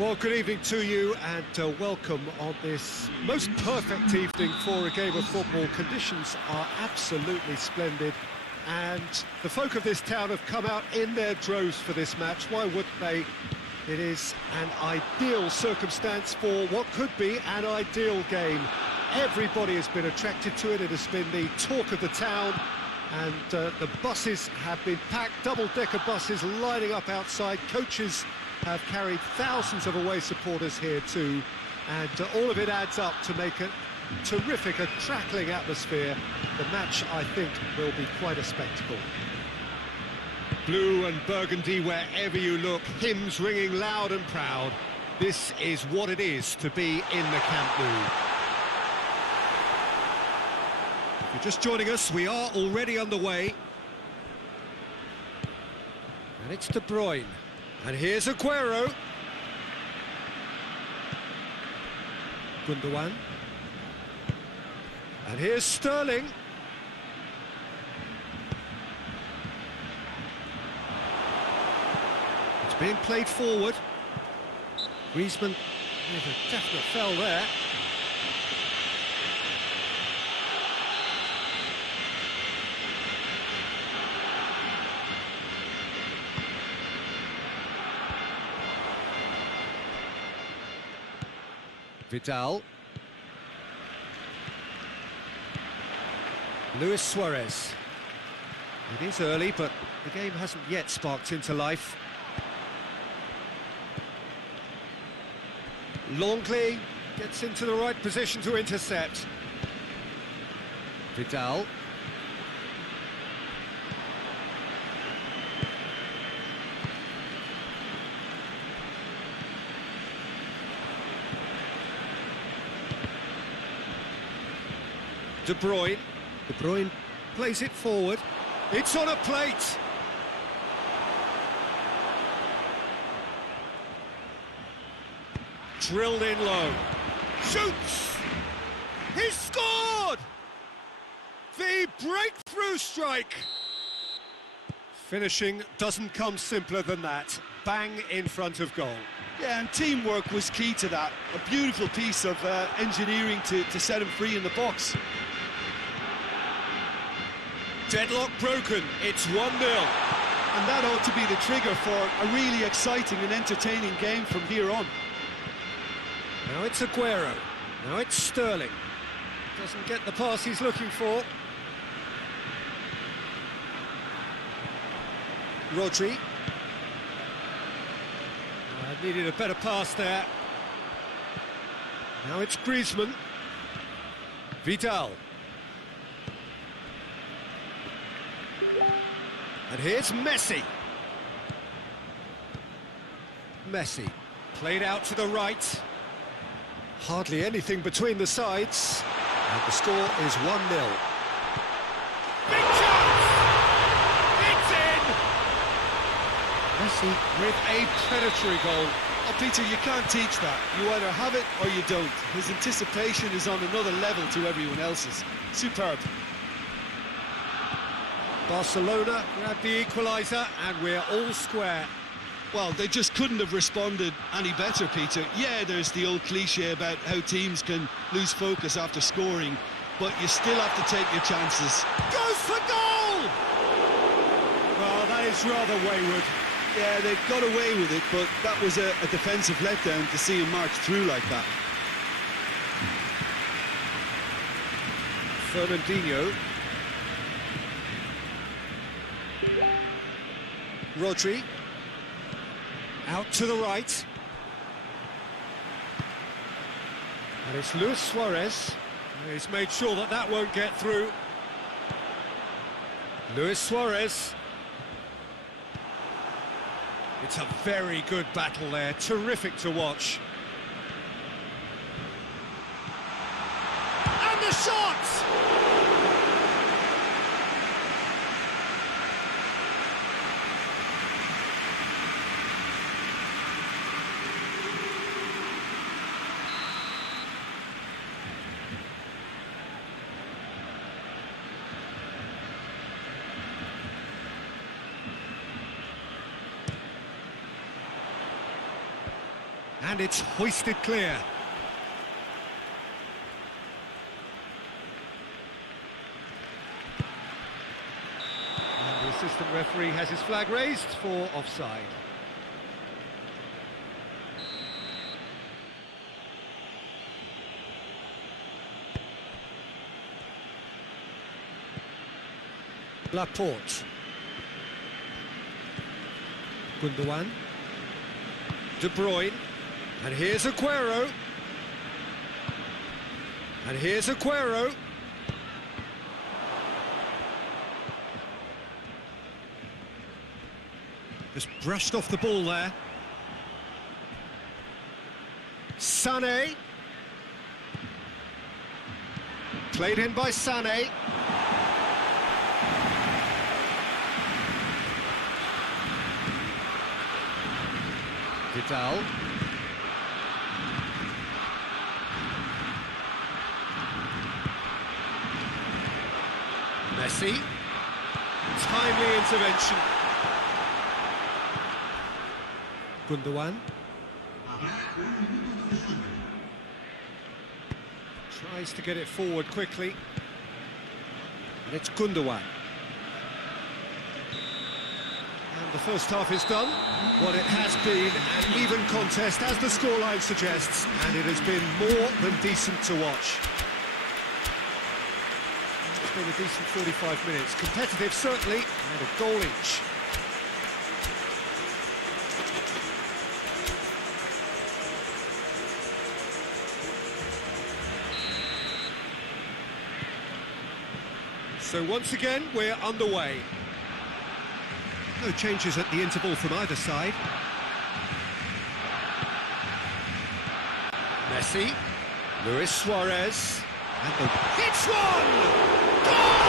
Well, good evening to you and welcome on this most perfect evening for a game of football. Conditions are absolutely splendid and the folk of this town have come out in their droves for this match. Why wouldn't they? It is an ideal circumstance for what could be an ideal game. Everybody has been attracted to it. It has been the talk of the town and the buses have been packed, double-decker buses lining up outside. Coaches have carried thousands of away supporters here too, and all of it adds up to make a terrific, crackling atmosphere. The match, I think, will be quite a spectacle. Blue and burgundy wherever you look, hymns ringing loud and proud. This is what it is to be in the Camp Nou. If you're just joining us, we are already underway. And it's De Bruyne. And here's Aguero. Gundogan. And here's Sterling. It's being played forward. Griezmann with a definite foul there. Vidal. Luis Suarez. It is early, but the game hasn't yet sparked into life. Longley gets into the right position to intercept. Vidal. De Bruyne. De Bruyne plays it forward. It's on a plate. Drilled in low. Shoots! He scored! The breakthrough strike! Finishing doesn't come simpler than that. Bang in front of goal. Yeah, and teamwork was key to that. A beautiful piece of engineering to set him free in the box. Deadlock broken, it's 1-0. And that ought to be the trigger for a really exciting and entertaining game from here on. Now it's Aguero, now it's Sterling. Doesn't get the pass he's looking for. Rodri. Needed a better pass there. Now it's Griezmann. Vidal. And here's Messi. Messi, played out to the right. Hardly anything between the sides. And the score is 1-0. Big chance! It's in! Messi with a predatory goal. Oh, Peter, you can't teach that. You either have it or you don't. His anticipation is on another level to everyone else's. Superb. Barcelona grab the equaliser and we're all square. Well, they just couldn't have responded any better, Peter. Yeah, there's the old cliche about how teams can lose focus after scoring, but you still have to take your chances. Goes for goal! Well, that is rather wayward. Yeah, they've got away with it, but that was a defensive letdown to see him march through like that. Fernandinho. Rodri. Out to the right. And it's Luis Suarez. He's made sure that that won't get through. Luis Suarez. It's a very good battle there, terrific to watch. And the shot! And it's hoisted clear. And the assistant referee has his flag raised for offside. Laporte. Gundogan. De Bruyne. And here's Aguero. And here's Aguero. Just brushed off the ball there. Sané. Played in by Sané. Vidal. Messi. Timely intervention. Gundogan. Tries to get it forward quickly. And it's Gundogan. And the first half is done. What it has been an even contest, as the scoreline suggests, and it has been more than decent to watch. It's been a decent 45 minutes. Competitive, certainly, and a goal each. So once again, we're underway. No changes at the interval from either side. Messi, Luis Suarez, and it's one! Goal!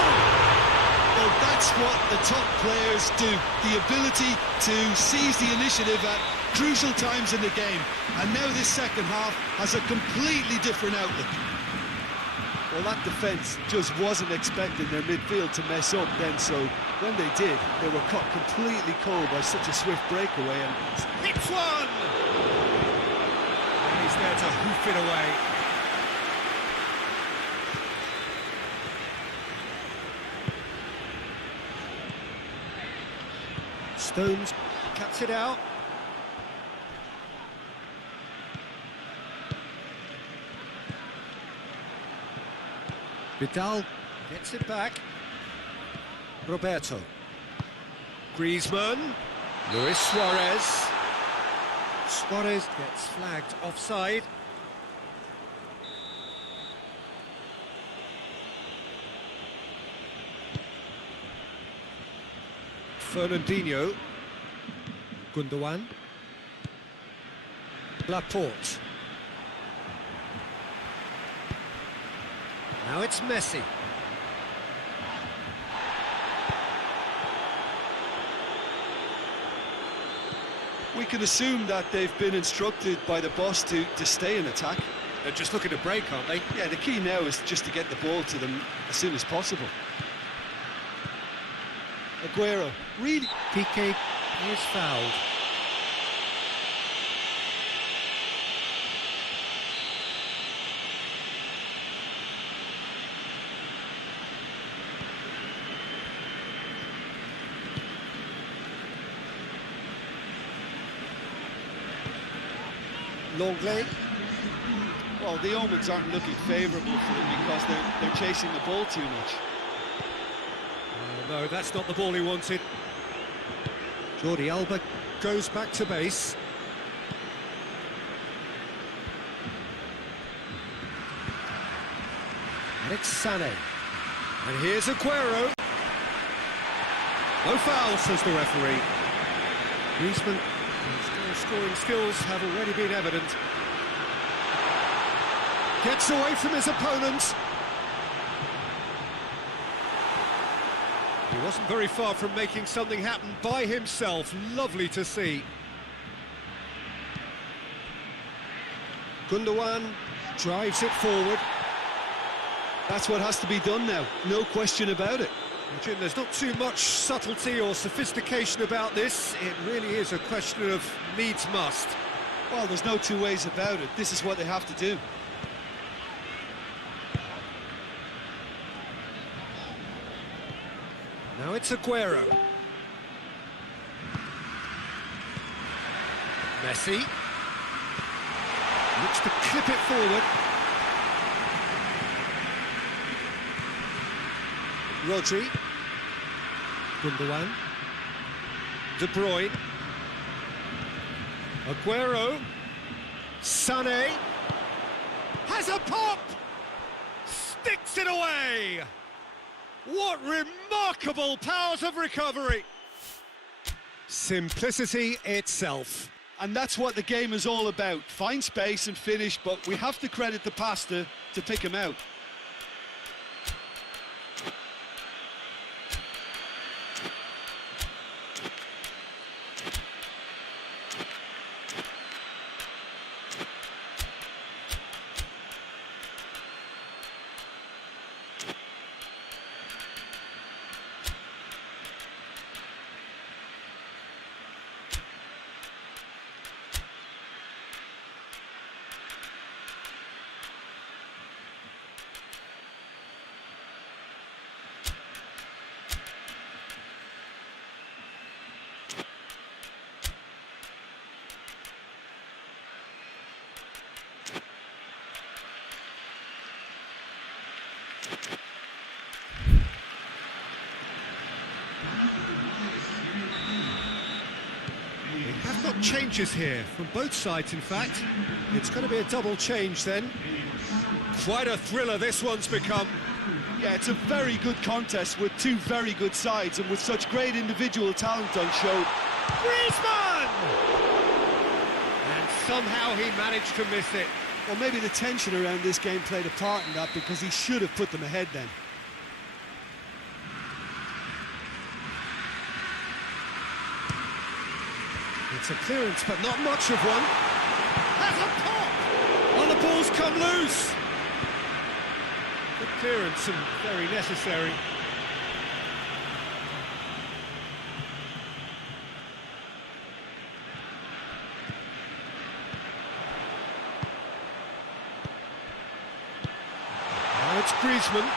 Well, that's what the top players do. The ability to seize the initiative at crucial times in the game. And now this second half has a completely different outlook. Well, that defence just wasn't expecting their midfield to mess up then, so when they did, they were caught completely cold by such a swift breakaway, and it's one! And he's there to hoof it away. Stones cuts it out. Vidal gets it back. Roberto. Griezmann. Luis Suarez. Suarez gets flagged offside. Fernandinho. Gundogan. Laporte. Now it's Messi. we can assume that they've been instructed by the boss to stay in attack. They're just looking to break, aren't they? Yeah, the key now is just to get the ball to them as soon as possible. Aguero, really... Piqué is fouled. Longley. Well, the omens aren't looking favourable for them because they're chasing the ball too much. No, that's not the ball he wanted. Jordi Alba goes back to base. And it's Sané. And here's Aguero. No foul, says the referee. Griezmann, his scoring skills have already been evident. Gets away from his opponent. He wasn't very far from making something happen by himself. Lovely to see. Gundogan drives it forward. That's what has to be done now, no question about it. Jim, there's not too much subtlety or sophistication about this. It really is a question of needs must. Well, there's no two ways about it. This is what they have to do. Now it's Aguero. Messi. Looks to clip it forward. Rodri. Gundogan. De Bruyne. Aguero. Sané. Has a pop! Sticks it away! What remarkable powers of recovery! Simplicity itself. And that's what the game is all about. Find space and finish, but we have to credit the pasta to pick him out. We have got changes here from both sides, in fact. It's going to be a double change then. Quite a thriller this one's become. Yeah, it's a very good contest with two very good sides and with such great individual talent on show. Griezmann! And somehow he managed to miss it. Well, maybe the tension around this game played a part in that, because he should have put them ahead then. It's a clearance, but not much of one. Has a pop! And the ball's come loose. Good clearance and very necessary. Now it's Griezmann.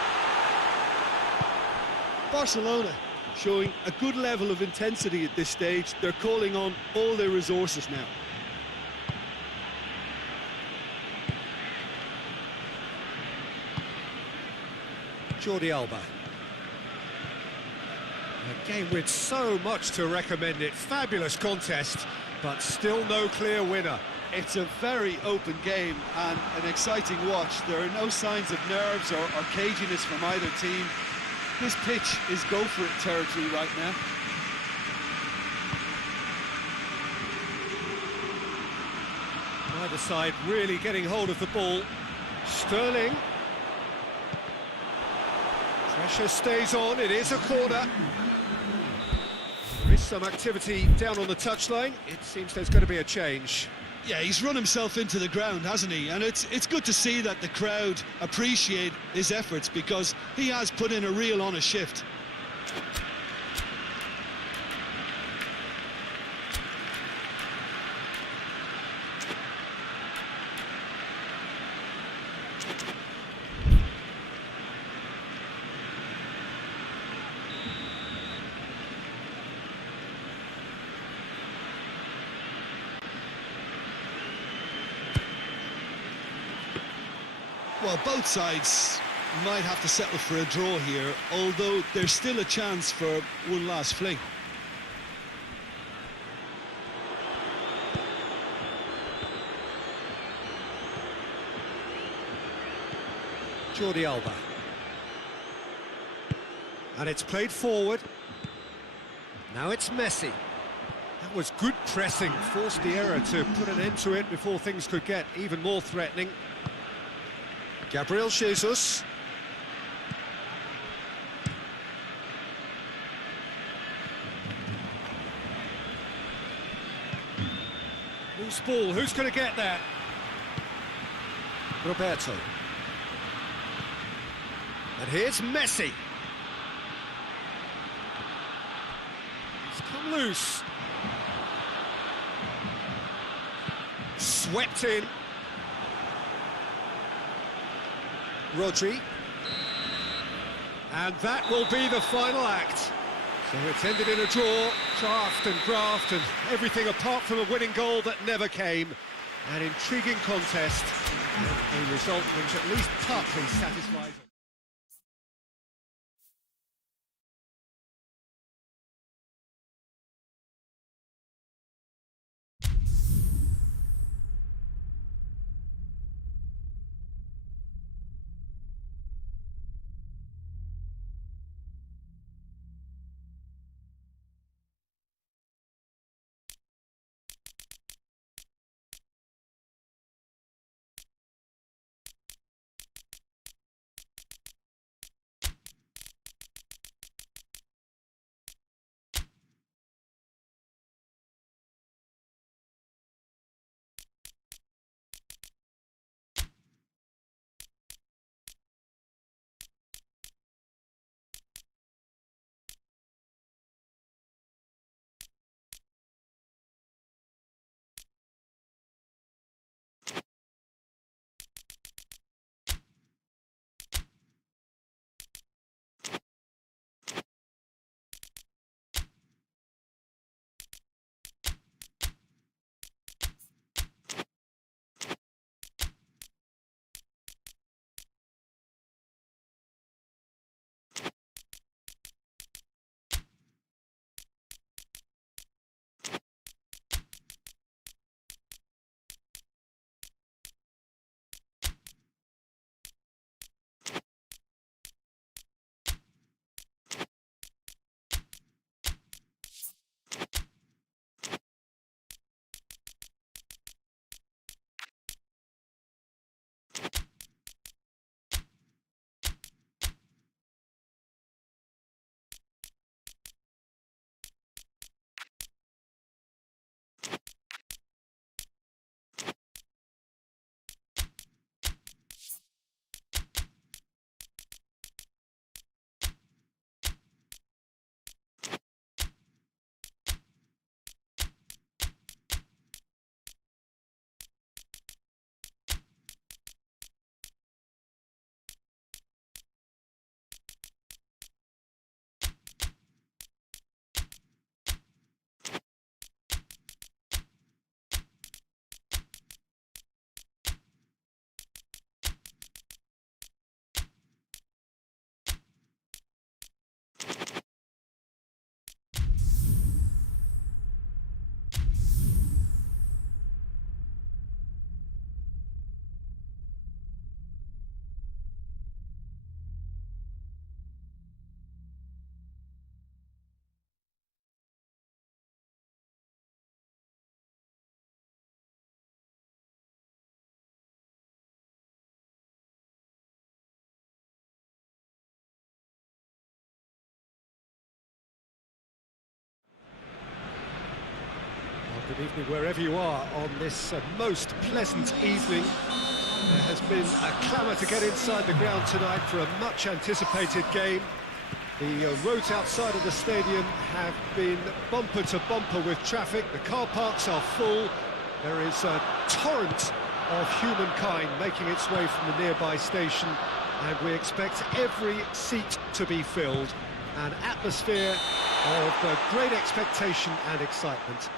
Barcelona showing a good level of intensity at this stage. They're calling on all their resources now. Jordi Alba. A game with so much to recommend it. Fabulous contest, but still no clear winner. It's a very open game and an exciting watch. There are no signs of nerves or caginess from either team. This pitch is go-for-it territory right now. Either side really getting hold of the ball. Sterling. Pressure stays on, it is a corner. There is some activity down on the touchline. It seems there's going to be a change. Yeah, he's run himself into the ground, hasn't he? And it's good to see that the crowd appreciate his efforts, because he has put in a real honest shift. Well, both sides might have to settle for a draw here, although there's still a chance for one last fling. Jordi Alba. And it's played forward. Now it's Messi. That was good pressing, forced the error to put an end to it before things could get even more threatening. Gabriel Jesus. Loose ball, who's going to get that? Roberto. And here's Messi. It's come loose. swept in. Rodri. And that will be the final act. So it's ended in a draw, draft and graft and everything apart from a winning goal that never came. An intriguing contest and a result which at least partly satisfies us. Good evening wherever you are on this most pleasant evening. There has been a clamour to get inside the ground tonight for a much anticipated game. The roads outside of the stadium have been bumper to bumper with traffic. The car parks are full. There is a torrent of humankind making its way from the nearby station, and we expect every seat to be filled. An atmosphere of great expectation and excitement.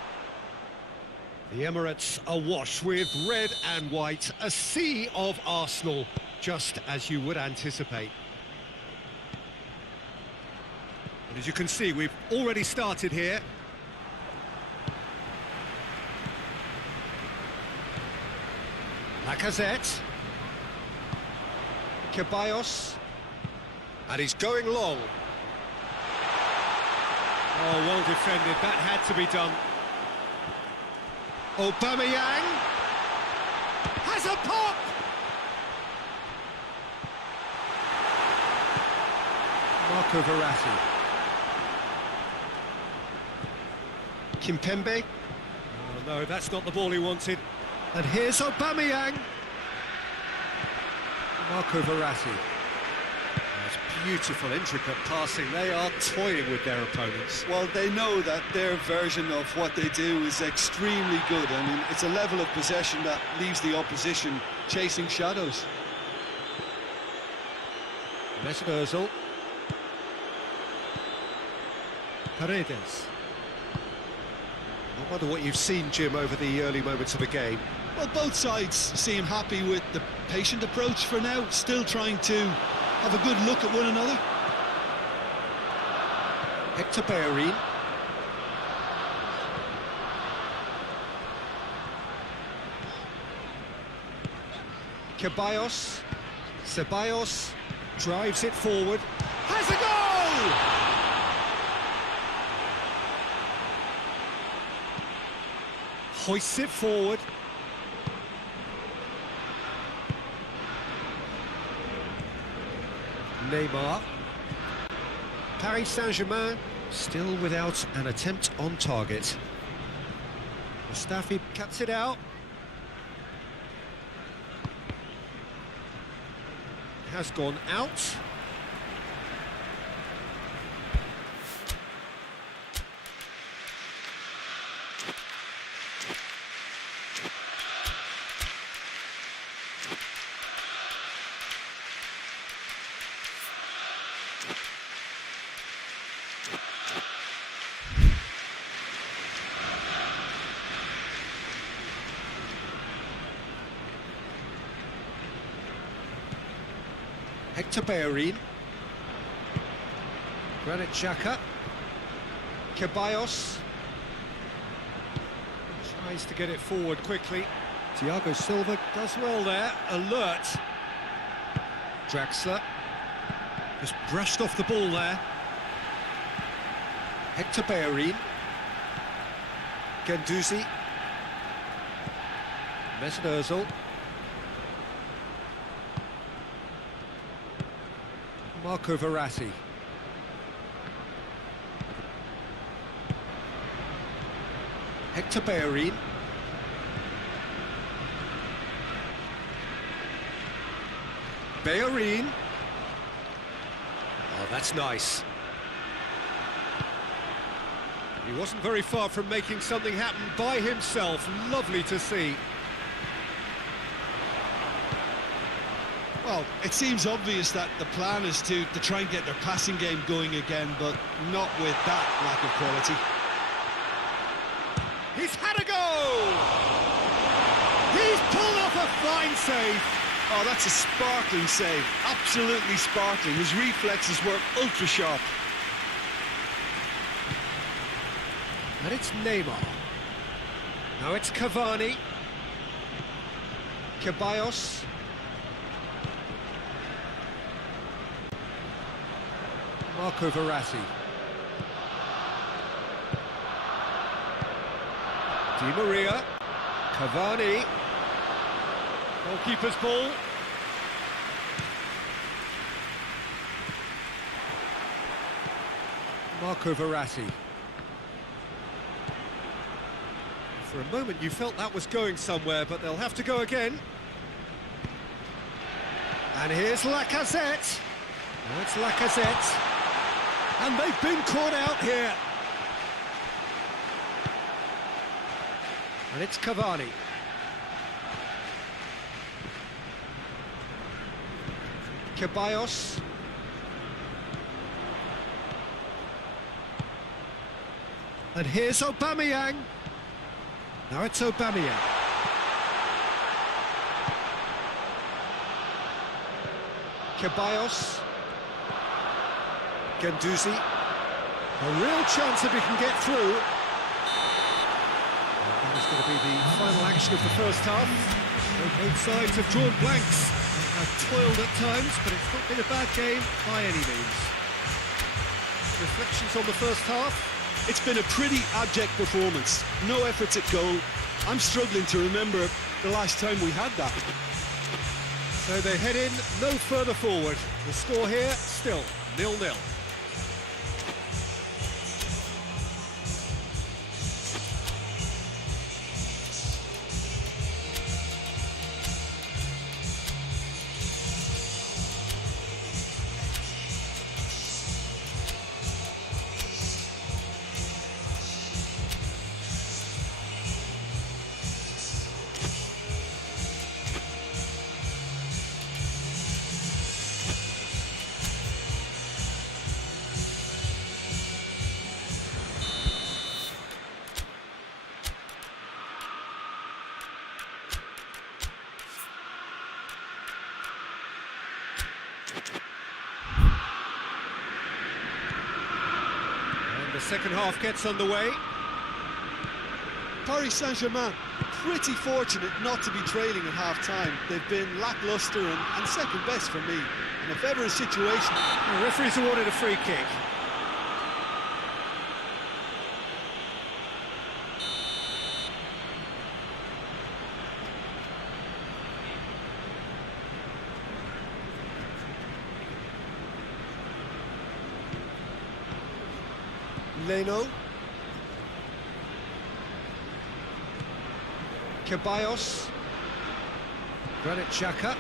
The Emirates awash with red and white, a sea of Arsenal, just as you would anticipate. And as you can see, we've already started here. Lacazette. Ceballos. And he's going long. Oh, well defended, that had to be done. Aubameyang has a pop! Marco Verratti. Kimpembe. Oh no, that's not the ball he wanted. And here's Aubameyang. Marco Verratti. That's beautiful, intricate passing. They are toying with their opponents. Well, they know that their version of what they do is extremely good. I mean, it's a level of possession that leaves the opposition chasing shadows. Mesut Ozil. Paredes. I wonder what you've seen, Jim, over the early moments of the game. Well, both sides seem happy with the patient approach for now, still trying to have a good look at one another. Hector Bellerin. Ceballos drives it forward. Has a goal! Hoists it forward. Neymar. Paris Saint-Germain still without an attempt on target. Mustafi cuts it out. Has gone out. Hector Bellerin. Granit Xhaka. Ceballos. Tries to get it forward quickly. Thiago Silva does well there. Alert. Draxler. Just brushed off the ball there. Hector Bellerin. Guendouzi. Mesut Ozil. Marco Verratti. Hector Bellerin. Bellerin. Oh, that's nice. He wasn't very far from making something happen by himself. Lovely to see. Well, it seems obvious that the plan is to try and get their passing game going again, but not with that lack of quality. He's had a go! He's pulled off a fine save. Oh, that's a sparkling save. Absolutely sparkling. His reflexes work ultra sharp. And it's Neymar. Now it's Cavani. Ceballos. Marco Verratti. Di Maria. Cavani. Goalkeeper's ball. Marco Verratti. For a moment you felt that was going somewhere, but they'll have to go again. And here's Lacazette. Now it's Lacazette. And they've been caught out here. And it's Cavani. Ceballos. And here's Aubameyang. Now it's Aubameyang. Ceballos. Guendouzi. A real chance if he can get through. And that is going to be the final action of the first half. Both sides have drawn blanks. They have toiled at times, but it's not been a bad game by any means. Reflections on the first half? It's been a pretty abject performance. No efforts at goal. I'm struggling to remember the last time we had that. So they head in no further forward. The score here, still 0-0. The second half gets underway. Paris Saint-Germain pretty fortunate not to be trailing at half-time. They've been lacklustre and second best for me. And if ever a situation... The referee's awarded a free kick. Leno. Ceballos. Granit Xhaka.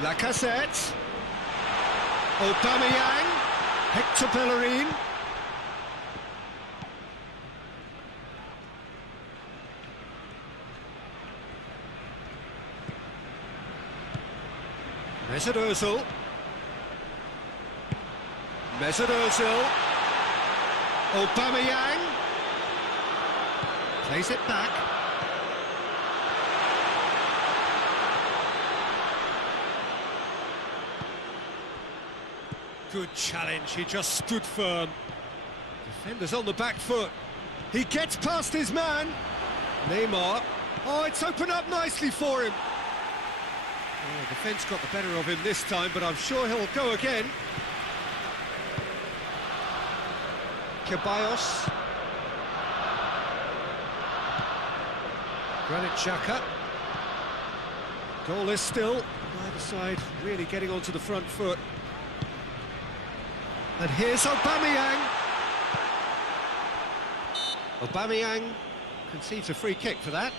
Lacazette. Aubameyang. Hector Bellerin. Mesut Ozil. Mesut Ozil. Aubameyang. Plays it back. Good challenge, he just stood firm. Defender's on the back foot. He gets past his man. Neymar. Oh, it's opened up nicely for him. Oh, defence got the better of him this time, but I'm sure he'll go again. Ceballos. Granit Xhaka. Goal is still. Neither side really getting onto the front foot. And here's Aubameyang. Aubameyang conceives a free kick for that.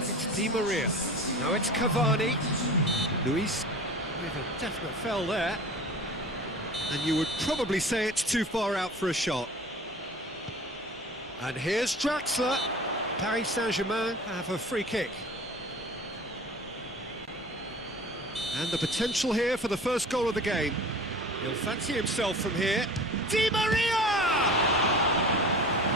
It's Di Maria. Now it's Cavani. Luis with a definite fell there. And you would probably say it's too far out for a shot. And here's Draxler. Paris Saint-Germain have a free kick. And the potential here for the first goal of the game. He'll fancy himself from here. Di Maria!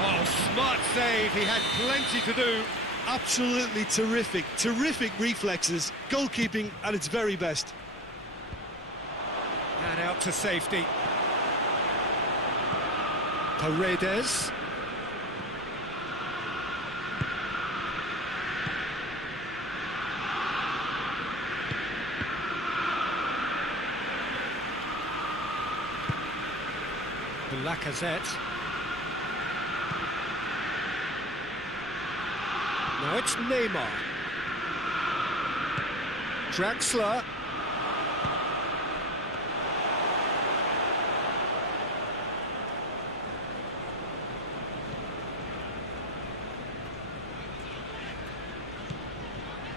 Oh, smart save. He had plenty to do. Absolutely terrific reflexes, goalkeeping at its very best. And out to safety. Paredes. Lacazette. Now it's Neymar. Draxler.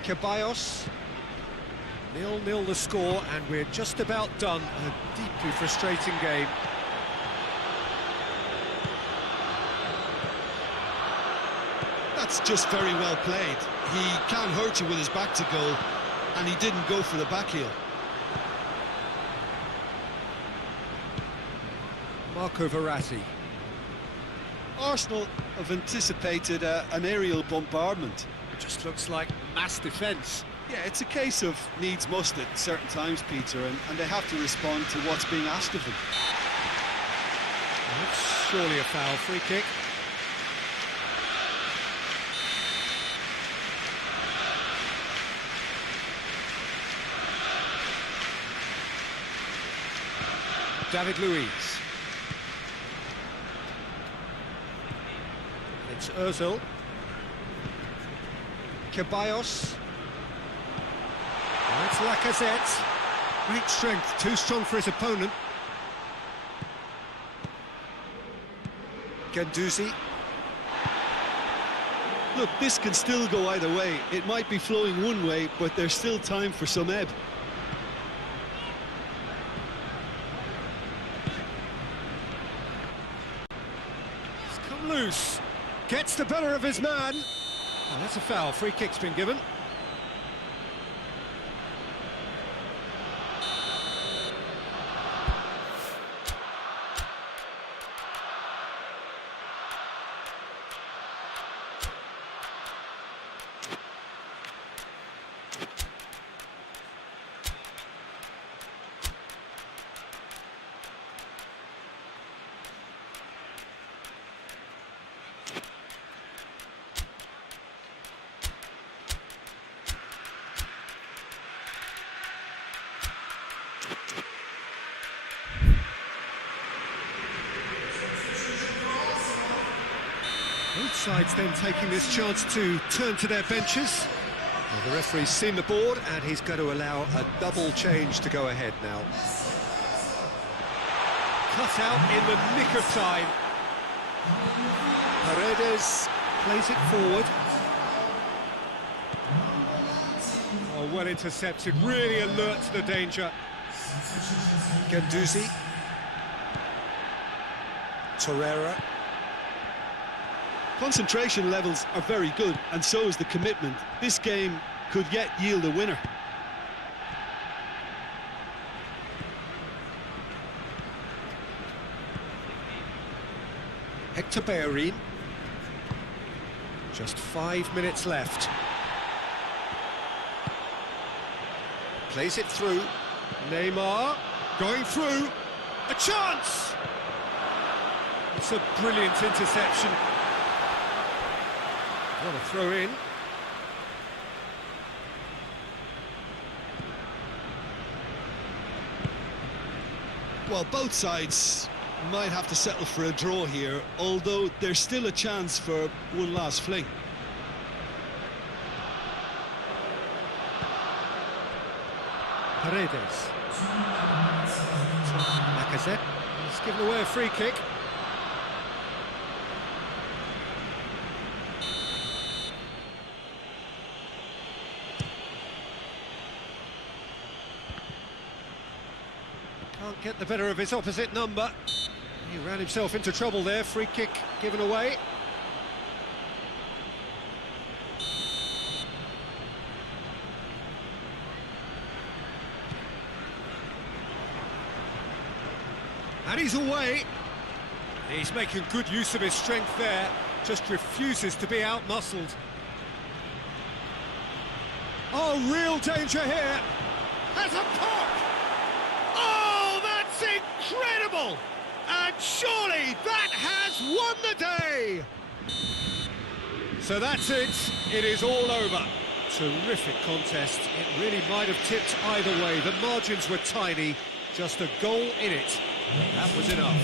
Ceballos. 0-0 the score, and we're just about done. A deeply frustrating game. That's just very well played. He can hurt you with his back to goal, and he didn't go for the back heel. Marco Verratti. Arsenal have anticipated an aerial bombardment. It just looks like mass defence. Yeah, it's a case of needs must at certain times, Peter, and they have to respond to what's being asked of them. That's surely a foul. Free kick. David Luiz. It's Ozil. Ceballos. Oh, it's Lacazette. Great strength, too strong for his opponent. Guendouzi. Look, this can still go either way. It might be flowing one way, but there's still time for some ebb. He's come loose. Gets the better of his man. Oh, that's a foul. Free kick's been given. Both sides then taking this chance to turn to their benches. Well, the referee's seen the board and he's going to allow a double change to go ahead now. Cut out in the nick of time. Paredes plays it forward. Oh, well intercepted, really alert to the danger. Ganduzi. Torreira. Concentration levels are very good, and so is the commitment. This game could yet yield a winner. Hector Bellerin. Just 5 minutes left. Plays it through. Neymar going through. A chance! It's a brilliant interception. What a throw in. Well, both sides might have to settle for a draw here, although there's still a chance for one last fling. Paredes. Lacazette. He's given away a free kick. Can't get the better of his opposite number. He ran himself into trouble there. Free kick given away. And he's away. He's making good use of his strength there. Just refuses to be out-muscled. Oh, real danger here. Has a pop! Oh, that's incredible! And surely that has won the day! So that's it. It is all over. Terrific contest. It really might have tipped either way. The margins were tiny. Just a goal in it. That was enough.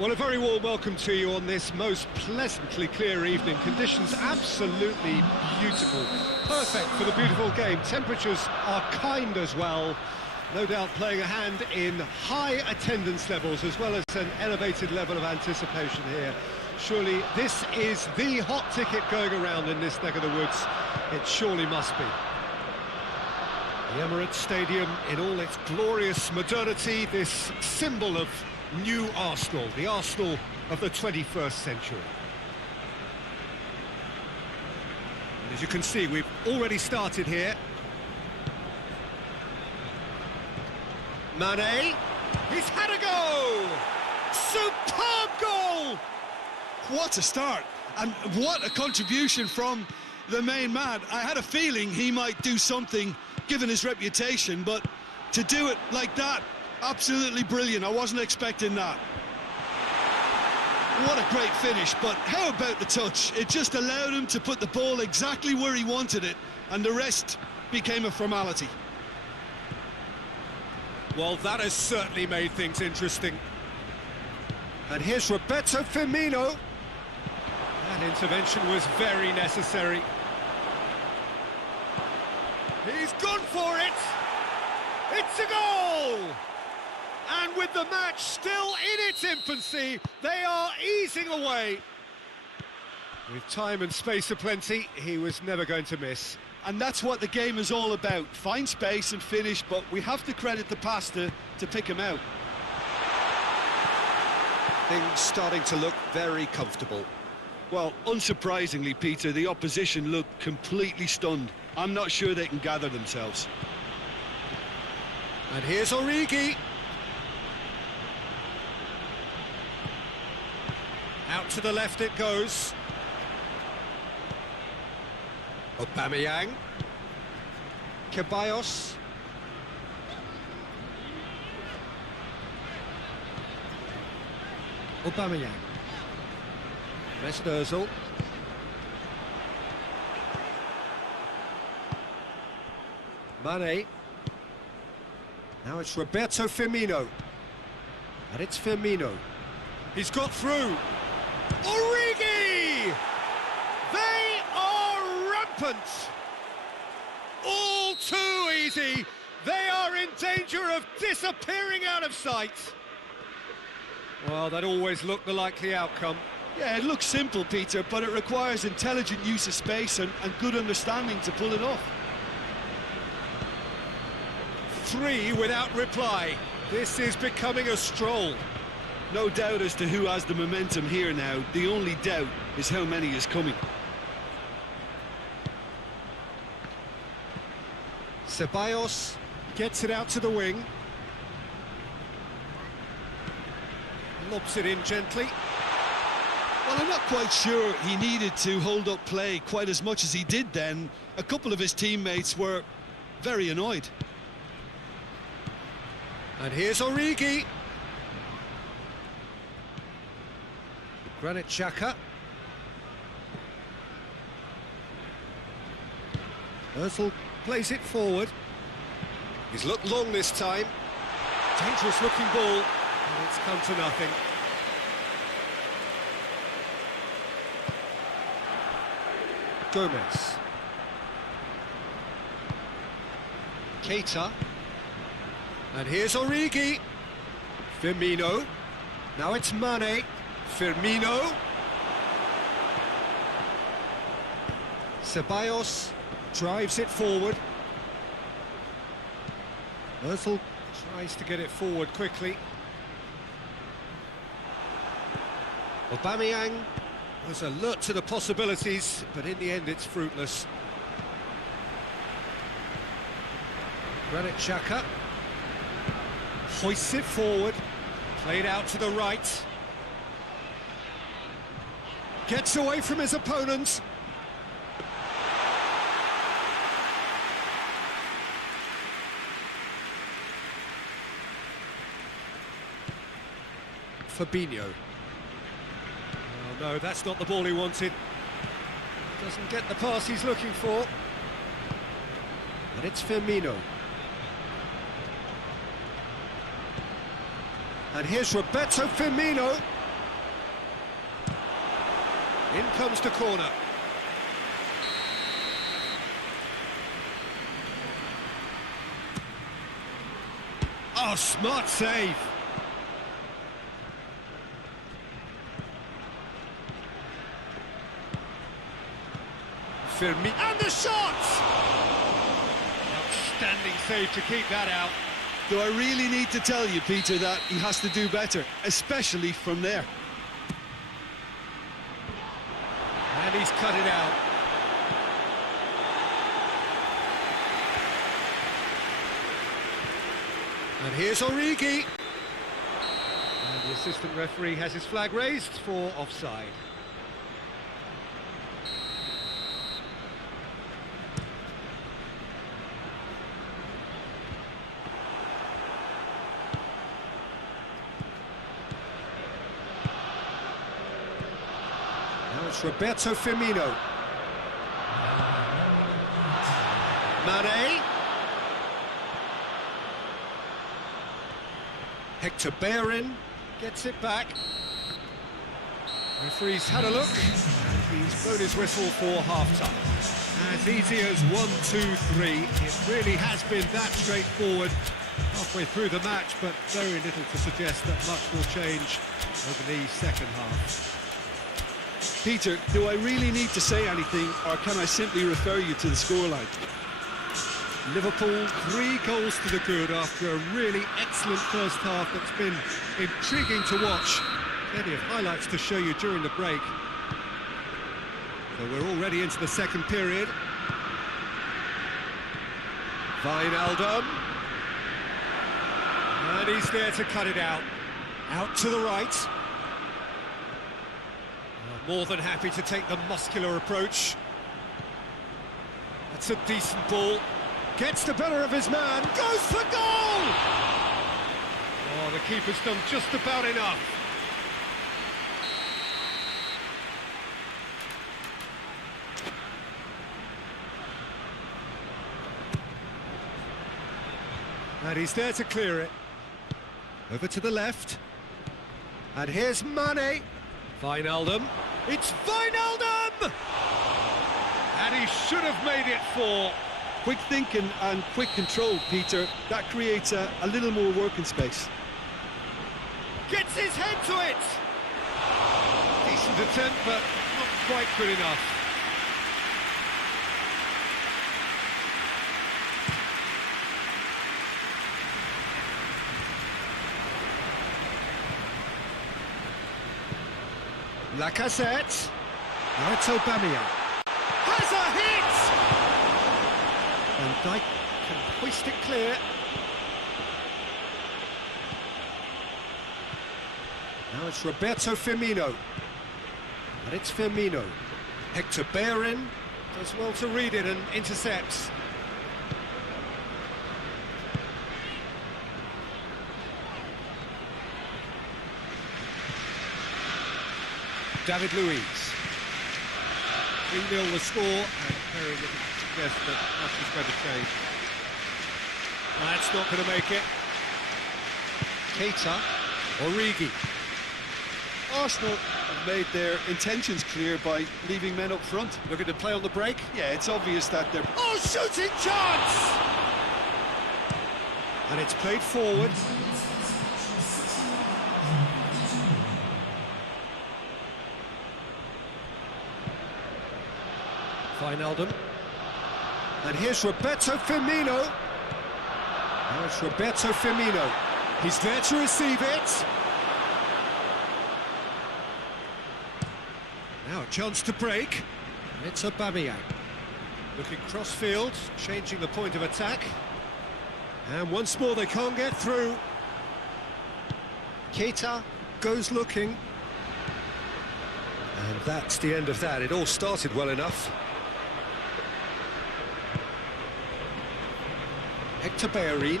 Well, a very warm welcome to you on this most pleasantly clear evening. Conditions absolutely beautiful. Perfect for the beautiful game. Temperatures are kind as well. No doubt playing a hand in high attendance levels as well as an elevated level of anticipation here. Surely this is the hot ticket going around in this neck of the woods. It surely must be. The Emirates Stadium in all its glorious modernity, this symbol of new Arsenal, the Arsenal of the 21st century. And as you can see, we've already started here. Mane, he's had a go! Superb goal! What a start, and what a contribution from the main man. I had a feeling he might do something, given his reputation, but to do it like that, absolutely brilliant. I wasn't expecting that. What a great finish, but how about the touch? It just allowed him to put the ball exactly where he wanted it, and the rest became a formality. Well, that has certainly made things interesting. And here's Roberto Firmino. That intervention was very necessary. He's gone for it! It's a goal! And with the match still in its infancy, they are easing away. With time and space aplenty, he was never going to miss. And that's what the game is all about. Find space and finish, but we have to credit the passer to pick him out. Things starting to look very comfortable. Well, unsurprisingly, Peter, the opposition looked completely stunned. I'm not sure they can gather themselves. And here's Origi. Out to the left it goes. Aubameyang. Ceballos. Aubameyang. Mesut Ozil. Mane. Now it's Roberto Firmino. And it's Firmino. He's got through. Origi! They are rampant! All too easy. They are in danger of disappearing out of sight. Well, that always looked the likely outcome. Yeah, it looks simple, Peter, but it requires intelligent use of space and good understanding to pull it off. 3 without reply. This is becoming a stroll. No doubt as to who has the momentum here now. The only doubt is how many is coming. Ceballos gets it out to the wing. Lobs it in gently. Well, I'm not quite sure he needed to hold up play quite as much as he did then. A couple of his teammates were very annoyed. And here's Origi. Granit Xhaka. Ozil plays it forward. He's looked long this time. Dangerous looking ball, and it's come to nothing. Gomez. Keita. And here's Origi. Firmino. Now it's Mane. Firmino. Ceballos drives it forward. Ozil tries to get it forward quickly. Aubameyang was alert to the possibilities, but in the end it's fruitless. Granit Xhaka hoists it forward, played out to the right. Gets away from his opponents. Fabinho. Oh no, that's not the ball he wanted. Doesn't get the pass he's looking for. And it's Firmino. And here's Roberto Firmino. In comes the corner. Oh, smart save. Firmino. And the shot! Outstanding save to keep that out. Do I really need to tell you, Peter, that he has to do better, especially from there? And he's cut it out. And here's Origi. And the assistant referee has his flag raised for offside. Now it's Roberto Firmino. Mane. Hector Bellerin gets it back. Referee's had a look, and he's blown his whistle for half-time. As easy as 1, 2, 3, it really has been that straightforward halfway through the match, but very little to suggest that much will change over the second half. Peter, do I really need to say anything, or can I simply refer you to the scoreline? Liverpool 3 goals to the good after a really excellent first half that's been intriguing to watch. Plenty of highlights to show you during the break. So we're already into the second period. Wijnaldum. And he's there to cut it out. Out to the right. More than happy to take the muscular approach. That's a decent ball. Gets the better of his man, goes for goal! Oh, the keeper's done just about enough. And he's there to clear it. Over to the left. And here's Mane. Wijnaldum. It's Wijnaldum! And he should have made it 4. Quick thinking and quick control, Peter. That creates a little more working space. Gets his head to it! Decent attempt, but not quite good enough. Lacazette. Now it's Aubameyang. Has a hit! Van Dijk can hoist it clear. Now it's Roberto Firmino. And it's Firmino. Hector Bellerin does well to read it and intercepts. David Luiz. 3-0 the score, and very little to suggest that much is going to change. That's not going to make it. Keita, Origi. Arsenal have made their intentions clear by leaving men up front. Looking to play on the break. Yeah, it's obvious that they're... Oh, shooting chance! And it's played forward. Wijnaldum. And here's Roberto Firmino. Now it's Roberto Firmino. He's there to receive it. Now a chance to break. And it's Aubameyang. Looking cross-field, changing the point of attack. And once more they can't get through. Keita goes looking. And that's the end of that. It all started well enough. Hector Bellerin.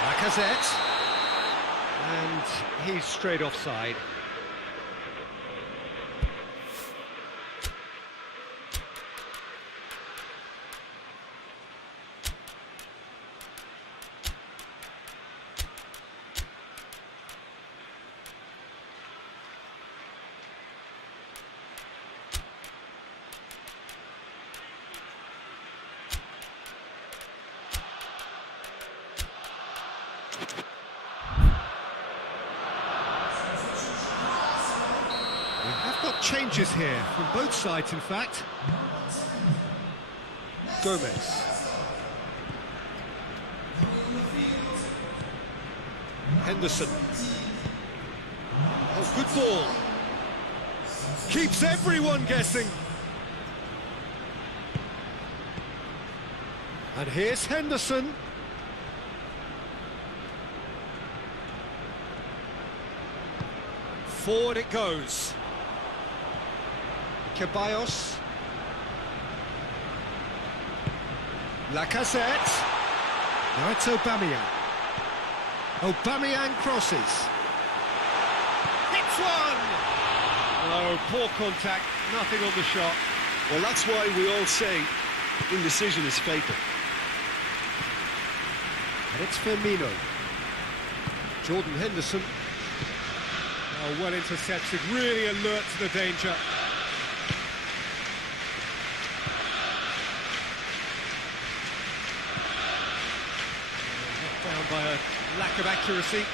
Lacazette. And he's straight offside. We have got changes here, from both sides in fact. Gomez. Henderson. Oh, good ball. Keeps everyone guessing. And here's Henderson. Forward it goes. Ceballos. Lacazette. Now it's Aubameyang. Aubameyang crosses. Hits one! Oh, poor contact, nothing on the shot. Well, that's why we all say indecision is fatal. And it's Firmino. Jordan Henderson. Oh, well intercepted, really alert to the danger. Down by a lack of accuracy.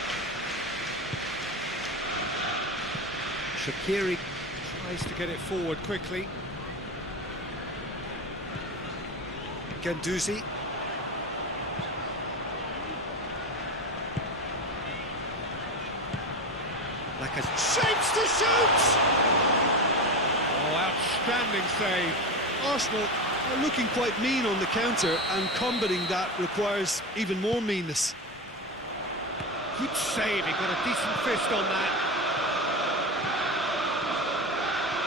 Shaqiri tries to get it forward quickly. Guendouzi. Shapes to shoot! Oh, outstanding save. Arsenal are looking quite mean on the counter, and combating that requires even more meanness. Good save, he got a decent fist on that.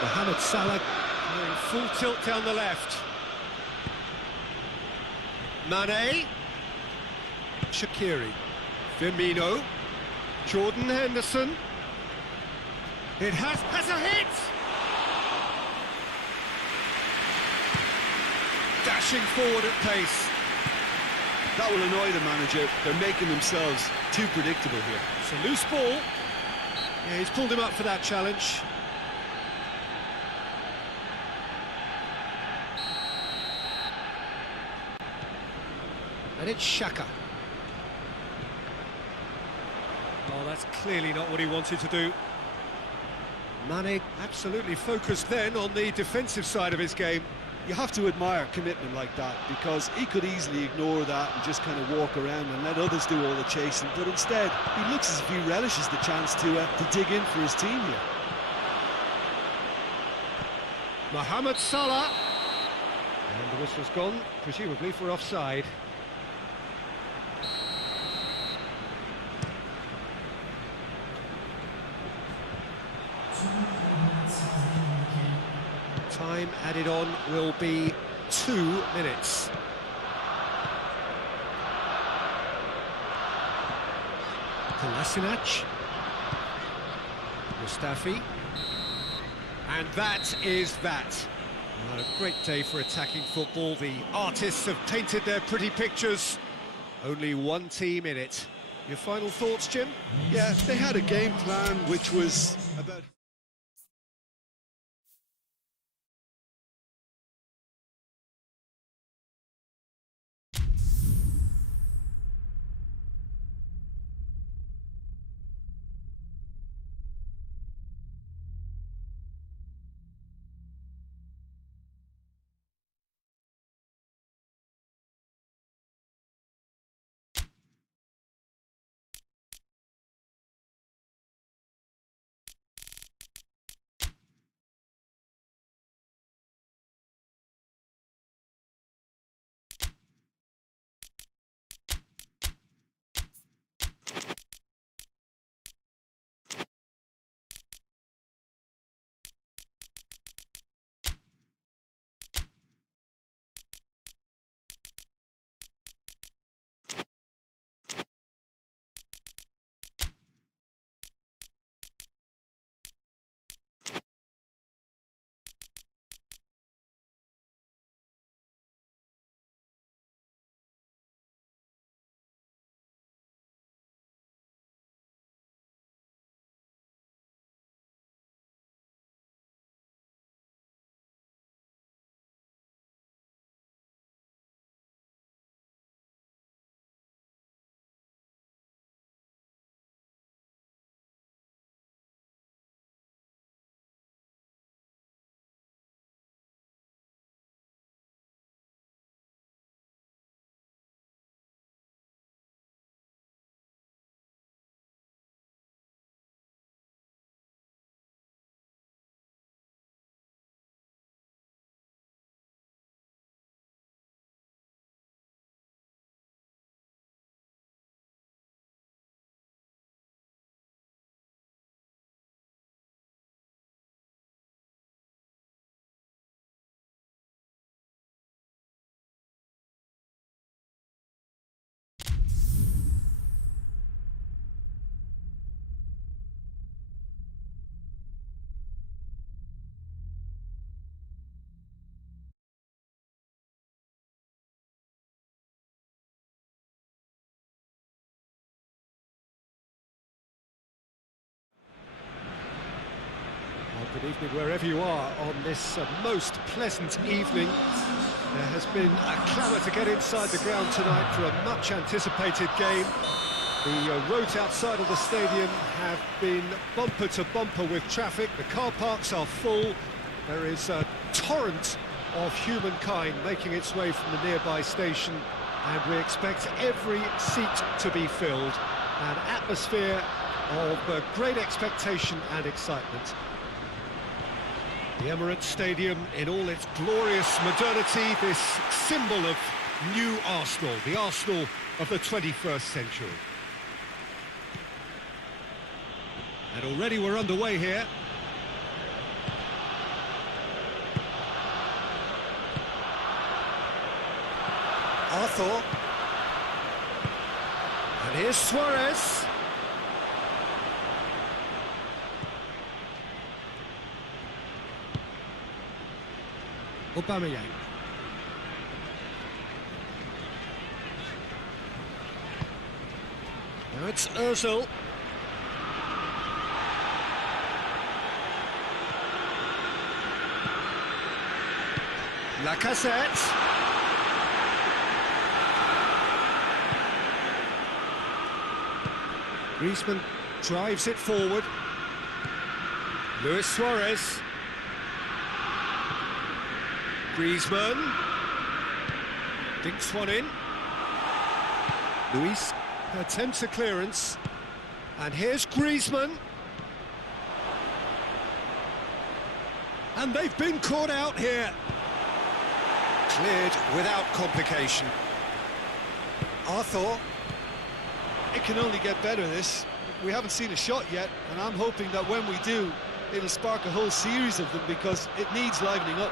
Mohamed Salah going full tilt down the left. Mane. Shaqiri. Firmino. Jordan Henderson. It has a hit! Dashing forward at pace. That will annoy the manager. They're making themselves too predictable here. It's a loose ball. Yeah, he's pulled him up for that challenge. And it's Xhaka. Oh, that's clearly not what he wanted to do. Mane absolutely focused then on the defensive side of his game. You have to admire commitment like that, because he could easily ignore that and just kind of walk around and let others do all the chasing, but instead he looks as if he relishes the chance to dig in for his team here. Mohamed Salah. And the whistle's gone, presumably for offside. Time added on will be 2 minutes. Kolasinac. Mustafi. And that is that. What a great day for attacking football. The artists have painted their pretty pictures. Only one team in it. Your final thoughts, Jim? Yeah, they had a game plan which was about... Good evening wherever you are on this most pleasant evening. There has been a clamour to get inside the ground tonight for a much-anticipated game. The roads outside of the stadium have been bumper to bumper with traffic. The car parks are full. There is a torrent of humankind making its way from the nearby station, and we expect every seat to be filled. An atmosphere of great expectation and excitement. The Emirates Stadium in all its glorious modernity, this symbol of new Arsenal, the Arsenal of the 21st century. And already we're underway here. Arthur. And here's Suarez. Aubameyang. Now it's Ozil. Lacazette. Griezmann drives it forward. Luis Suarez. Griezmann dinks one in. Luis attempts a clearance, and here's Griezmann, and they've been caught out here. Cleared without complication. Arthur. It can only get better, this. We haven't seen a shot yet, and I'm hoping that when we do, it'll spark a whole series of them, because it needs livening up.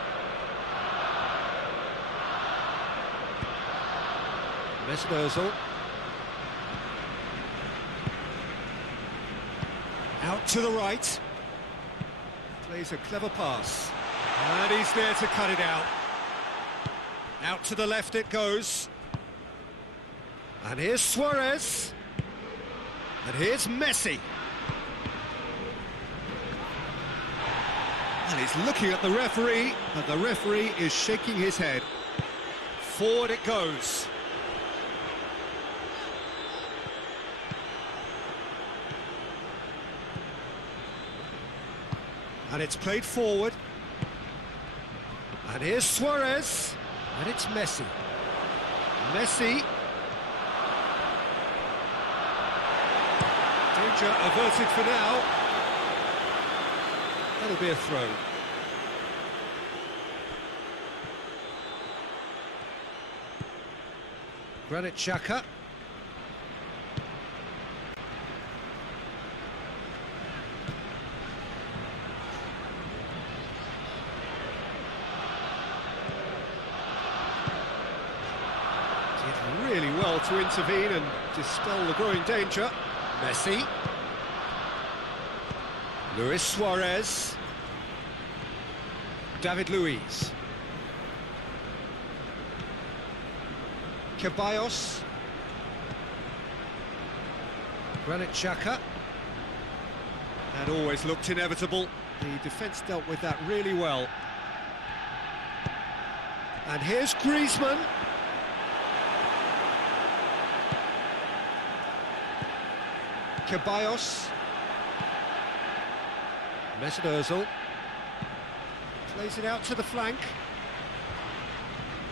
Ozil. Out to the right. Plays a clever pass. And he's there to cut it out. Out to the left it goes. And here's Suarez. And here's Messi. And he's looking at the referee, and the referee is shaking his head. Forward it goes. And it's played forward. And here's Suarez. And it's Messi. Messi. Danger averted for now. That'll be a throw. Granit Xhaka. Did really well to intervene and dispel the growing danger. Messi. Luis Suarez. David Luiz. Ceballos. Granit Xhaka. That always looked inevitable. The defence dealt with that really well. And here's Griezmann. Ceballos. Mesut Ozil. Plays it out to the flank.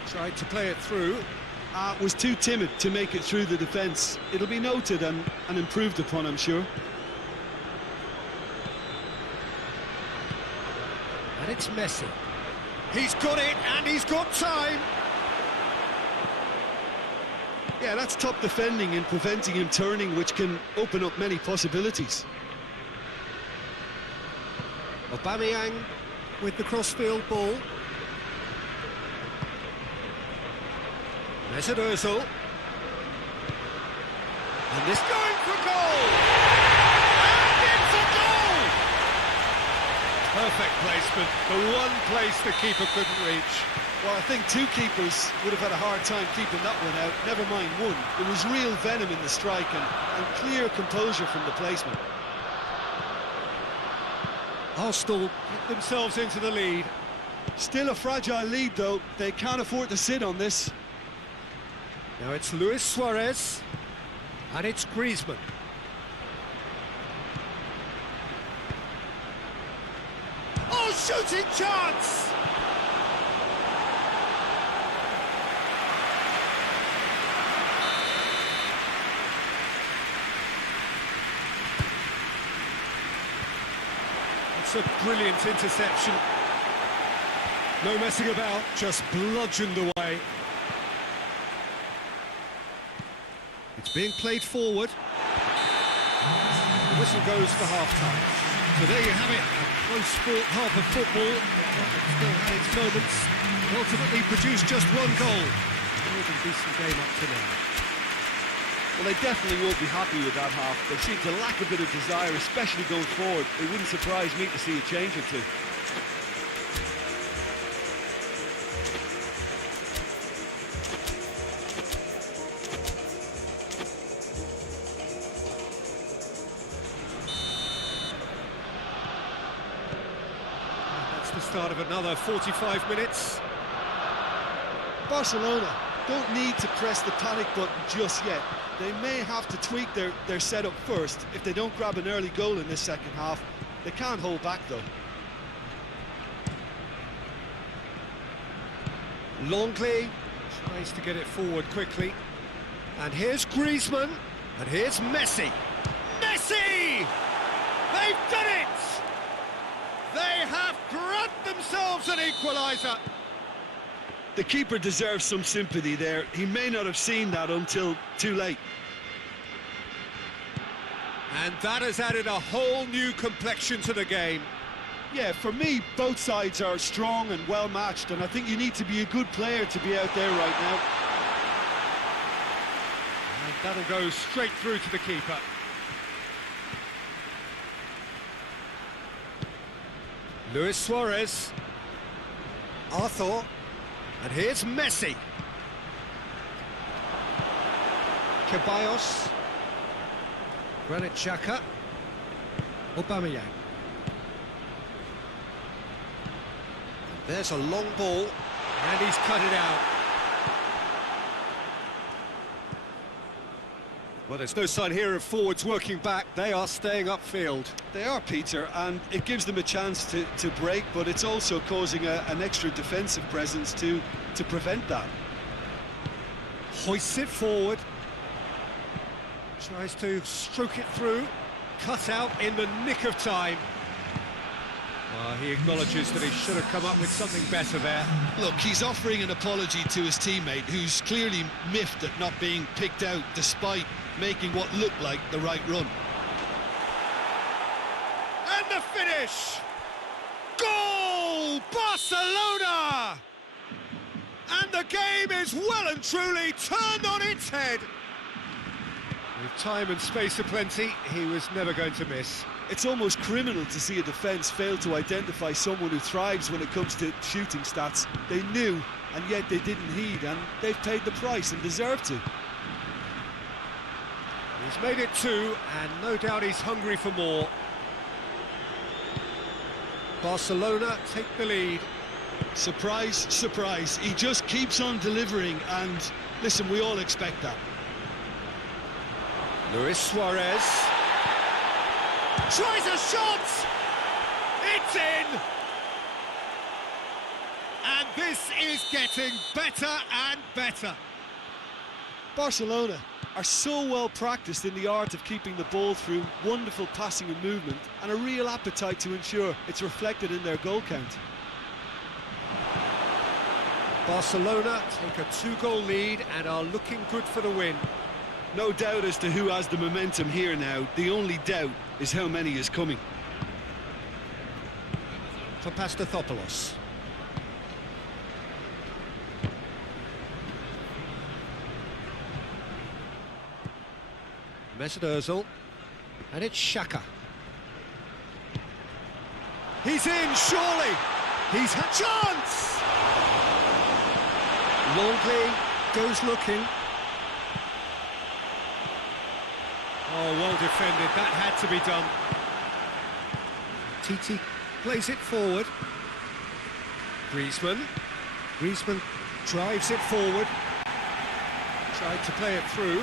Tried to play it through. Was too timid to make it through the defence. It'll be noted and improved upon, I'm sure. And it's Messi. He's got it, and he's got time. Yeah, that's top defending and preventing him turning, which can open up many possibilities. Aubameyang with the crossfield ball. Mesut Ozil. And this going for goal! And it's a goal! Perfect placement, the one place the keeper couldn't reach. Well, I think two keepers would have had a hard time keeping that one out, never mind one. There was real venom in the strike and clear composure from the placement. Arsenal get themselves into the lead. Still a fragile lead, though. They can't afford to sit on this. Now it's Luis Suarez, and it's Griezmann. Oh, shooting chance! It's a brilliant interception. No messing about, just bludgeoned away. It's being played forward. The whistle goes for half-time. So there you have it, a close-fought half of football. It still had its moments. It ultimately produced just one goal. More than decent game up to now. Well, they definitely won't be happy with that half. They seem to lack a bit of desire, especially going forward. It wouldn't surprise me to see a change or two. That's the start of another 45 minutes. Barcelona don't need to press the panic button just yet. They may have to tweak their setup first. If they don't grab an early goal in this second half, they can't hold back, though. Longley tries to get it forward quickly. And here's Griezmann, and here's Messi. Messi! They've done it! They have grabbed themselves an equaliser. The keeper deserves some sympathy there. He may not have seen that until too late. And that has added a whole new complexion to the game. Yeah, for me, both sides are strong and well-matched, and I think you need to be a good player to be out there right now. And that'll go straight through to the keeper. Luis Suarez. Arthur. And here's Messi. Ceballos. Granit Xhaka. Aubameyang. There's a long ball, and he's cut it out. Well, there's no sign here of forwards working back. They are staying upfield. They are, Peter, and it gives them a chance to break, but it's also causing an extra defensive presence to prevent that. Hoists it forward. Tries to stroke it through. Cut out in the nick of time. He acknowledges that he should have come up with something better there. Look, he's offering an apology to his teammate, who's clearly miffed at not being picked out despite making what looked like the right run. And the finish! Goal! Barcelona! And the game is well and truly turned on its head. With time and space aplenty, he was never going to miss. It's almost criminal to see a defence fail to identify someone who thrives when it comes to shooting stats. They knew, and yet they didn't heed, and they've paid the price and deserve to. He's made it two, and no doubt he's hungry for more. Barcelona take the lead. Surprise, surprise. He just keeps on delivering, and listen, we all expect that. Luis Suarez tries a shot! It's in! And this is getting better and better. Barcelona are so well practiced in the art of keeping the ball through wonderful passing and movement, and a real appetite to ensure it's reflected in their goal count. Barcelona take a two-goal lead and are looking good for the win. No doubt as to who has the momentum here now. The only doubt is how many is coming. For Pastathopoulos. Mesut Ozil. And it's Xhaka. He's in, surely! He's had chance! Longley goes looking. Oh, well defended. That had to be done. Titi plays it forward. Griezmann drives it forward. Tried to play it through.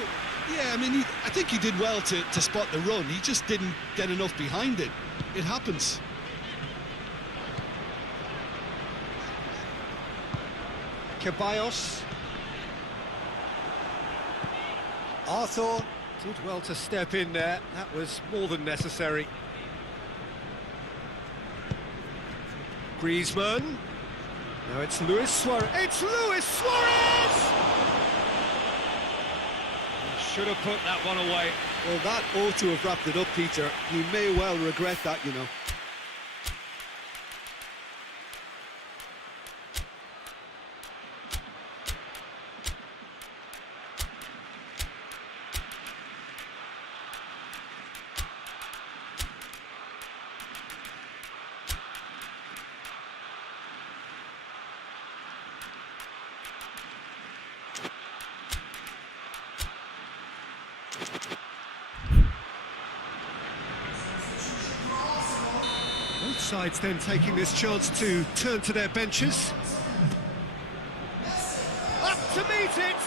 Yeah, I mean, I think he did well to spot the run. He just didn't get enough behind it. It happens. Ceballos. Arthur did well to step in there. That was more than necessary. Griezmann. Now it's Luis Suarez. It's Luis Suarez! Should have put that one away. Well, that ought to have wrapped it up, Peter. He may well regret that, you know. Both sides then taking this chance to turn to their benches. Up to meet it!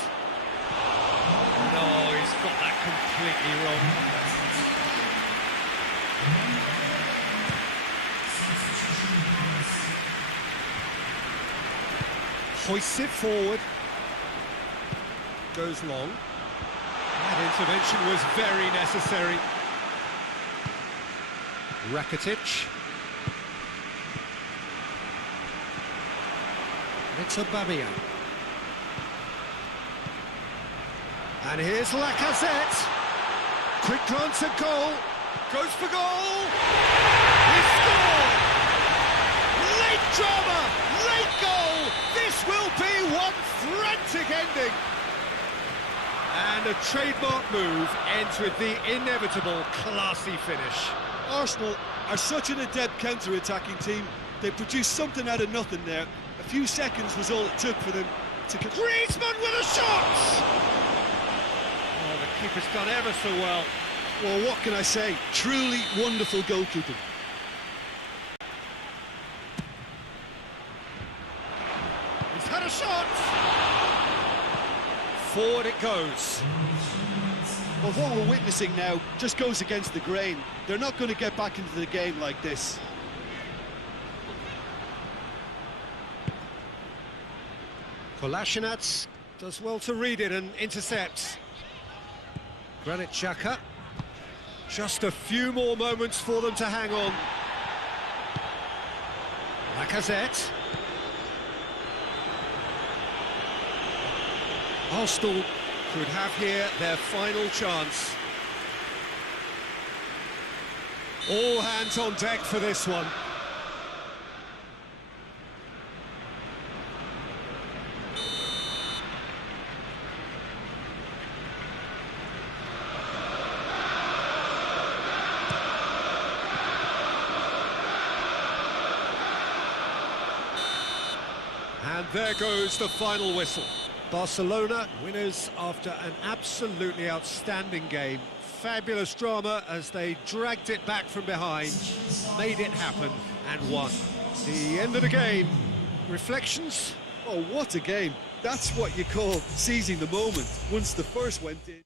No, he's got that completely wrong. Hoists it forward. Goes long. That intervention was very necessary. Rakitic. It's Aubameyang. And here's Lacazette. Quick glance at goal. Goes for goal. He scored! Late drama, late goal. This will be one frantic ending. And a trademark move ends with the inevitable classy finish. Arsenal are such an adept counter-attacking team. They produced something out of nothing there. A few seconds was all it took for them to... Griezmann with a shot! Oh, the keeper's done ever so well. Well, what can I say? Truly wonderful goalkeeping. He's had a shot! Forward it goes. Well, what we're witnessing now just goes against the grain. They're not going to get back into the game like this. Kolasinac does well to read it and intercepts. Granit Xhaka. Just a few more moments for them to hang on. Lacazette. Arsenal could have here their final chance. All hands on deck for this one. And there goes the final whistle. Barcelona winners after an absolutely outstanding game. Fabulous drama as they dragged it back from behind, made it happen and won. The end of the game. Reflections? Oh, what a game. That's what you call seizing the moment once the first went in.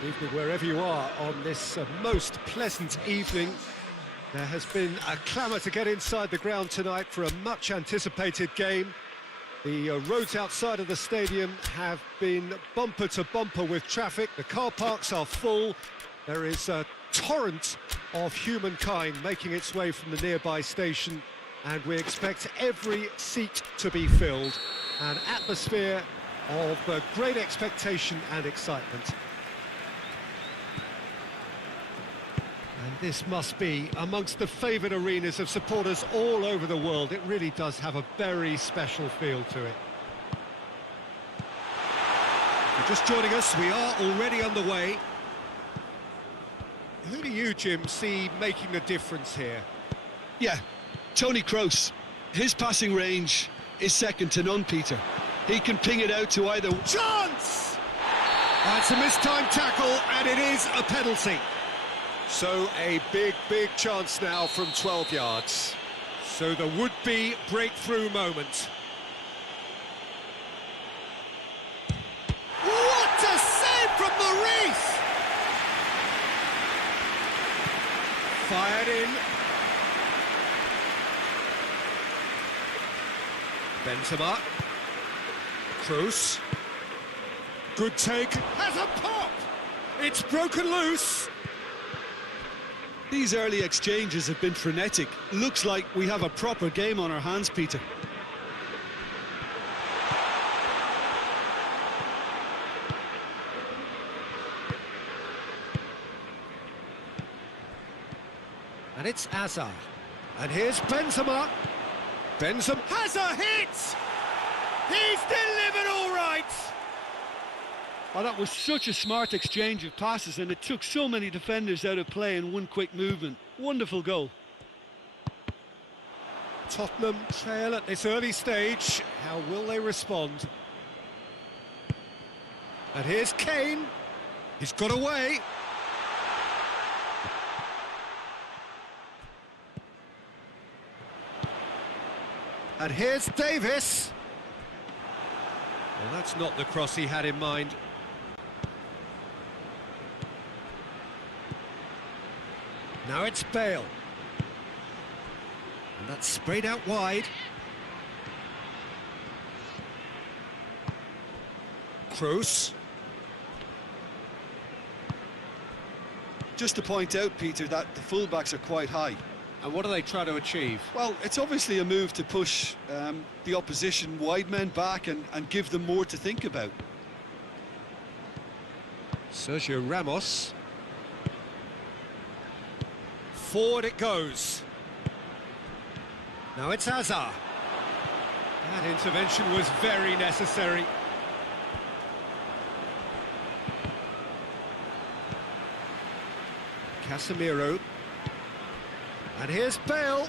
Good evening wherever you are on this most pleasant evening. There has been a clamour to get inside the ground tonight for a much anticipated game. The roads outside of the stadium have been bumper to bumper with traffic. The car parks are full. There is a torrent of humankind making its way from the nearby station, and we expect every seat to be filled. An atmosphere of great expectation and excitement. And this must be amongst the favoured arenas of supporters all over the world. It really does have a very special feel to it. If you're just joining us, we are already underway. Who do you, Jim, see making the difference here? Yeah, Tony Kroos. His passing range is second to none, Peter. He can ping it out to either... Chance! That's a mistimed tackle, and it is a penalty. So a big chance now from 12 yards. So the would-be breakthrough moment. What a save from Maurice! Fired in. Benzema. Kroos. Good take. Has a pop! It's broken loose. These early exchanges have been frenetic. Looks like we have a proper game on our hands, Peter. And it's Hazard. And here's Benzema. Benzema has a hit! He's delivered all right! Oh, that was such a smart exchange of passes, and it took so many defenders out of play in one quick movement. Wonderful goal. Tottenham trail at this early stage. How will they respond? And here's Kane. He's got away. And here's Davis. Well, that's not the cross he had in mind. Now it's Bale. And that's sprayed out wide. Kroos. Just to point out, Peter, that the fullbacks are quite high. And what do they try to achieve? Well, it's obviously a move to push the opposition wide men back and give them more to think about. Sergio Ramos. Forward it goes. Now it's Hazard. That intervention was very necessary. Casemiro. And here's Bale.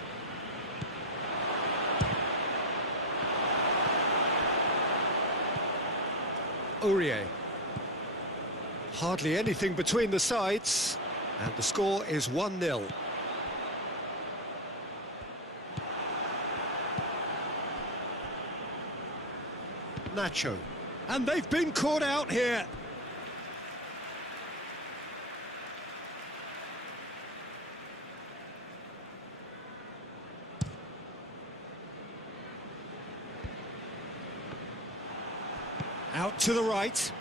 Aurier. Hardly anything between the sides. And the score is 1-0. Nacho. And they've been caught out here. Out to the right.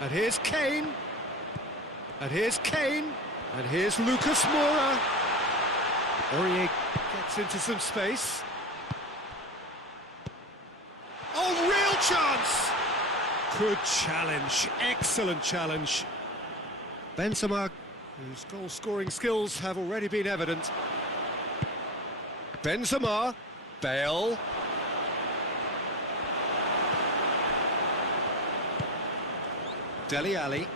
And here's Kane. And here's Kane. And here's Lucas Moura. Aurier gets into some space. Oh, real chance! Good challenge, excellent challenge. Benzema, whose goal-scoring skills have already been evident. Benzema, Bale. Dele Alli.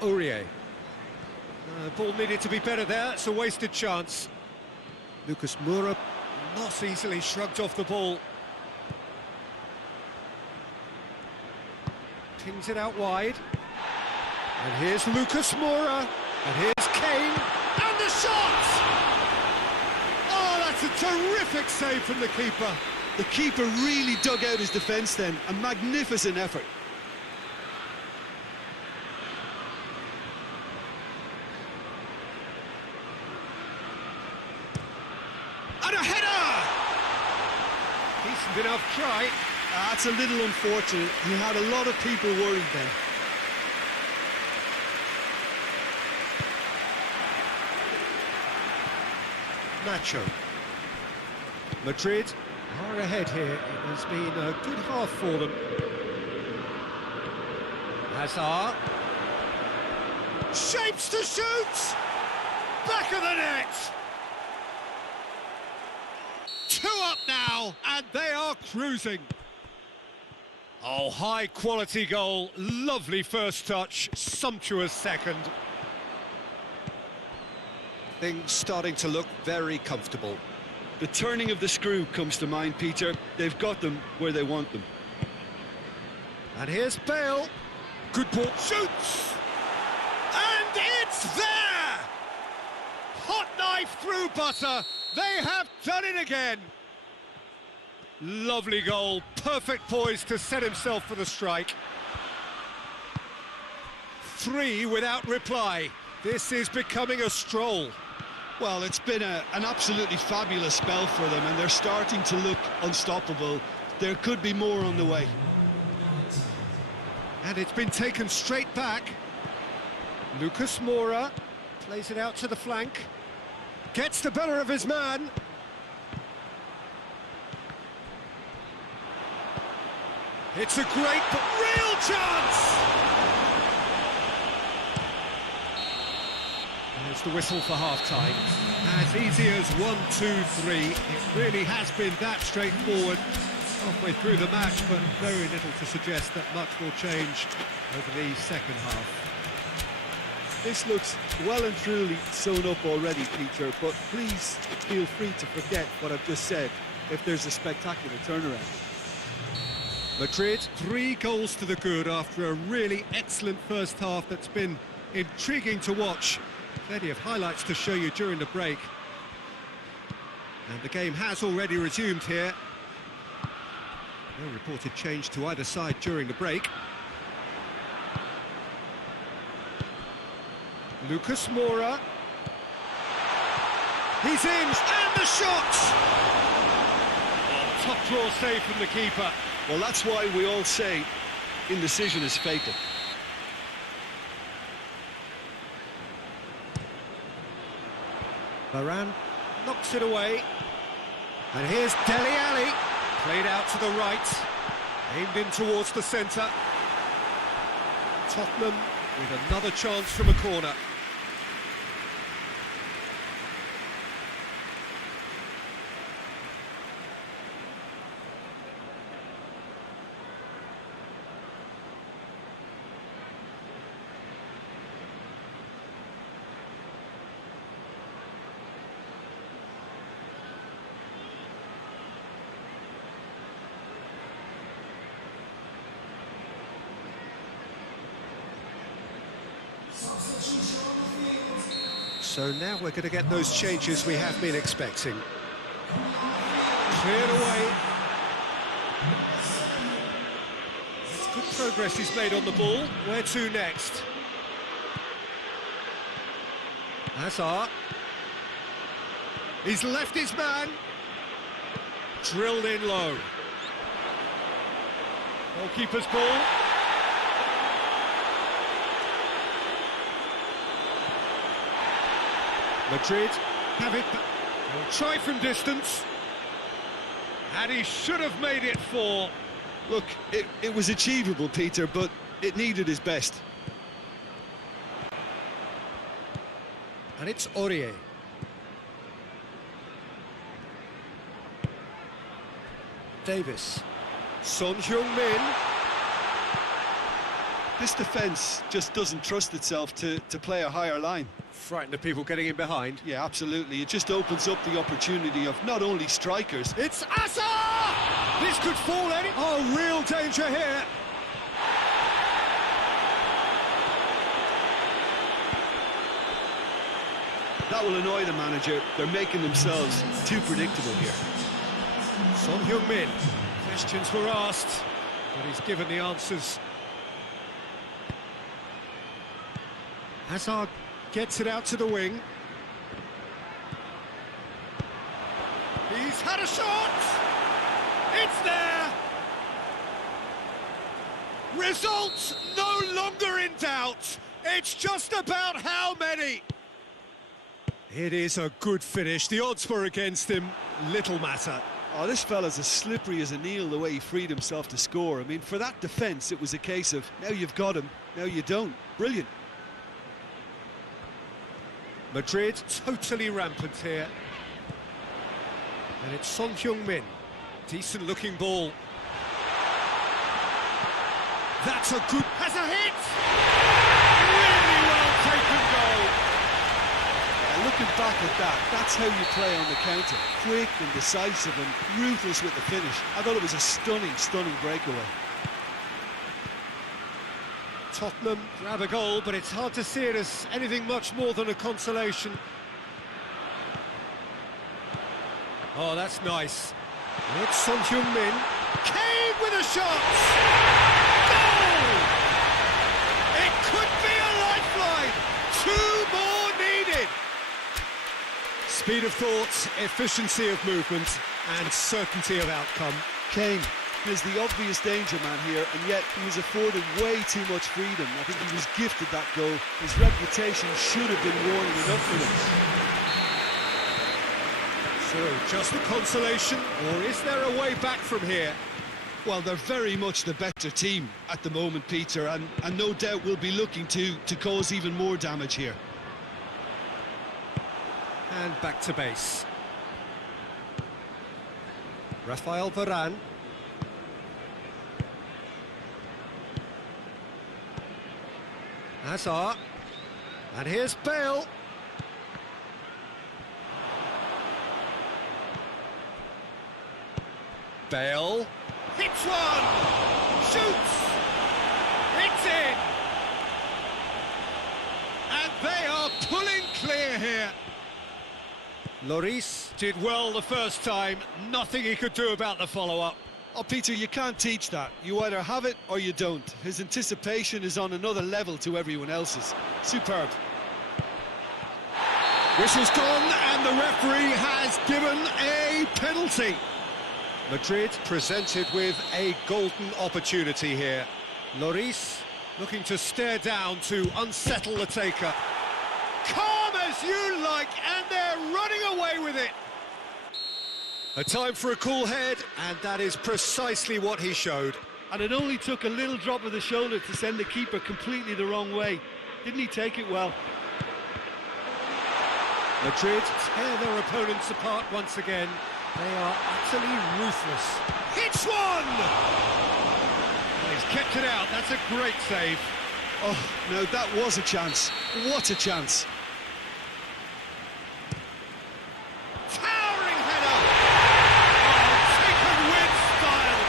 Aurier. The ball needed to be better there, it's a wasted chance. Lucas Moura not easily shrugged off the ball. Pings it out wide. And here's Lucas Moura. And here's Kane. And the shot! Oh, that's It's a terrific save from the keeper. The keeper really dug out his defence then. A magnificent effort. And a header! Decent enough try. That's a little unfortunate. He had a lot of people worried then. Nacho. Madrid are ahead here. It has been a good half for them. Hazard. Shapes to shoot! Back of the net! 2 up now, and they are cruising. Oh, high-quality goal. Lovely first touch, sumptuous second. Things starting to look very comfortable. The turning of the screw comes to mind, Peter. They've got them where they want them. And here's Bale. Good ball. Shoots! And it's there! Hot knife through butter. They have done it again. Lovely goal. Perfect poise to set himself for the strike. 3 without reply. This is becoming a stroll. Well, it's been an absolutely fabulous spell for them, and they're starting to look unstoppable. There could be more on the way. And it's been taken straight back. Lucas Moura plays it out to the flank. Gets the better of his man. It's a great, real chance! There's the whistle for half-time. As easy as 1, 2, 3. It really has been that straightforward. Halfway through the match, but very little to suggest that much will change over the second half. This looks well and truly sewn up already, Peter, but please feel free to forget what I've just said if there's a spectacular turnaround. Madrid, 3 goals to the good after a really excellent first half that's been intriguing to watch. Plenty of highlights to show you during the break. And the game has already resumed here. No reported change to either side during the break. Lucas Moura. He's in, and the shot! Oh, top draw save from the keeper. Well, that's why we all say indecision is fatal. Varane knocks it away. And here's Dele Alli. Played out to the right. Aimed in towards the centre. Tottenham with another chance from a corner. So now we're going to get those changes we have been expecting. Cleared away. It's good progress he's made on the ball. Where to next? Hazard. He's left his man. Drilled in low. Goalkeeper's ball. Madrid have it. He'll try from distance. And he should have made it 4. Look, it was achievable, Peter, but it needed his best. And it's Aurier. Davis. Son Heung-min. This defence just doesn't trust itself to play a higher line. Frightened of people getting in behind. Yeah, absolutely. It just opens up the opportunity of not only strikers. It's Hazard! This could fall any... Oh, real danger here. That will annoy the manager. They're making themselves too predictable here. Min. Questions were asked, but he's given the answers. Hazard gets it out to the wing. He's had a shot! It's there! Results no longer in doubt. It's just about how many. It is a good finish. The odds were against him. Little matter. Oh, this fella's as slippery as an eel the way he freed himself to score. I mean, for that defence, it was a case of, now you've got him, now you don't. Brilliant. Madrid totally rampant here. And it's Min. Decent looking ball. That's a good... has a hit! Really well taken goal. Looking back at that, that's how you play on the counter. Quick and decisive and ruthless with the finish. I thought it was a stunning, stunning breakaway. Tottenham grab a goal, but it's hard to see it as anything much more than a consolation. Oh, that's nice. It's Min. Kane with a shot! Goal! It could be a lifeline! 2 more needed! Speed of thought, efficiency of movement, and certainty of outcome. Kane is the obvious danger man here, and yet he was afforded way too much freedom. I think he was gifted that goal. His reputation should have been warning enough for him. So, just a consolation, or is there a way back from here? Well, they're very much the better team at the moment, Peter, and no doubt will be looking to cause even more damage here. And back to base. Rafael Varane. Hazard. And here's Bale. Bale. Hits one! Shoots! It's in! And they are pulling clear here. Lloris did well the first time. Nothing he could do about the follow-up. Oh, Peter, you can't teach that. You either have it or you don't. His anticipation is on another level to everyone else's. Superb. Whistle's gone, and the referee has given a penalty. Madrid presented with a golden opportunity here. Lloris looking to stare down to unsettle the taker. Calm as you like, and they're running away with it. A time for a cool head, and that is precisely what he showed. And it only took a little drop of the shoulder to send the keeper completely the wrong way. Didn't he take it well? Madrid tear their opponents apart once again. They are utterly ruthless. Hits one! He's kept it out. That's a great save. Oh, no, that was a chance. What a chance. Towering header! Oh, taken with style.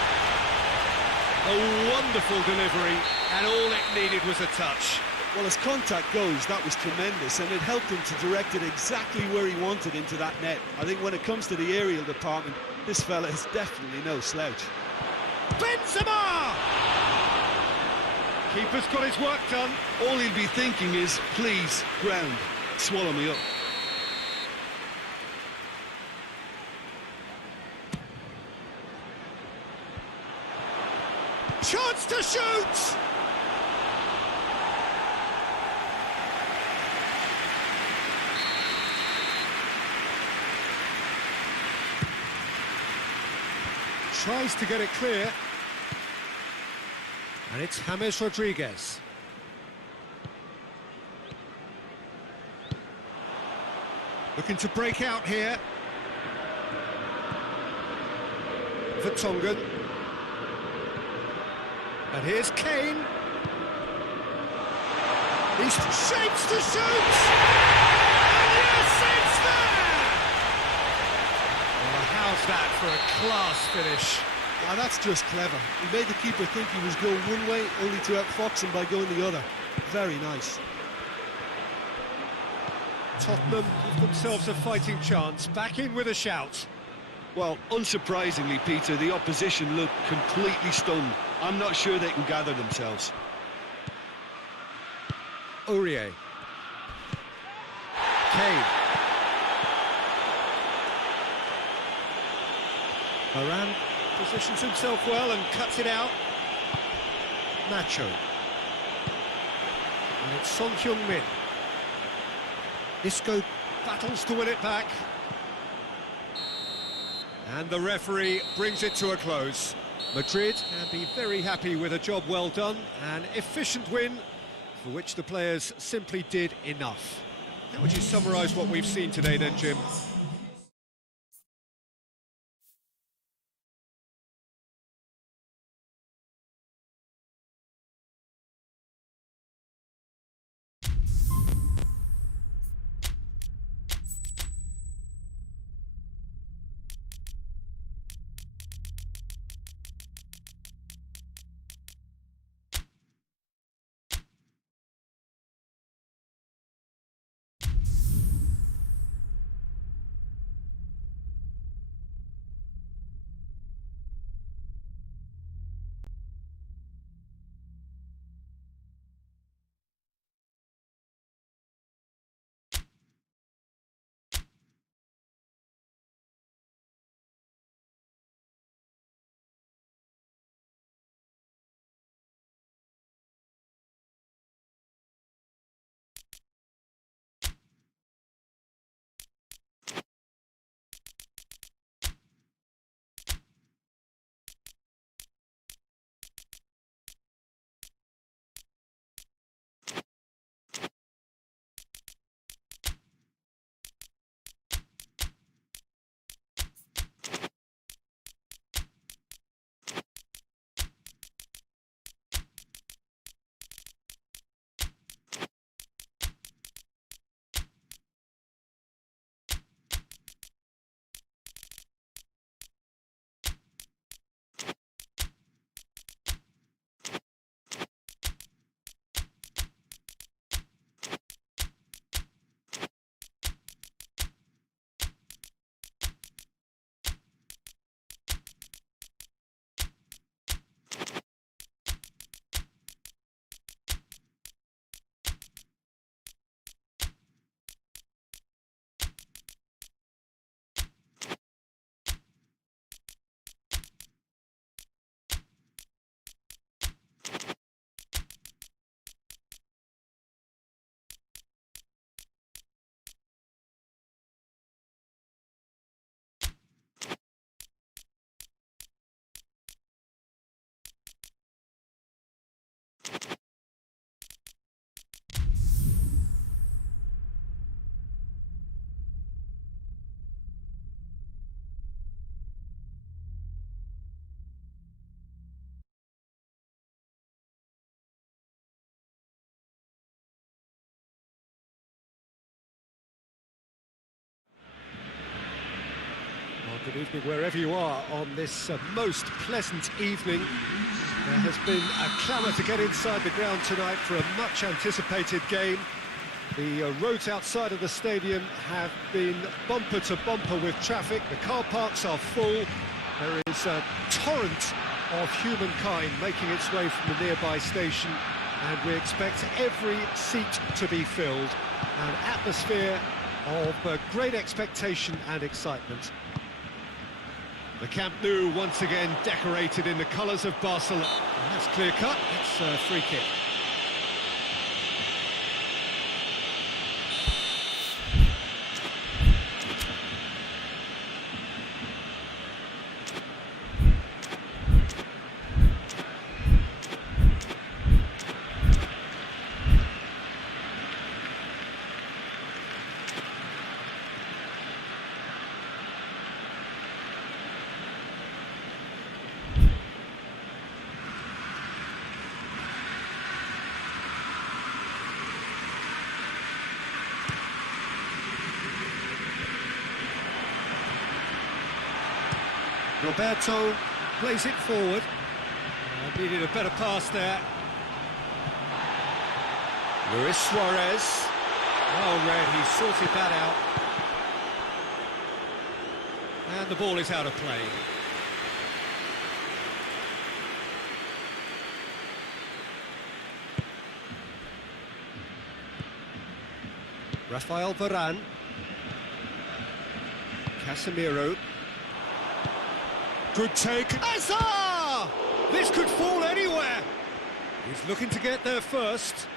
A wonderful delivery, and all it needed was a touch. Well, as contact goes, that was tremendous, and it helped him to direct it exactly where he wanted into that net. I think when it comes to the aerial department, this fella is definitely no slouch. Benzema! Keeper's got his work done. All he'll be thinking is, please, ground, swallow me up. Chance to shoot! Tries to get it clear. And it's James Rodriguez. Looking to break out here. Vertonghen. And here's Kane. He shapes to shoot! And yes, it's there! Well, how's that for a class finish? Ah, that's just clever. He made the keeper think he was going one way, only to outfox him by going the other. Very nice. Tottenham give themselves a fighting chance, back in with a shout. Well, unsurprisingly, Peter, the opposition look completely stunned. I'm not sure they can gather themselves. Aurier. Kane. Varane positions himself well and cuts it out. Nacho. And it's Min. Isco battles to win it back. And the referee brings it to a close. Madrid can be very happy with a job well done, an efficient win for which the players simply did enough. How would you summarise what we've seen today then, Jim? Good evening wherever you are on this most pleasant evening. There has been a clamour to get inside the ground tonight for a much anticipated game. The roads outside of the stadium have been bumper to bumper with traffic. The car parks are full. There is a torrent of humankind making its way from the nearby station, and we expect every seat to be filled. An atmosphere of great expectation and excitement. The Camp Nou once again decorated in the colours of Barcelona. And that's clear cut, it's a free kick. Roberto plays it forward. Needed a better pass there. Luis Suarez. Well read, he sorted that out. And the ball is out of play. Rafael Varane. Casemiro. Good take. Hazard! This could fall anywhere. He's looking to get there first.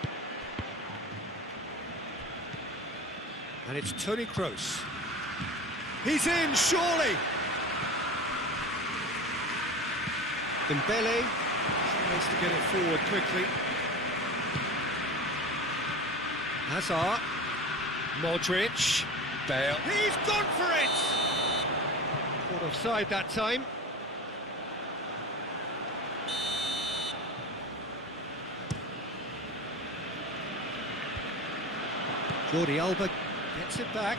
And it's Toni Kroos. He's in, surely! Dembele tries to get it forward quickly. Hazard. Modric. Bale. He's gone for it! Caught offside that time. Jordi Alba gets it back.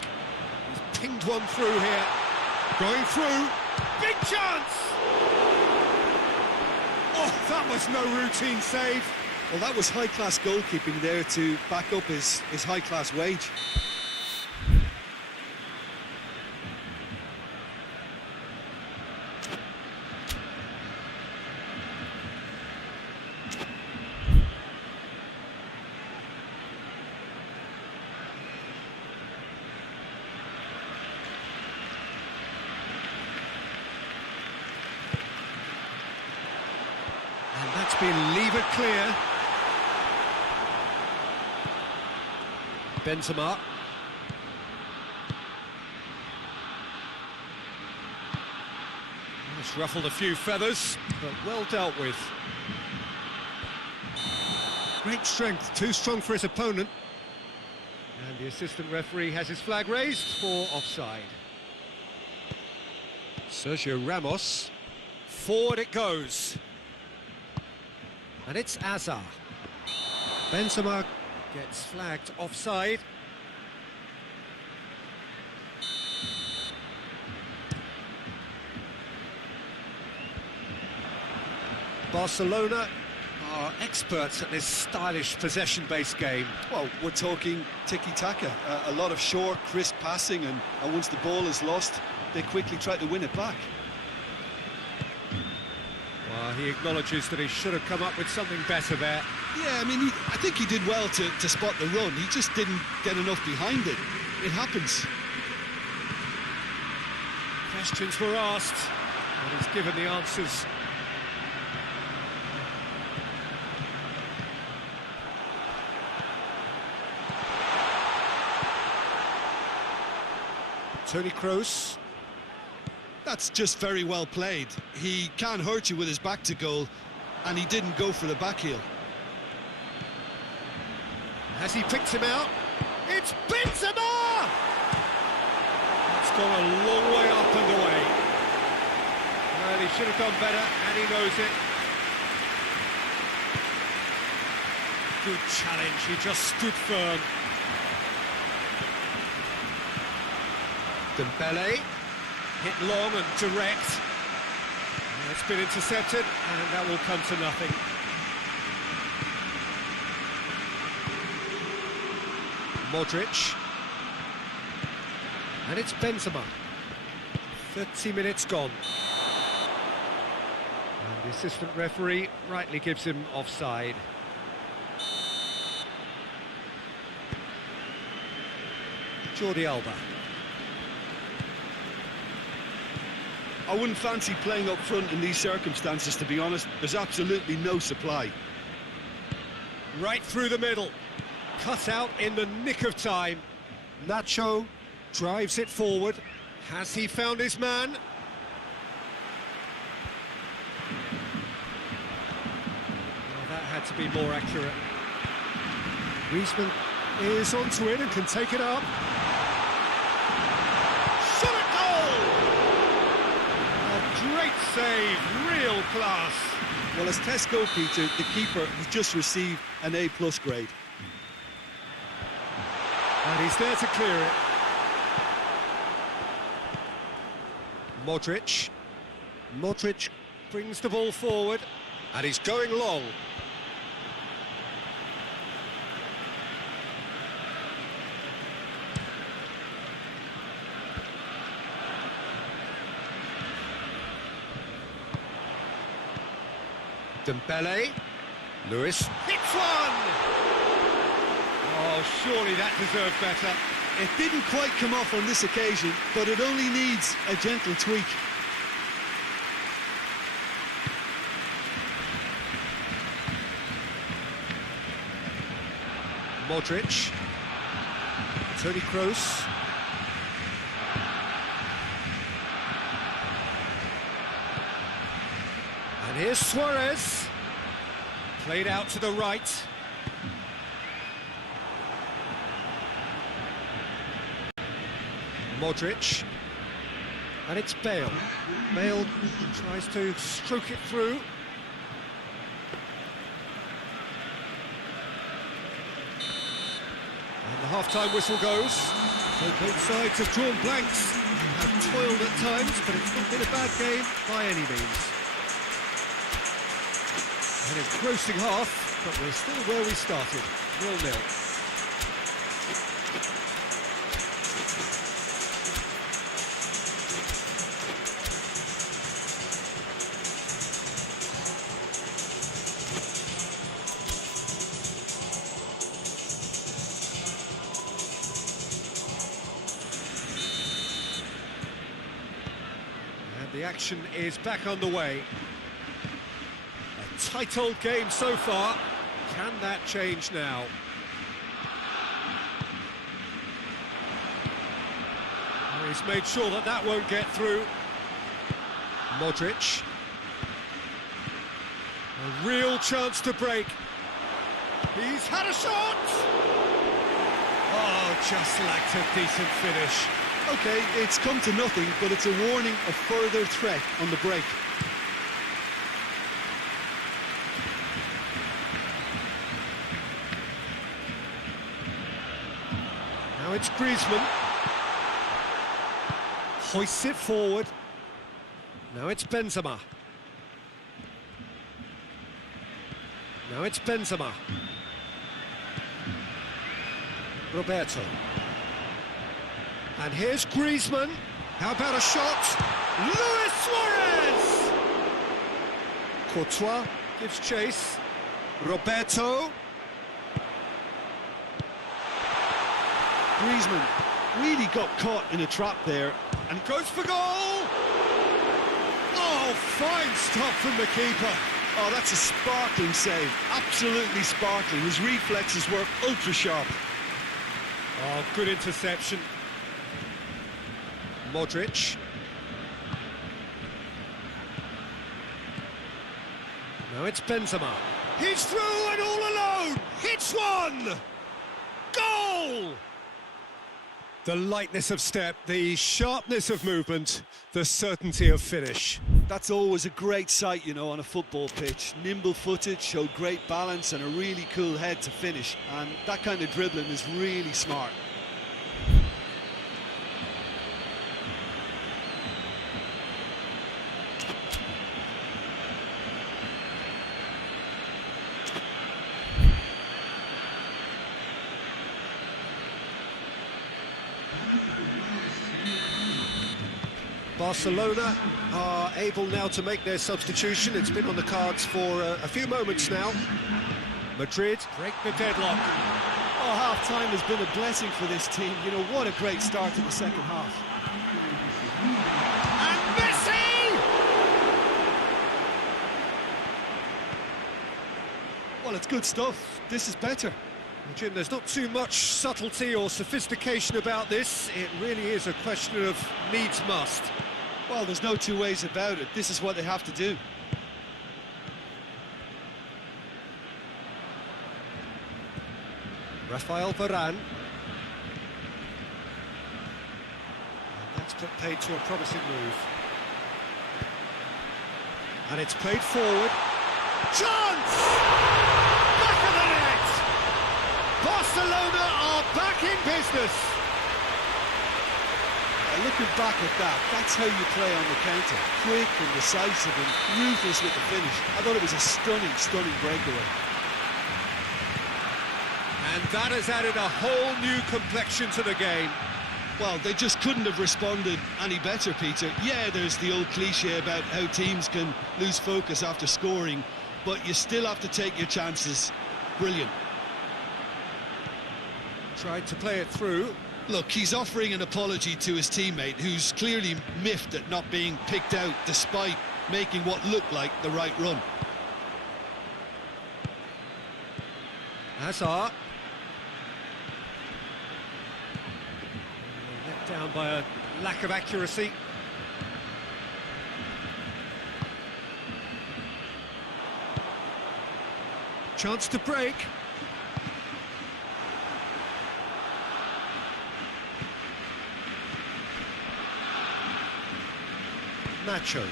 He's pinged one through here. Going through. Big chance! Oh, that was no routine save. Well, that was high-class goalkeeping there to back up his high-class wage. And that's been levered clear. Benzema. It's ruffled a few feathers, but well dealt with. Great strength, too strong for his opponent. And the assistant referee has his flag raised for offside. Sergio Ramos. Forward it goes. And it's Hazard. Benzema gets flagged offside. Barcelona are experts at this stylish possession-based game. Well, we're talking tiki-taka, a lot of short, crisp passing, and once the ball is lost, they quickly try to win it back. Well, he acknowledges that he should have come up with something better there. Yeah, I mean, I think he did well to spot the run. He just didn't get enough behind it. It happens. Questions were asked, and he's given the answers. Toni Kroos. That's just very well played. He can hurt you with his back to goal, and he didn't go for the back heel. Has he picked him out? It's Benzema! It's gone a long way up and away. Well, he should have done better, and he knows it. Good challenge, he just stood firm. Dembele, hit long and direct. It's been intercepted, and that will come to nothing. Modric. And it's Benzema. 30 minutes gone. And the assistant referee rightly gives him offside. Jordi Alba. I wouldn't fancy playing up front in these circumstances, to be honest. There's absolutely no supply. Right through the middle. Cut out in the nick of time. Nacho drives it forward. Has he found his man? Well, that had to be more accurate. Griezmann is onto it and can take it up. Shot at goal! A great save, real class. Well, as Test goalkeeper, the keeper has just received an A+ grade. And he's there to clear it. Modric. Modric brings the ball forward, and he's going long. Dembele. Lewis hits one! Oh, surely that deserved better. It didn't quite come off on this occasion, but it only needs a gentle tweak. Modric. Toni Kroos. And here's Suarez. Played out to the right. Modric. And it's Bale. Bale tries to stroke it through. And the half-time whistle goes. So both sides have drawn blanks. They have toiled at times, but it's not been a bad game by any means. An engrossing half, but we're still where we started, 0-0. And the action is back on the way. Tight old game so far. Can that change now? Oh, he's made sure that that won't get through. Modric. A real chance to break. He's had a shot! Oh, just lacked a decent finish. OK, it's come to nothing, but it's a warning of further threat on the break. Now it's Griezmann. Hoists it forward. Now it's Benzema. Now it's Benzema. Roberto. And here's Griezmann. How about a shot? Luis Suarez! Courtois gives chase. Roberto. Griezmann really got caught in a trap there. And goes for goal! Oh, fine stop from the keeper. Oh, that's a sparkling save. Absolutely sparkling. His reflexes work ultra sharp. Oh, good interception. Modric. Now it's Benzema. He's through and all alone! Hits one! Goal! The lightness of step, the sharpness of movement, the certainty of finish. That's always a great sight, you know, on a football pitch. Nimble-footed, showed great balance and a really cool head to finish. And that kind of dribbling is really smart. Barcelona are able now to make their substitution. It's been on the cards for a few moments now. Madrid break the deadlock. Oh, half-time has been a blessing for this team. You know, what a great start to the second half. And Messi! Well, it's good stuff. This is better. Jim, there's not too much subtlety or sophistication about this. It really is a question of needs must. Well, there's no two ways about it. This is what they have to do. Rafael Varane. And that's paid to a promising move. And it's played forward. Chance! Back of the net! Barcelona are back in business. Looking back at that, that's how you play on the counter. Quick and decisive and ruthless with the finish. I thought it was a stunning, stunning breakaway. And that has added a whole new complexion to the game. Well, they just couldn't have responded any better, Peter. Yeah, there's the old cliche about how teams can lose focus after scoring, but you still have to take your chances. Brilliant. Tried to play it through. Look, he's offering an apology to his teammate, who's clearly miffed at not being picked out despite making what looked like the right run. Hazard. Let down by a lack of accuracy. Chance to break. Nacho.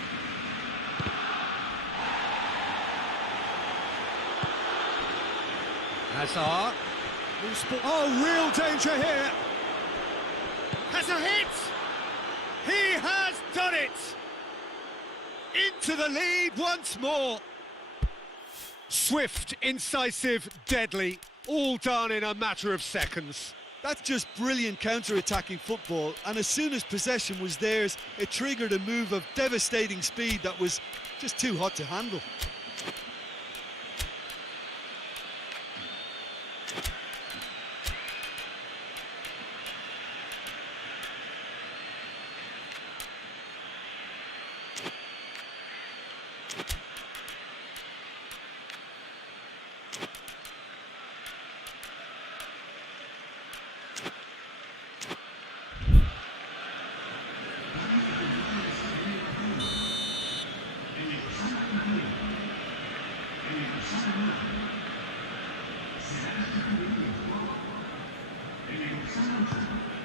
Hazard. Oh, real danger here. Has a hit. He has done it. Into the lead once more. Swift, incisive, deadly, all done in a matter of seconds. That's just brilliant counter-attacking football, and as soon as possession was theirs, it triggered a move of devastating speed that was just too hot to handle.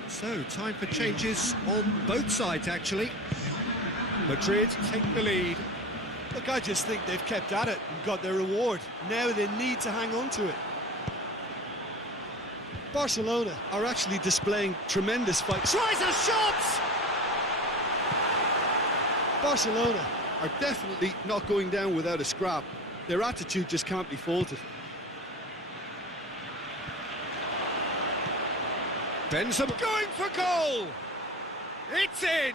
So, time for changes on both sides, actually. Madrid take the lead. Look, I just think they've kept at it and got their reward. Now they need to hang on to it. Barcelona are actually displaying tremendous fight. Tries a shot! Barcelona are definitely not going down without a scrap. Their attitude just can't be faulted. Benzema going for goal! It's in!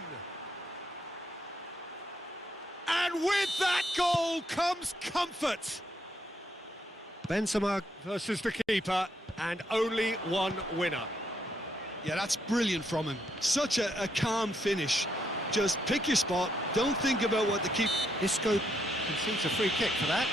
And with that goal comes comfort! Benzema versus the keeper, and only one winner. Yeah, that's brilliant from him. Such a calm finish. Just pick your spot, don't think about what the keeper... Isco concedes a free kick for that.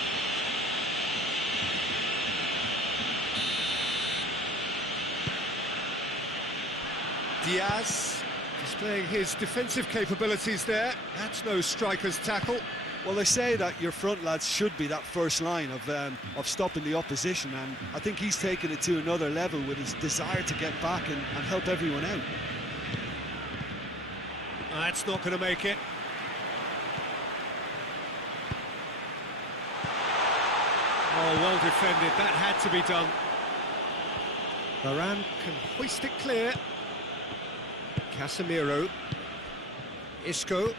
Diaz displaying his defensive capabilities there. That's no striker's tackle. Well, they say that your front lads should be that first line of stopping the opposition, and I think he's taken it to another level with his desire to get back and help everyone out. That's not going to make it. Oh, well defended. That had to be done. Varane can hoist it clear. Casemiro. Isco.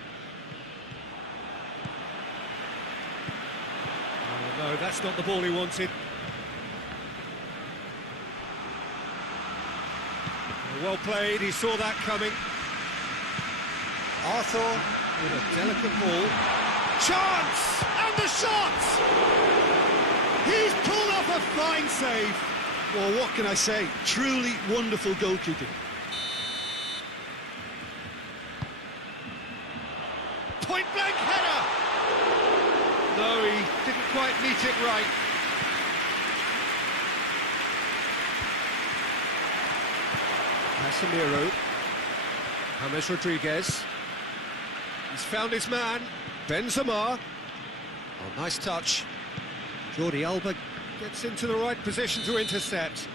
Oh, no, that's not the ball he wanted. Well played, he saw that coming. Arthur with a delicate ball. Chance! And the shot! He's pulled off a fine save. Well, what can I say? Truly wonderful goalkeeping. Point-blank header! No, he didn't quite meet it right. Casemiro. James Rodriguez. He's found his man. Benzema. Oh, nice touch. Jordi Alba gets into the right position to intercept.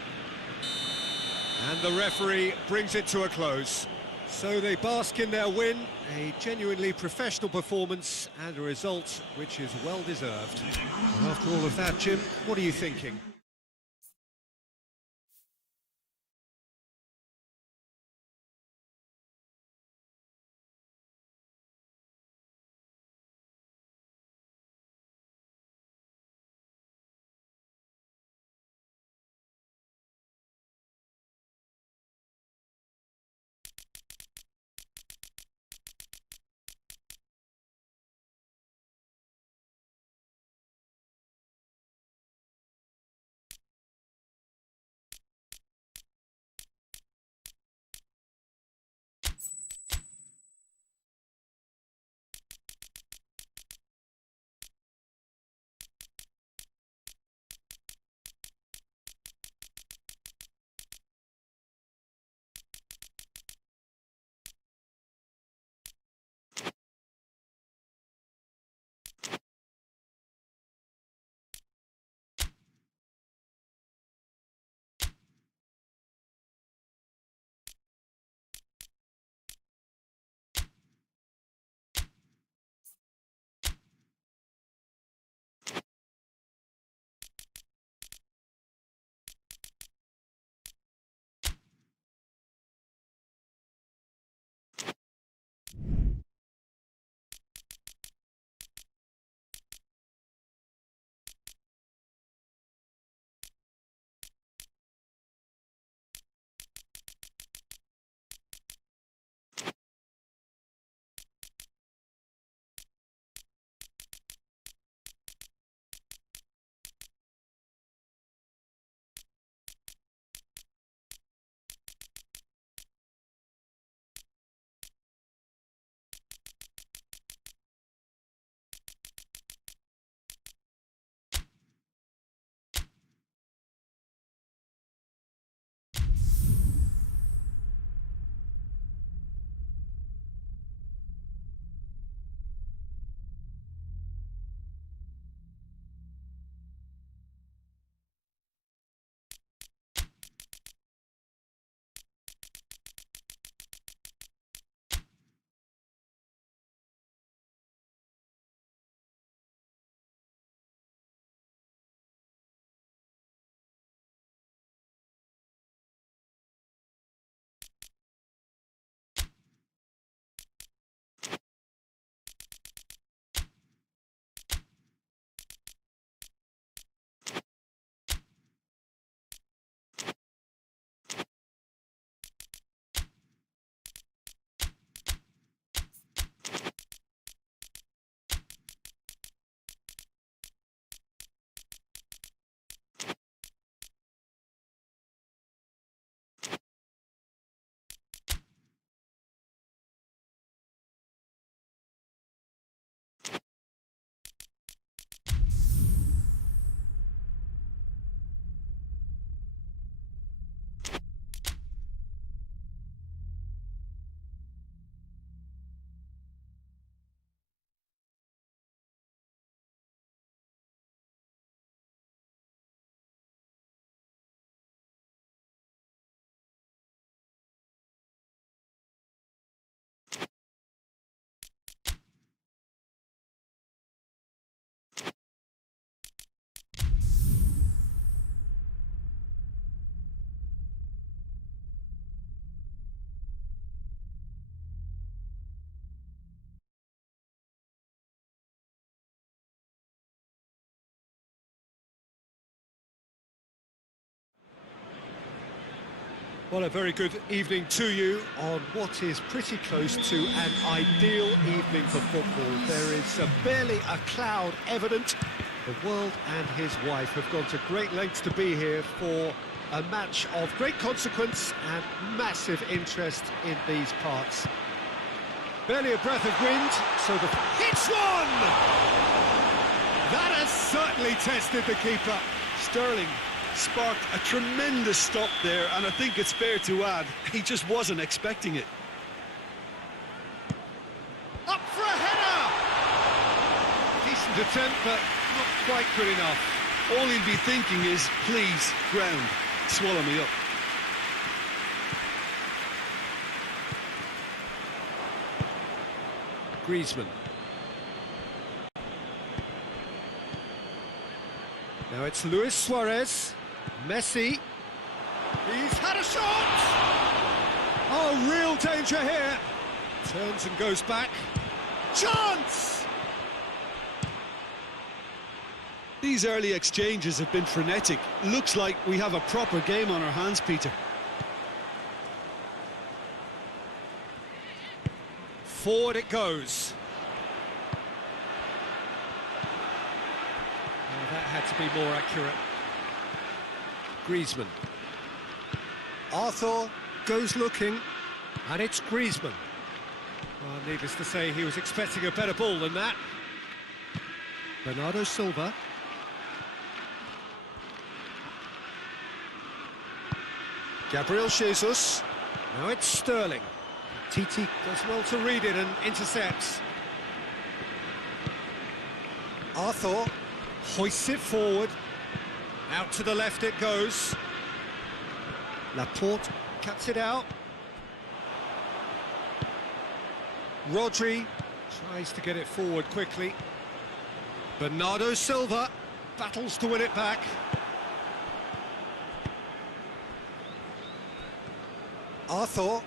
And the referee brings it to a close. So they bask in their win, a genuinely professional performance and a result which is well deserved. And after all of that, Jim, what are you thinking? Well, a very good evening to you on what is pretty close to an ideal evening for football. There is barely a cloud evident. The world and his wife have gone to great lengths to be here for a match of great consequence and massive interest in these parts. Barely a breath of wind, so the... Hits one! That has certainly tested the keeper. Sterling sparked a tremendous stop there, and I think it's fair to add, he just wasn't expecting it. Up for a header! Decent attempt, but not quite good enough. All he'll be thinking is, please, ground, swallow me up. Griezmann. Now it's Luis Suarez. Messi. He's had a shot! Oh, real danger here. Turns and goes back. Chance! These early exchanges have been frenetic. Looks like we have a proper game on our hands, Peter. Forward it goes. Oh, that had to be more accurate. Griezmann. Arthur goes looking, and it's Griezmann. Well, needless to say, he was expecting a better ball than that. Bernardo Silva. Gabriel Jesus. Now it's Sterling. Titi does well to read it and intercepts. Arthur hoists it forward. Out to the left it goes. Laporte cuts it out. Rodri tries to get it forward quickly. Bernardo Silva battles to win it back. Arthur,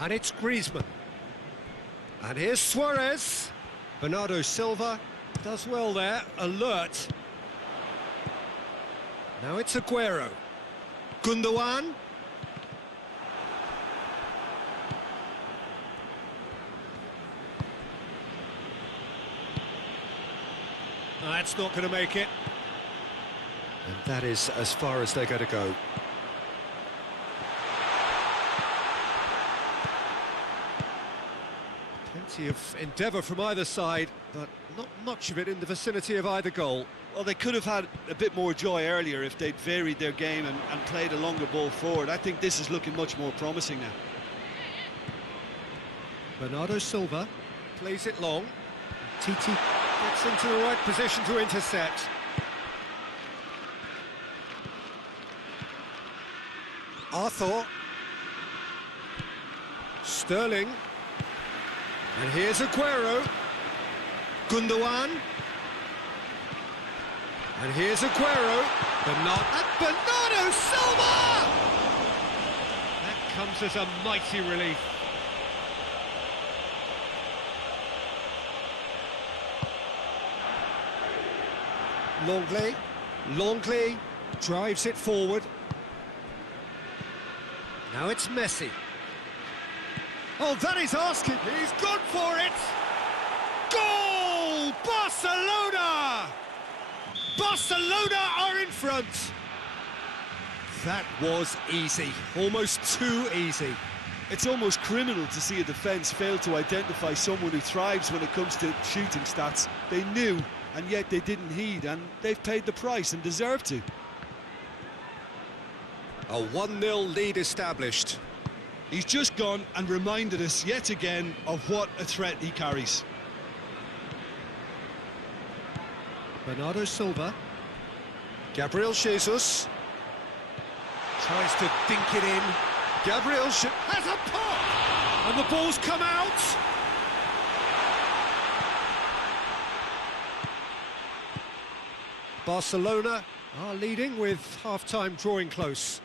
and it's Griezmann. And here's Suarez. Bernardo Silva does well there, alert. Now it's Aguero. Gundogan. That's not going to make it. And that is as far as they're going to go. Plenty of endeavour from either side, but not much of it in the vicinity of either goal. Well, they could have had a bit more joy earlier if they'd varied their game and played a longer ball forward. I think this is looking much more promising now. Bernardo Silva plays it long. Titi gets into the right position to intercept. Arthur. Sterling. And here's Aguero. Gundogan. And here's Aguero. Bernardo Silva! That comes as a mighty relief. Longley drives it forward. Now it's Messi. Oh, that is asking. He's gone for it. Goal! Barcelona! Barcelona are in front. That was easy, almost too easy. It's almost criminal to see a defence fail to identify someone who thrives when it comes to shooting stats. They knew, and yet they didn't heed, and they've paid the price and deserve to. A 1-0 lead established. He's just gone and reminded us yet again of what a threat he carries. Bernardo Silva. Gabriel Jesus. Tries to dink it in. Gabriel has a pop! And the ball's come out! Barcelona are leading with half-time drawing close.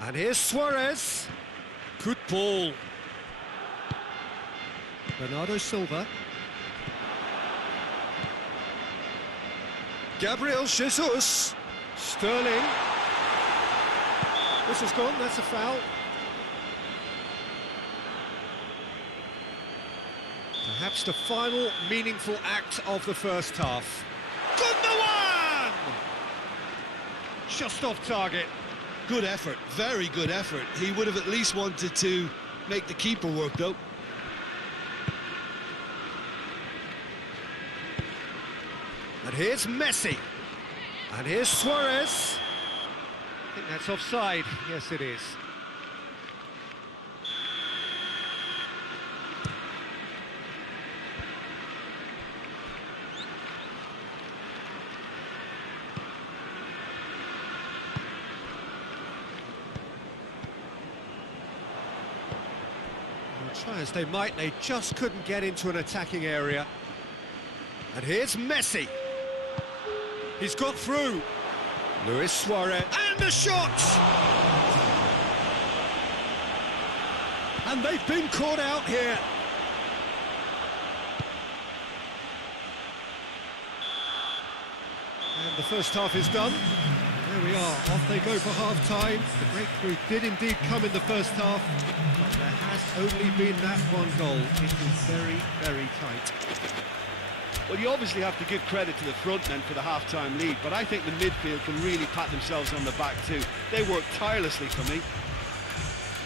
And here's Suarez. Good ball. Bernardo Silva. Gabriel Jesus. Sterling. This has gone, that's a foul. Perhaps the final meaningful act of the first half. Gundogan! Just off target. Good effort, very good effort. He would have at least wanted to make the keeper work, though. And here's Messi. And here's Suarez. I think that's offside. Yes, it is. Try as they might, they just couldn't get into an attacking area. And here's Messi. He's got through. Luis Suarez. And the shot! And they've been caught out here. And the first half is done. There we are, off they go for half-time. The breakthrough did indeed come in the first half, but there has only been that one goal. It is very, very tight. Well, you obviously have to give credit to the front men for the half-time lead, but I think the midfield can really pat themselves on the back too. They work tirelessly for me.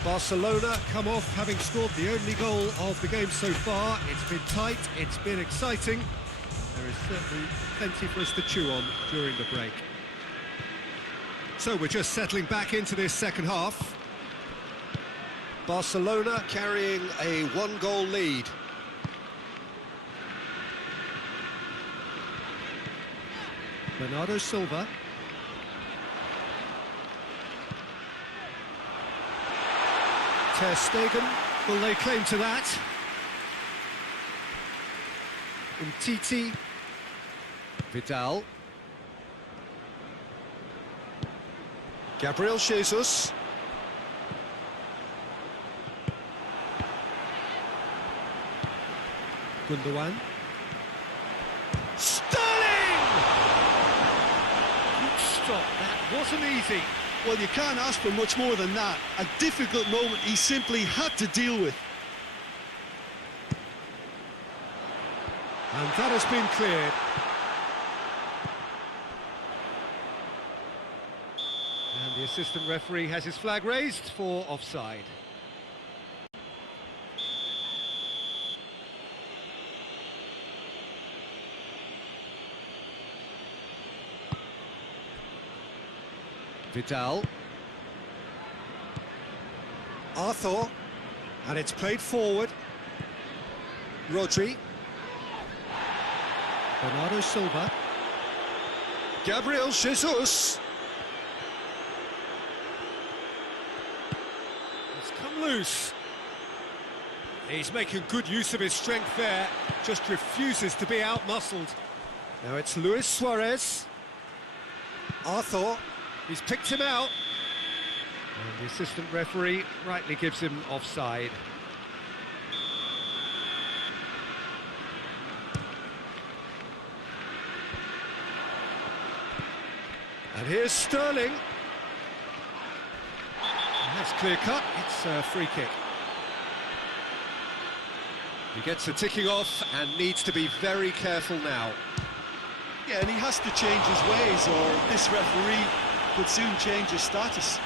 Barcelona come off having scored the only goal of the game so far. It's been tight, it's been exciting. There is certainly plenty for us to chew on during the break. So we're just settling back into this second half. Barcelona carrying a one-goal lead. Bernardo Silva. Ter Stegen, will they claim to that? Umtiti. Vidal. Gabriel Jesus. Gundogan. Sterling! Good stop, that wasn't easy. Well, you can't ask for much more than that. A difficult moment he simply had to deal with. And that has been cleared. And the assistant referee has his flag raised for offside. Vidal. Arthur. And it's played forward. Rodri. Bernardo Silva. Gabriel Jesus. It's come loose. He's making good use of his strength there. Just refuses to be out-muscled. Now it's Luis Suarez. Arthur. He's picked him out. And the assistant referee rightly gives him offside. And here's Sterling. And that's clear cut, it's a free kick. He gets the ticking off and needs to be very careful now. Yeah, and he has to change his ways, or this referee could soon change his status.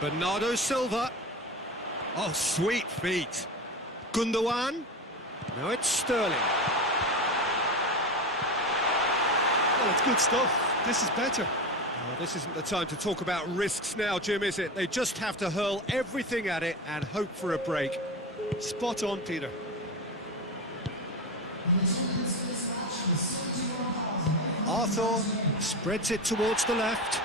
Bernardo Silva. Oh, sweet feet. Gundogan. Now it's Sterling. Well, it's good stuff. This is better. Oh, this isn't the time to talk about risks now, Jim, is it? They just have to hurl everything at it and hope for a break. Spot on, Peter. Arthur spreads it towards the left.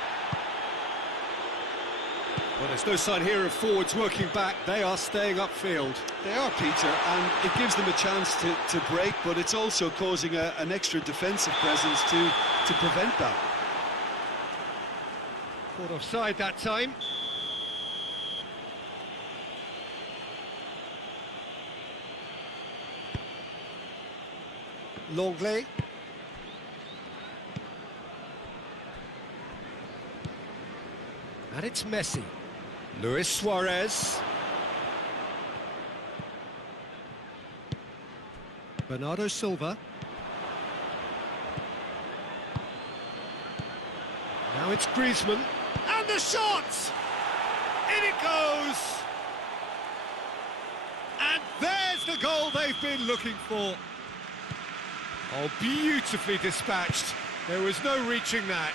Well, there's no sign here of forwards working back. They are staying upfield. They are, Peter, and it gives them a chance to break, but it's also causing an extra defensive presence to prevent that. Caught offside that time. Longley. And it's Messi. Luis Suarez. Bernardo Silva. Now it's Griezmann. And the shot! In it goes! And there's the goal they've been looking for. Oh, beautifully dispatched. There was no reaching that.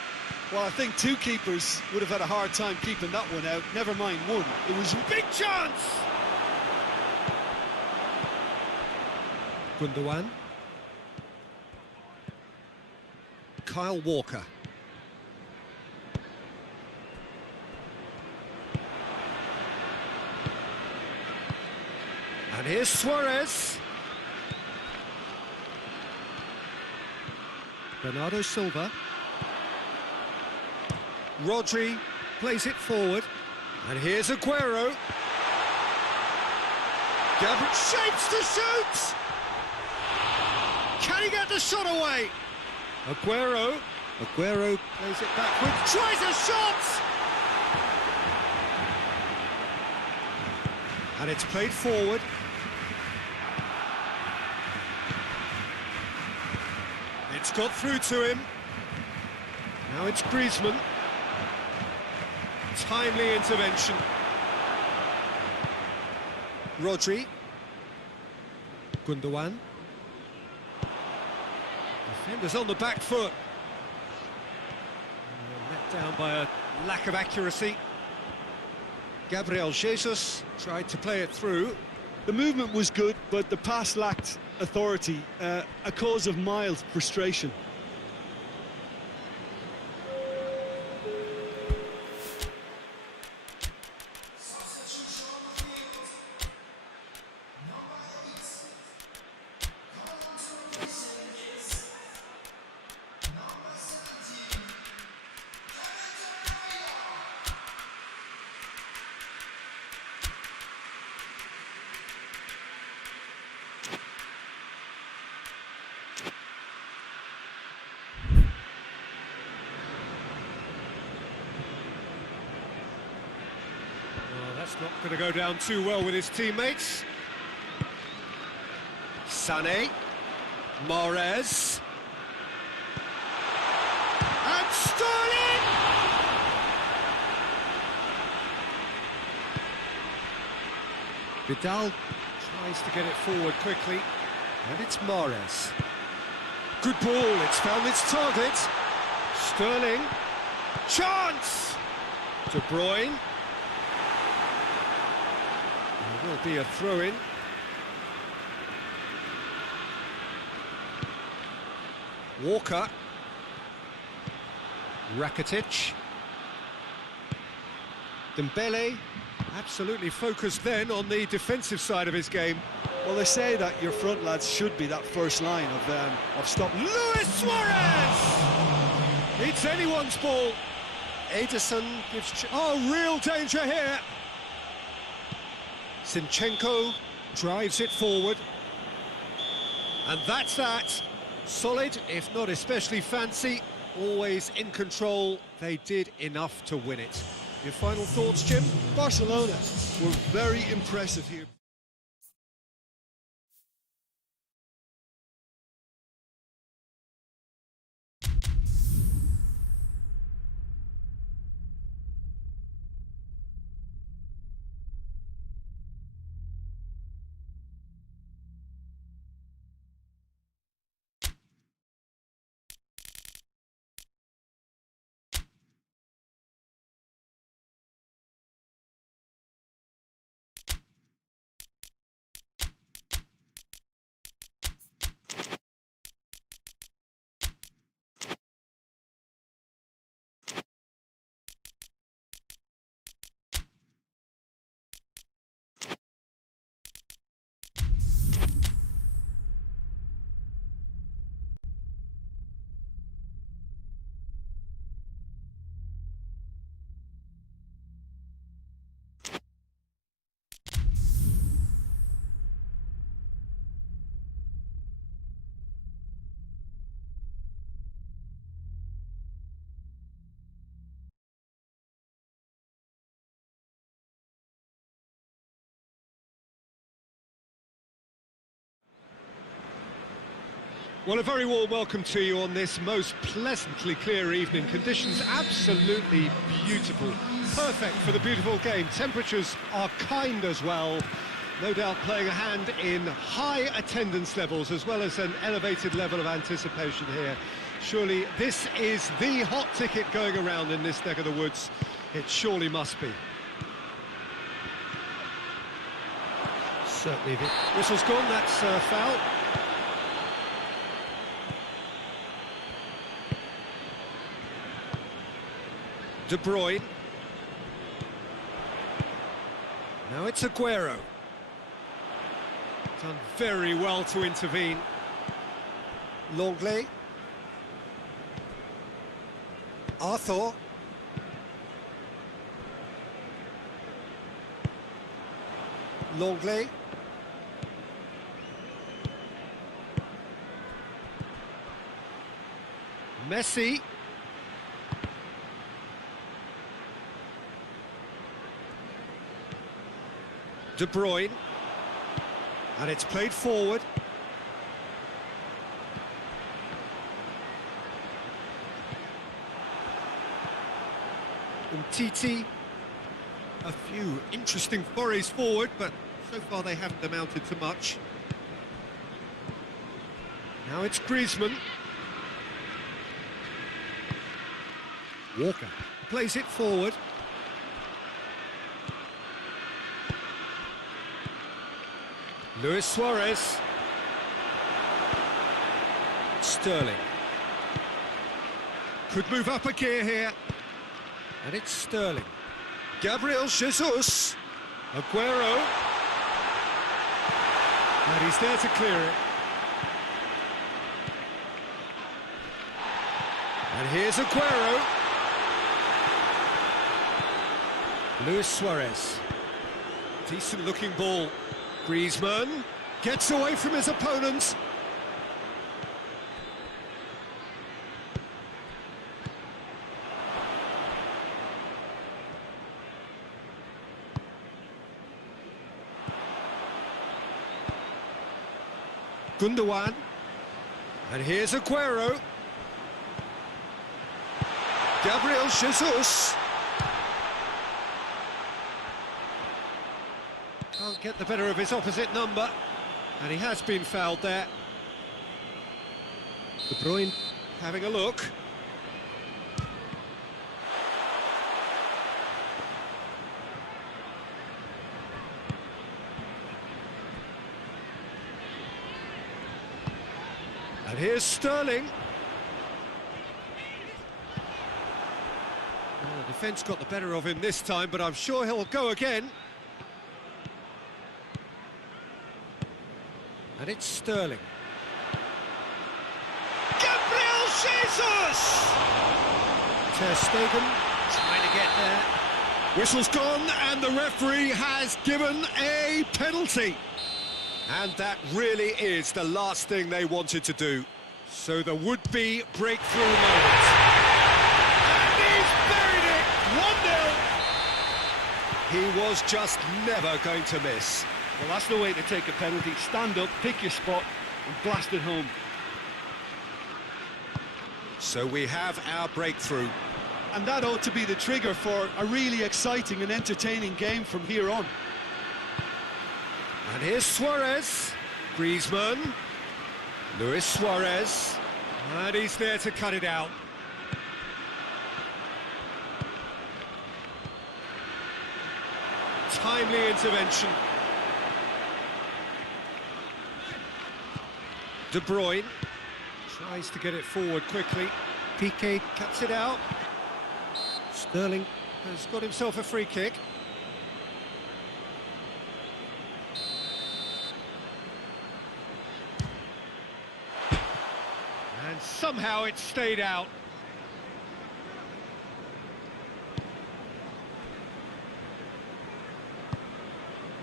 Well, I think two keepers would have had a hard time keeping that one out, never mind one. It was a Big chance! Gundogan. Kyle Walker. And here's Suarez. Bernardo Silva. Rodri plays it forward. And here's Aguero. Gabriel shapes to shoot! Can he get the shot away? Aguero plays it backwards, tries a shot! And it's played forward. It's got through to him. Now it's Griezmann. Timely intervention. Rodri. Gundogan. Defenders on the back foot. Let down by a lack of accuracy. Gabriel Jesus tried to play it through. The movement was good, but the pass lacked authority, a cause of mild frustration. That's not going to go down too well with his teammates. Sané. Mahrez. And Sterling! Vidal tries to get it forward quickly. And it's Mahrez. Good ball, it's found its target. Sterling. Chance! De Bruyne. There will be a throw-in. Walker. Rakitic. Dembele. Absolutely focused then on the defensive side of his game. Well, they say that your front lads should be that first line of stop. Luis Suarez! It's anyone's ball. Ederson gives... Oh, real danger here. Zinchenko drives it forward. And that's that. Solid, if not especially fancy. Always in control. They did enough to win it. Your final thoughts, Jim? Barcelona were very impressive here. Well, a very warm welcome to you on this most pleasantly clear evening. Conditions absolutely beautiful. Perfect for the beautiful game. Temperatures are kind as well. No doubt playing a hand in high attendance levels as well as an elevated level of anticipation here. Surely this is the hot ticket going around in this neck of the woods. It surely must be. Certainly the whistle's gone, that's foul. De Bruyne. Now it's Aguero. Done very well to intervene. Longley. Arthur. Longley. Messi. De Bruyne. And it's played forward. Umtiti. A few interesting forays forward, but so far they haven't amounted to much. Now it's Griezmann. Walker plays it forward. Luis Suarez. Sterling. Could move up a gear here. And it's Sterling. Gabriel Jesus. Aguero. And he's there to clear it. And here's Aguero. Luis Suarez. Decent looking ball. Griezmann gets away from his opponent. Gundogan. And here's Aguero. Gabriel Jesus. Can't get the better of his opposite number, and he has been fouled there. De Bruyne having a look. And here's Sterling. Well, the defence got the better of him this time, but I'm sure he'll go again. And it's Sterling. Gabriel Jesus! Ter Stegen trying to get there. Whistle's gone and the referee has given a penalty. And that really is the last thing they wanted to do. So the would-be breakthrough moment. And he's buried it! 1-0. He was just never going to miss. Well, that's the way to take a penalty. Stand up, pick your spot, and blast it home. So we have our breakthrough. And that ought to be the trigger for a really exciting and entertaining game from here on. And here's Suarez. Griezmann. Luis Suarez. And he's there to cut it out. Timely intervention. De Bruyne tries to get it forward quickly. Piqué cuts it out. Sterling has got himself a free kick. And somehow it stayed out.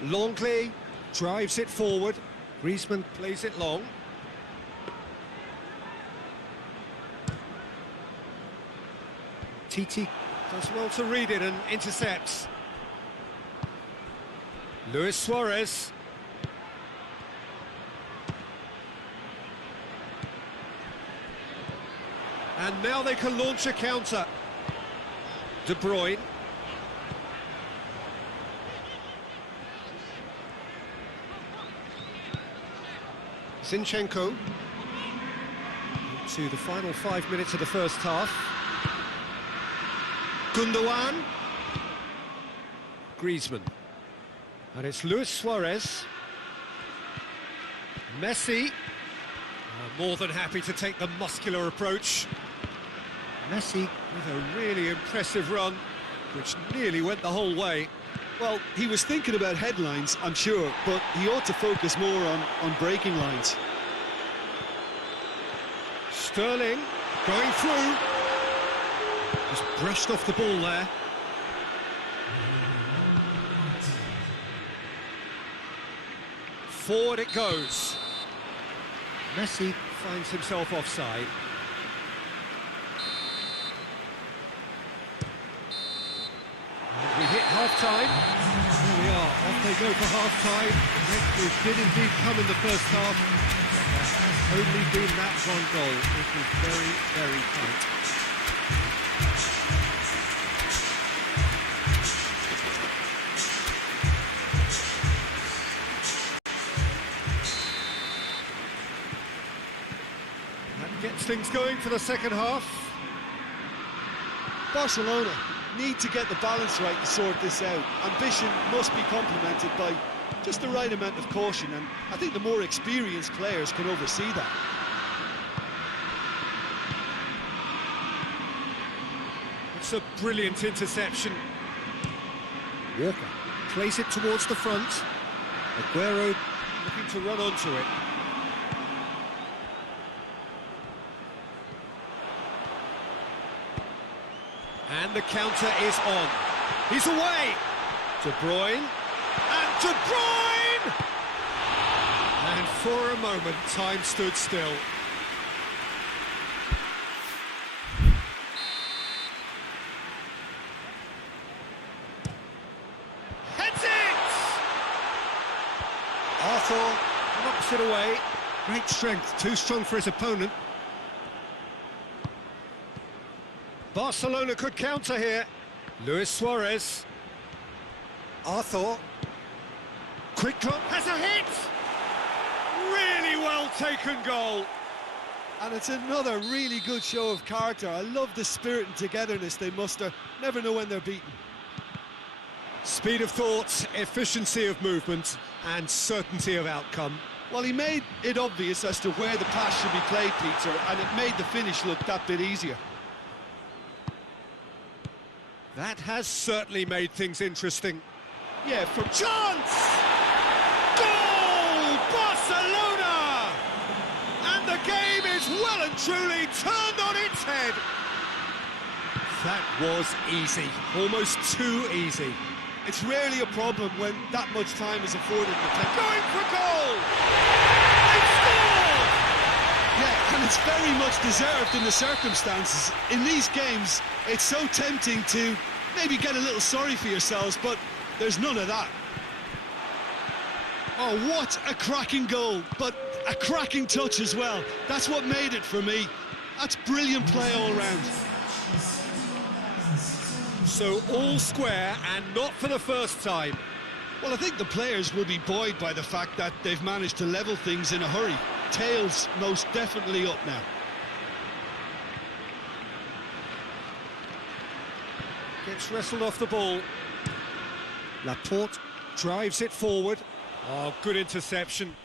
Longley drives it forward. Griezmann plays it long. Titi does well to read it and intercepts. Luis Suarez. And now they can launch a counter. De Bruyne. Zinchenko. To the final 5 minutes of the first half. Gundogan. Griezmann. And it's Luis Suarez. Messi. More than happy to take the muscular approach. Messi with a really impressive run, which nearly went the whole way. Well, he was thinking about headlines, I'm sure, but he ought to focus more on breaking lines. Sterling going through. Just brushed off the ball there. Forward it goes. Messi finds himself offside. And we hit half-time. There we are, off they go for half-time. The breakthrough did indeed come in the first half. But there has only been that one goal. It was very, very tight. Gets things going for the second half. Barcelona need to get the balance right to sort this out. Ambition must be complemented by just the right amount of caution, and I think the more experienced players can oversee that. It's a brilliant interception. Walker plays it towards the front. Aguero looking to run onto it. And the counter is on. He's away. De Bruyne. And De Bruyne! And for a moment, time stood still. Heads it! Arthur knocks it away. Great strength, too strong for his opponent. Barcelona could counter here. Luis Suarez. Arthur. Quick drop. Has a hit! Really well taken goal. And it's another really good show of character. I love the spirit and togetherness they muster. Never know when they're beaten. Speed of thought, efficiency of movement, and certainty of outcome. Well, he made it obvious as to where the pass should be played, Peter, and it made the finish look that bit easier. That has certainly made things interesting. Yeah, from Chance! Goal! Barcelona! And the game is well and truly turned on its head. That was easy, almost too easy. It's rarely a problem when that much time is afforded the play. Going for goal! They scored! Yeah, and it's very much deserved in the circumstances. In these games, it's so tempting to maybe get a little sorry for yourselves, but there's none of that. Oh, what a cracking goal, but a cracking touch as well. That's what made it for me. That's brilliant play all round. So all square, and not for the first time. Well, I think the players will be buoyed by the fact that they've managed to level things in a hurry. Tails most definitely up now. Gets wrestled off the ball. Laporte drives it forward. Oh, good interception.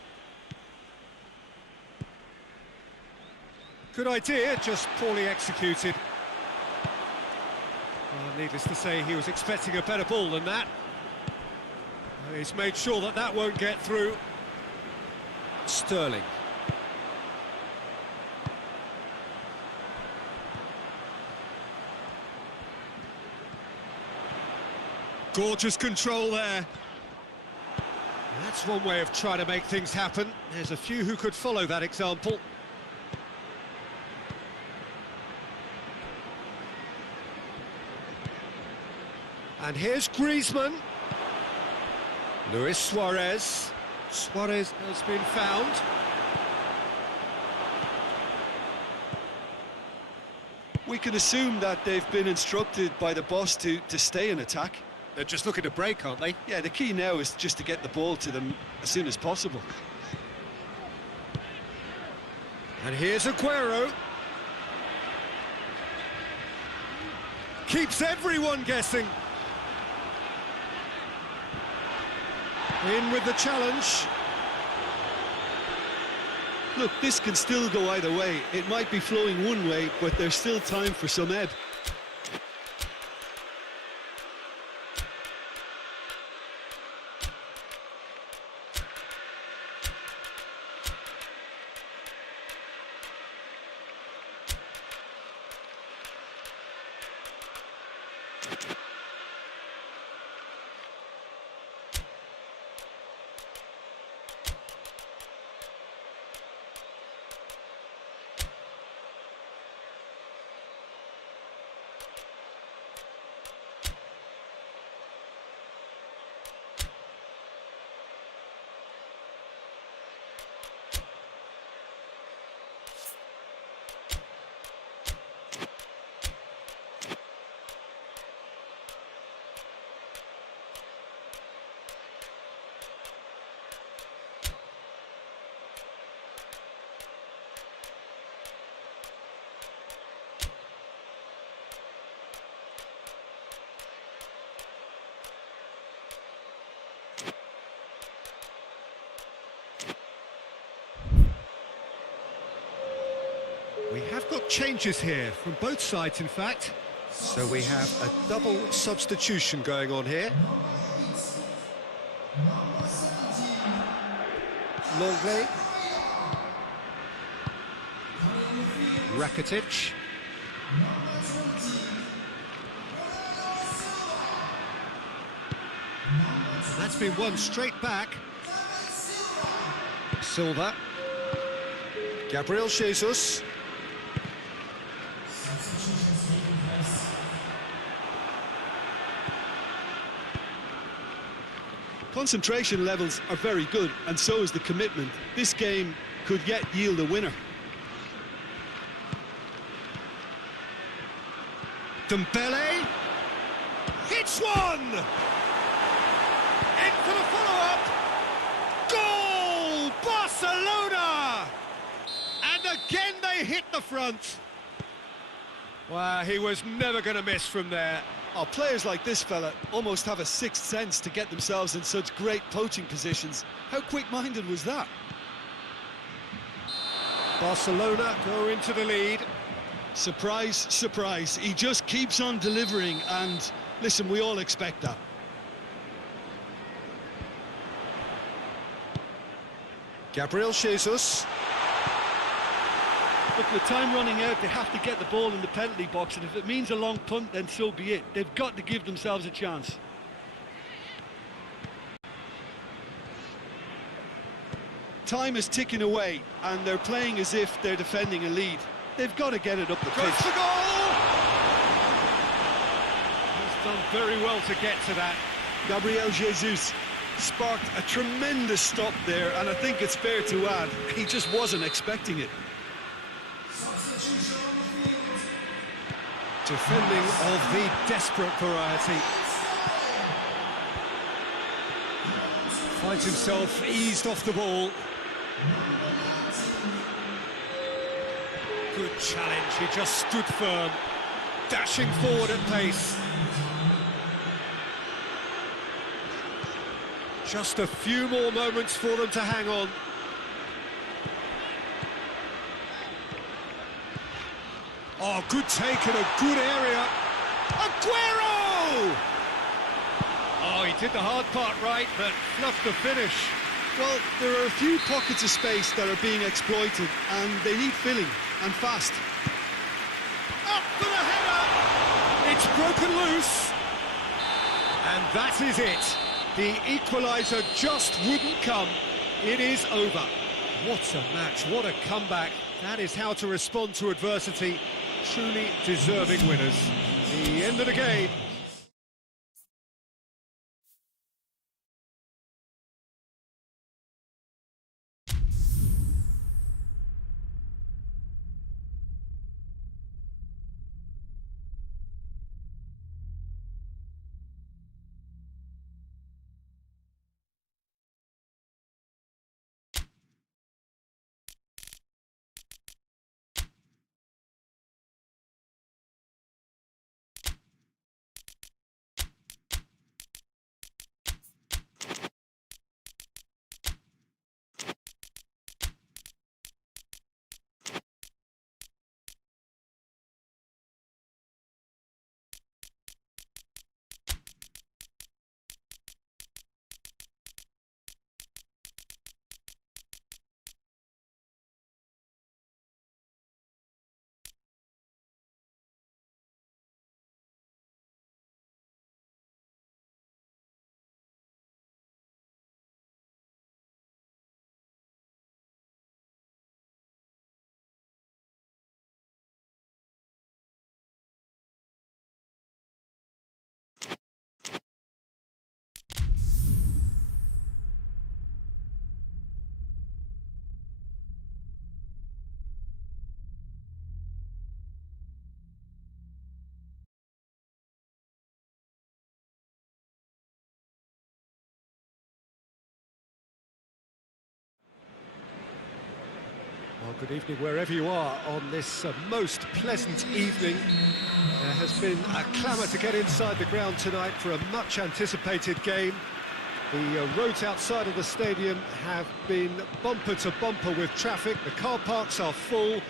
Good idea, just poorly executed. Well, needless to say, he was expecting a better ball than that. He's made sure that that won't get through. Sterling. Gorgeous control there. That's one way of trying to make things happen. There's a few who could follow that example. And here's Griezmann. Luis Suarez. Suarez has been found. We can assume that they've been instructed by the boss to stay in attack. They're just looking to break, aren't they? Yeah, the key now is just to get the ball to them as soon as possible. And here's Aguero. Keeps everyone guessing. In with the challenge. Look, this can still go either way. It might be flowing one way, but there's still time for some ebb. We have got changes here from both sides, in fact. So we have a double substitution going on here. Longley. Rakitic. That's been won straight back. Silva. Gabriel Jesus. Concentration levels are very good, and so is the commitment. This game could yet yield a winner. Dembele hits one! In for the follow-up! Goal! Barcelona! And again they hit the front. Wow, he was never going to miss from there. Oh, players like this fella almost have a sixth sense to get themselves in such great poaching positions. How quick-minded was that? Barcelona go into the lead. Surprise, surprise. He just keeps on delivering, and listen, we all expect that. Gabriel Jesus. Look, with time running out, they have to get the ball in the penalty box, and if it means a long punt, then so be it. They've got to give themselves a chance. Time is ticking away, and they're playing as if they're defending a lead. They've got to get it up the pitch. Goes for goal! He's done very well to get to that. Gabriel Jesus sparked a tremendous stop there, and I think it's fair to add, he just wasn't expecting it. Defending of the desperate variety. Finds himself eased off the ball. Good challenge, he just stood firm, dashing forward at pace. Just a few more moments for them to hang on. Oh, good take in a good area. Aguero! Oh, he did the hard part right, but fluffed the finish. Well, there are a few pockets of space that are being exploited, and they need filling, and fast. Up for the header! It's broken loose. And that is it. The equaliser just wouldn't come. It is over. What a match, what a comeback. That is how to respond to adversity. Truly deserving winners. The end of the game. Well, good evening wherever you are on this most pleasant evening. There has been a clamour to get inside the ground tonight for a much-anticipated game. The roads outside of the stadium have been bumper to bumper with traffic. The car parks are full.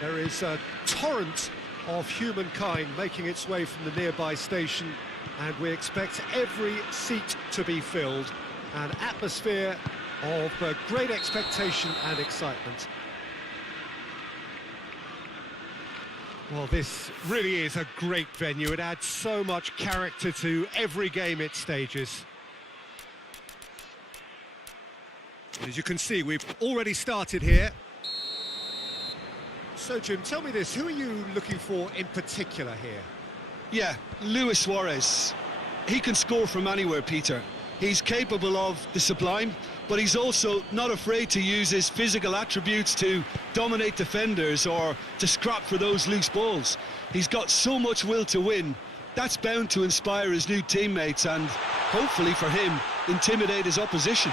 There is a torrent of humankind making its way from the nearby station, and we expect every seat to be filled. An atmosphere of great expectation and excitement. Well, this really is a great venue. It adds so much character to every game it stages. As you can see, we've already started here. So, Jim, tell me this, who are you looking for in particular here? Yeah, Luis Suarez. He can score from anywhere, Peter. He's capable of the sublime, but he's also not afraid to use his physical attributes to dominate defenders or to scrap for those loose balls. He's got so much will to win. That's bound to inspire his new teammates and, hopefully for him, intimidate his opposition.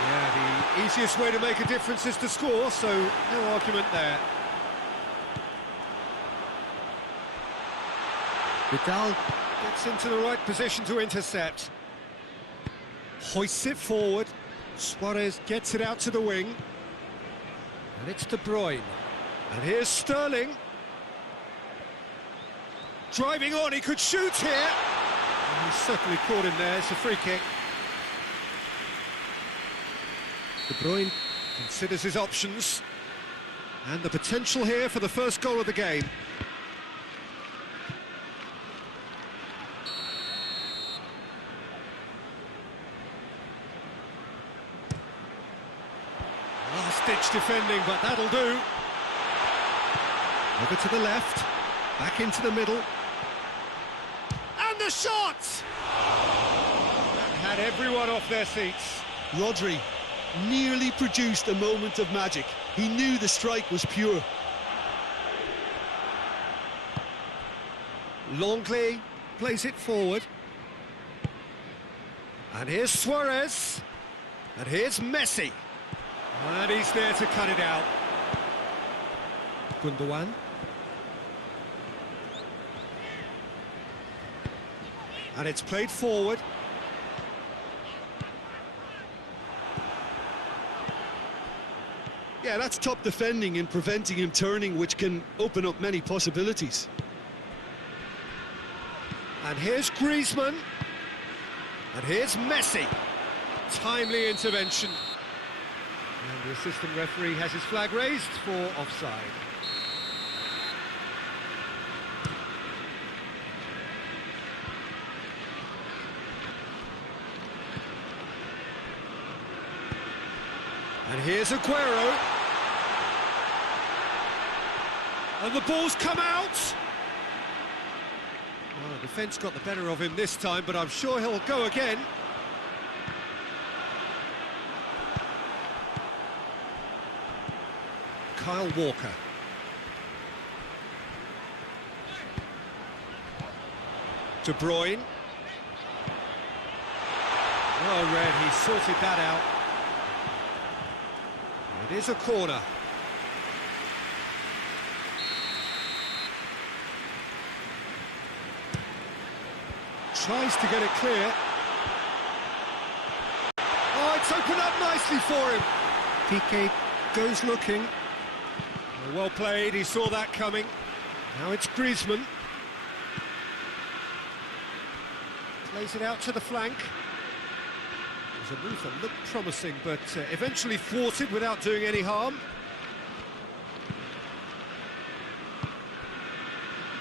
Yeah, the easiest way to make a difference is to score, so no argument there. Vidal gets into the right position to intercept. Hoists it forward. Suarez gets it out to the wing. And it's De Bruyne. And here's Sterling. Driving on, he could shoot here. And he's certainly caught him there, it's a free kick. De Bruyne considers his options. And the potential here for the first goal of the game. Last-ditch defending, but that'll do. Over to the left, back into the middle. And the shot! That had everyone off their seats. Rodri nearly produced a moment of magic. He knew the strike was pure. Longley plays it forward. And here's Suarez. And here's Messi. And he's there to cut it out. Gundogan. And it's played forward. Yeah, that's top defending and preventing him turning, which can open up many possibilities. And here's Griezmann. And here's Messi. Timely intervention. And the assistant referee has his flag raised for offside. And here's Aguero. And the ball's come out. Well, the defence got the better of him this time, but I'm sure he'll go again. Kyle Walker. De Bruyne. Well read, he sorted that out. It is a corner. Tries to get it clear. Oh, it's opened up nicely for him. Piqué goes looking. Well played, he saw that coming. Now it's Griezmann. Plays it out to the flank. It was a move that looked promising, but eventually thwarted without doing any harm.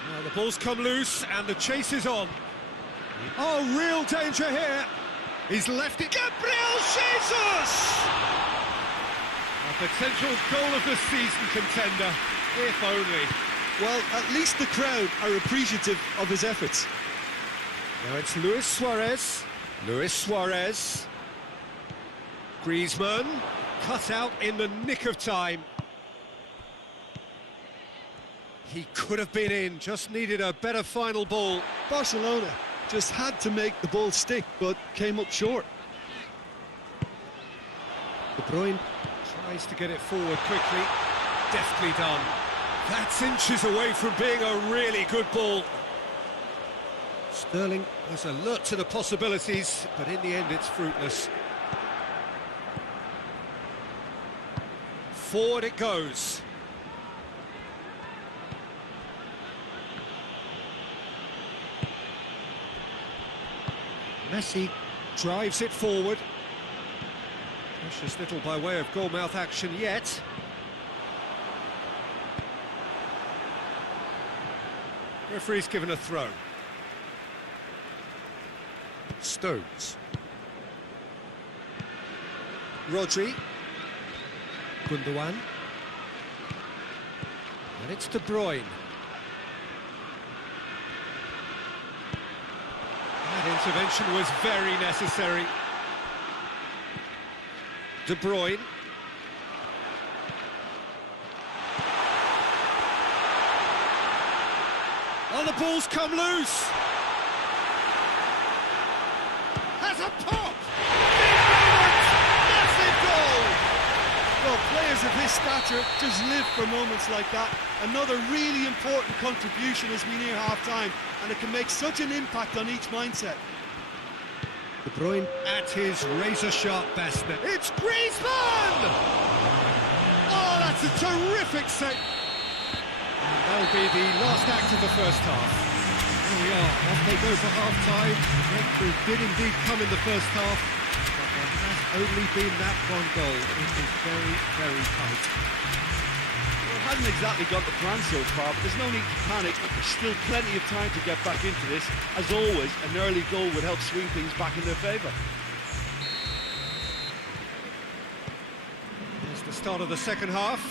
Now the ball's come loose and the chase is on. Oh, real danger here. He's left it. Gabriel Jesus! A potential goal of the season contender, if only. Well, at least the crowd are appreciative of his efforts. Now it's Luis Suarez. Luis Suarez. Griezmann, cut out in the nick of time. He could have been in, just needed a better final ball. Barcelona just had to make the ball stick, but came up short. De Bruyne tries to get it forward quickly. Deftly done. That's inches away from being a really good ball. Sterling was alert to the possibilities, but in the end it's fruitless. Forward it goes. Messi drives it forward. Precious little by way of goalmouth action yet. Referee's given a throw. Stones. Rodri. Gundogan. And it's De Bruyne. That intervention was very necessary. De Bruyne. Oh, the ball's come loose. Has a pop. Big moment. Massive goal. Well, players of his stature just live for moments like that. Another really important contribution as we near half-time, and it can make such an impact on each mindset. De Bruyne at his razor-sharp best. It's Griezmann! Oh, that's a terrific save. And that'll be the last act of the first half. Here we are, off they go for half-time. The breakthrough did indeed come in the first half, but there has only been that one goal. It is very, very tight. Well, it hasn't exactly got the plan so far, but there's no need to panic. There's still plenty of time to get back into this. As always, an early goal would help swing things back in their favour. Here's the start of the second half.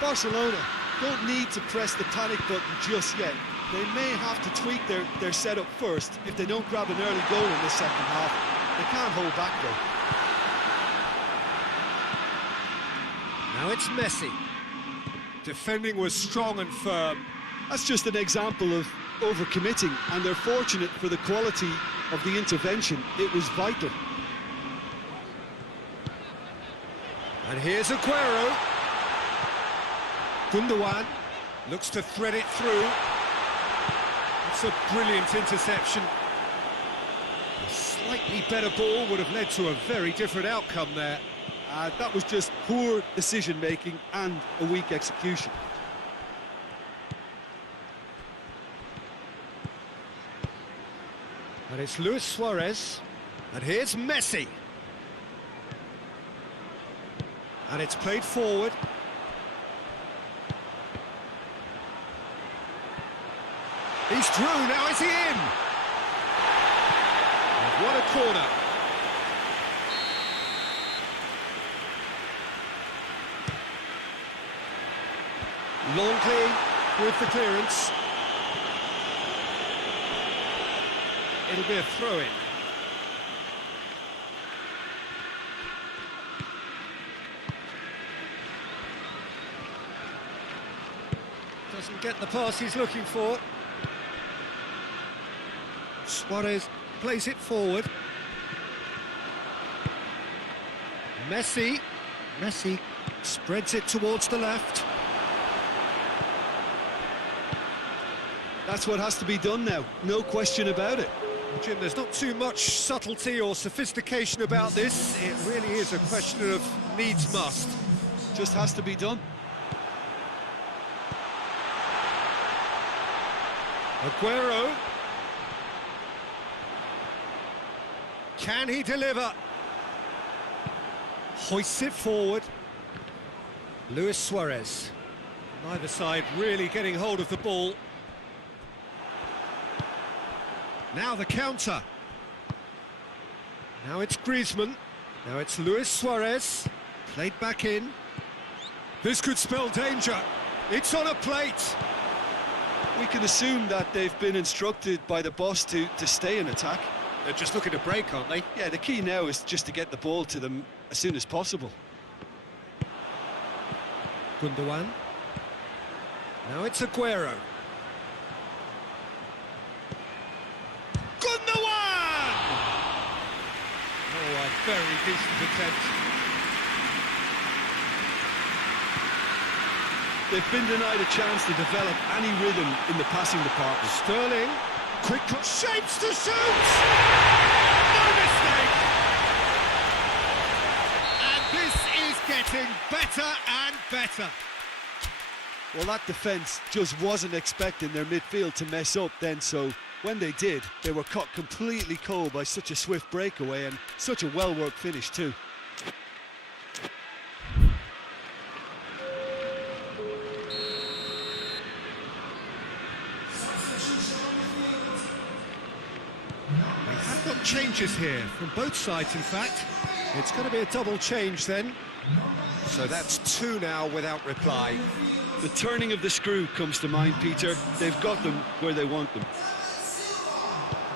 Barcelona don't need to press the panic button just yet. They may have to tweak their setup first if they don't grab an early goal in this second half. They can't hold back though. Now it's Messi. Defending was strong and firm. That's just an example of overcommitting, and they're fortunate for the quality of the intervention. It was vital. And here's Aguero. Gundogan looks to thread it through. It's a brilliant interception. A slightly better ball would have led to a very different outcome there. That was just poor decision-making and a weak execution. And it's Luis Suarez. And here's Messi. And it's played forward. He's through, now is he in? And what a corner. Longley with the clearance. It'll be a throw-in. Doesn't get the pass he's looking for. Suarez plays it forward. Messi spreads it towards the left. That's what has to be done now, no question about it. Jim, there's not too much subtlety or sophistication about this. It really is a question of needs must. Just has to be done. Aguero. Can he deliver? Hoists it forward. Luis Suarez. Neither side really getting hold of the ball. Now the counter. Now it's Griezmann. Now it's Luis Suarez. Played back in. This could spell danger. It's on a plate. We can assume that they've been instructed by the boss to stay in attack. They're just looking to break, aren't they? Yeah, the key now is just to get the ball to them as soon as possible. Gundogan. Now it's Aguero. Gundogan! Oh, a very decent attempt. They've been denied a chance to develop any rhythm in the passing department. Sterling, quick shapes to shoot! No mistake! And this is getting better and better. Well, that defence just wasn't expecting their midfield to mess up then, so when they did, they were caught completely cold by such a swift breakaway and such a well-worked finish too. We have got changes here, from both sides in fact. It's going to be a double change then. So that's two now without reply. The turning of the screw comes to mind, Peter. They've got them where they want them.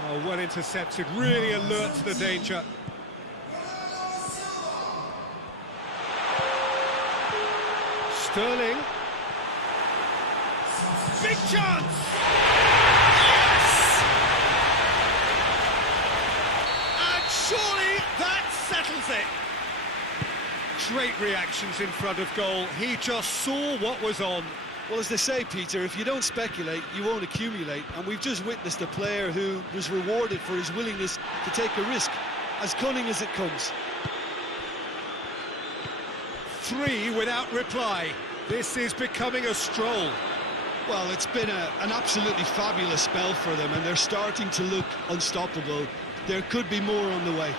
Oh, well intercepted, really alert to the danger. Sterling. Big chance! Yes! And surely that settles it. Great reactions in front of goal. He just saw what was on. Well, as they say, Peter, if you don't speculate, you won't accumulate. And we've just witnessed a player who was rewarded for his willingness to take a risk, as cunning as it comes. Three without reply. This is becoming a stroll. Well, it's been an absolutely fabulous spell for them, and they're starting to look unstoppable. There could be more on the way.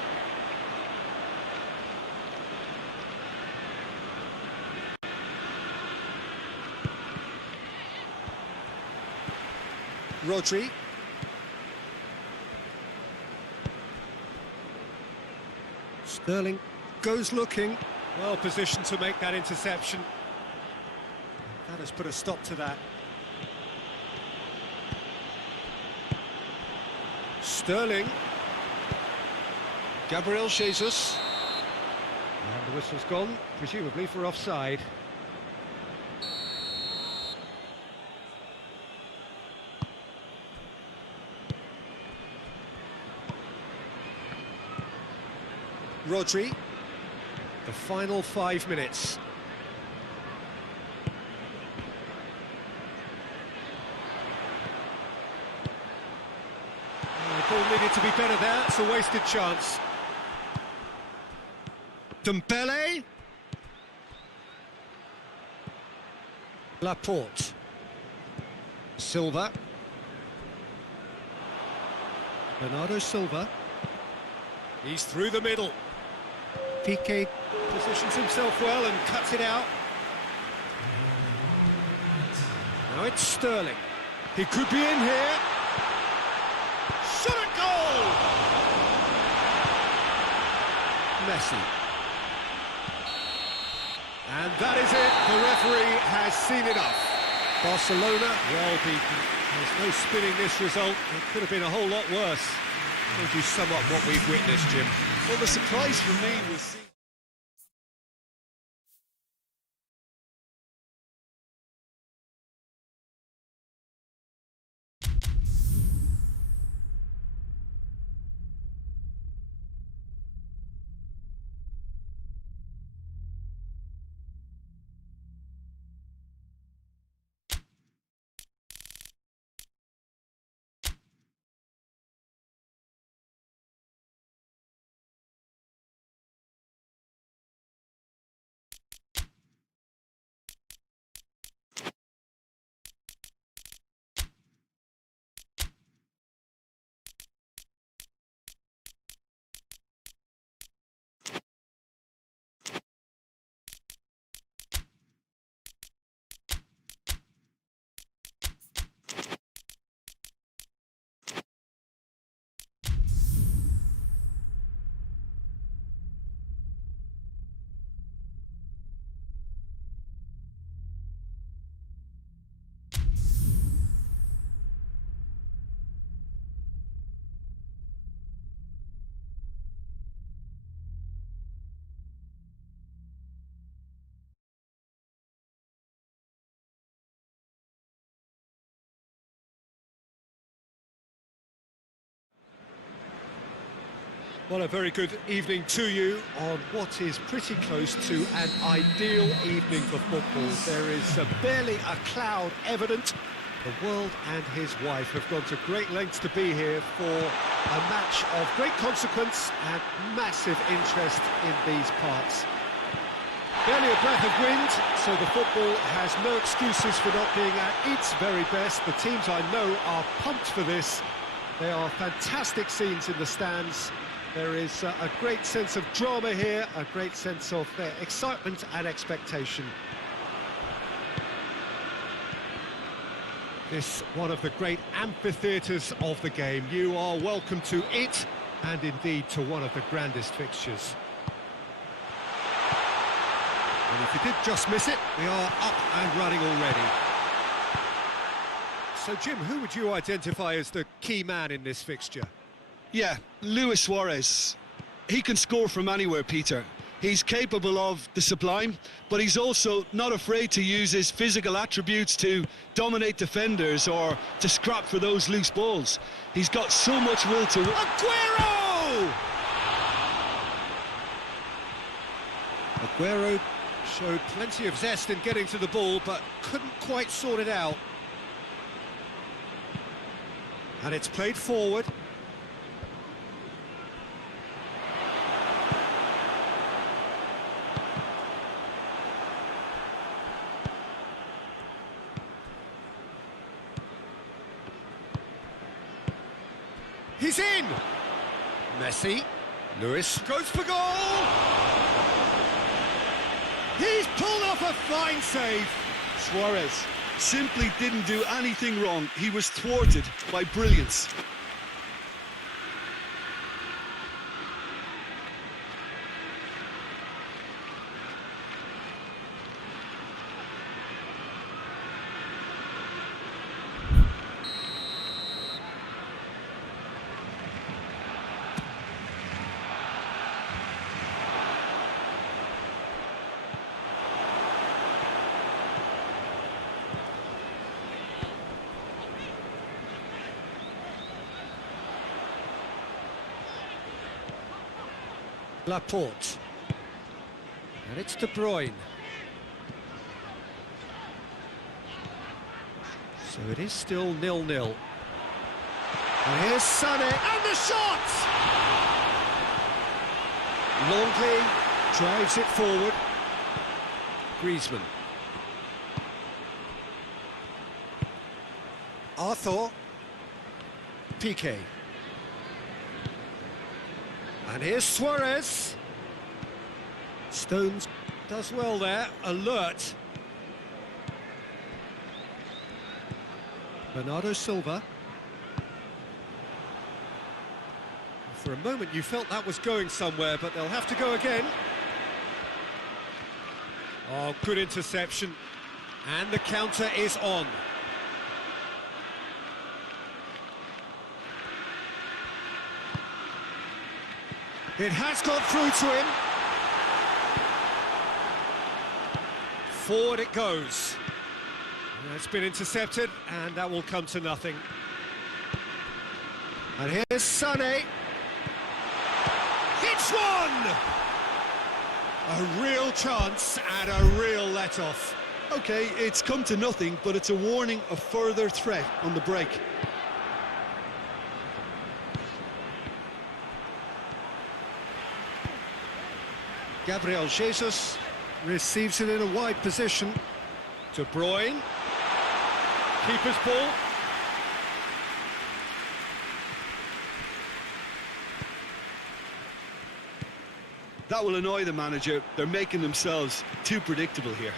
Rodri. Sterling goes looking. Well positioned to make that interception. That has put a stop to that. Sterling. Gabriel Jesus. And the whistle's gone, presumably for offside. Rodri, the final 5 minutes. The ball needed to be better there, it's a wasted chance. Dembele. Laporte. Silva. Bernardo Silva. He's through the middle. Piqué positions himself well and cuts it out. Now it's Sterling. He could be in here. Shot at goal! Messi. And that is it. The referee has seen enough. Barcelona, well beaten. There's no spinning this result. It could have been a whole lot worse. How would you sum up what we've witnessed, Jim? Well, the surprise for me was... Well, a very good evening to you on what is pretty close to an ideal evening for football. There is barely a cloud evident. The world and his wife have gone to great lengths to be here for a match of great consequence and massive interest in these parts. Barely a breath of wind, so the football has no excuses for not being at its very best. The teams I know are pumped for this. There are fantastic scenes in the stands. There is a great sense of drama here, a great sense of excitement and expectation. This one of the great amphitheatres of the game. You are welcome to it, and indeed to one of the grandest fixtures. And if you did just miss it, we are up and running already. So, Jim, who would you identify as the key man in this fixture? Yeah, Luis Suarez. He can score from anywhere, Peter. He's capable of the sublime, but he's also not afraid to use his physical attributes to dominate defenders or to scrap for those loose balls. He's got so much will to... Aguero! Aguero showed plenty of zest in getting to the ball, but couldn't quite sort it out. And it's played forward. He's in! Messi. Lewis goes for goal! He's pulled off a fine save! Suarez simply didn't do anything wrong. He was thwarted by brilliance. Laporte. And it's De Bruyne. So it is still 0-0. And here's Sané, and the shot! Longley drives it forward. Griezmann. Arthur. Piqué. And here's Suarez. Stones does well there, alert. Bernardo Silva. For a moment you felt that was going somewhere, but they'll have to go again. Oh, good interception. And the counter is on. It has got through to him. Forward it goes. It's been intercepted, and that will come to nothing. And here's Sané. It's one! A real chance and a real let-off. OK, it's come to nothing, but it's a warning of further threat on the break. Gabriel Jesus receives it in a wide position. De Bruyne. Keeper's ball. That will annoy the manager. They're making themselves too predictable here.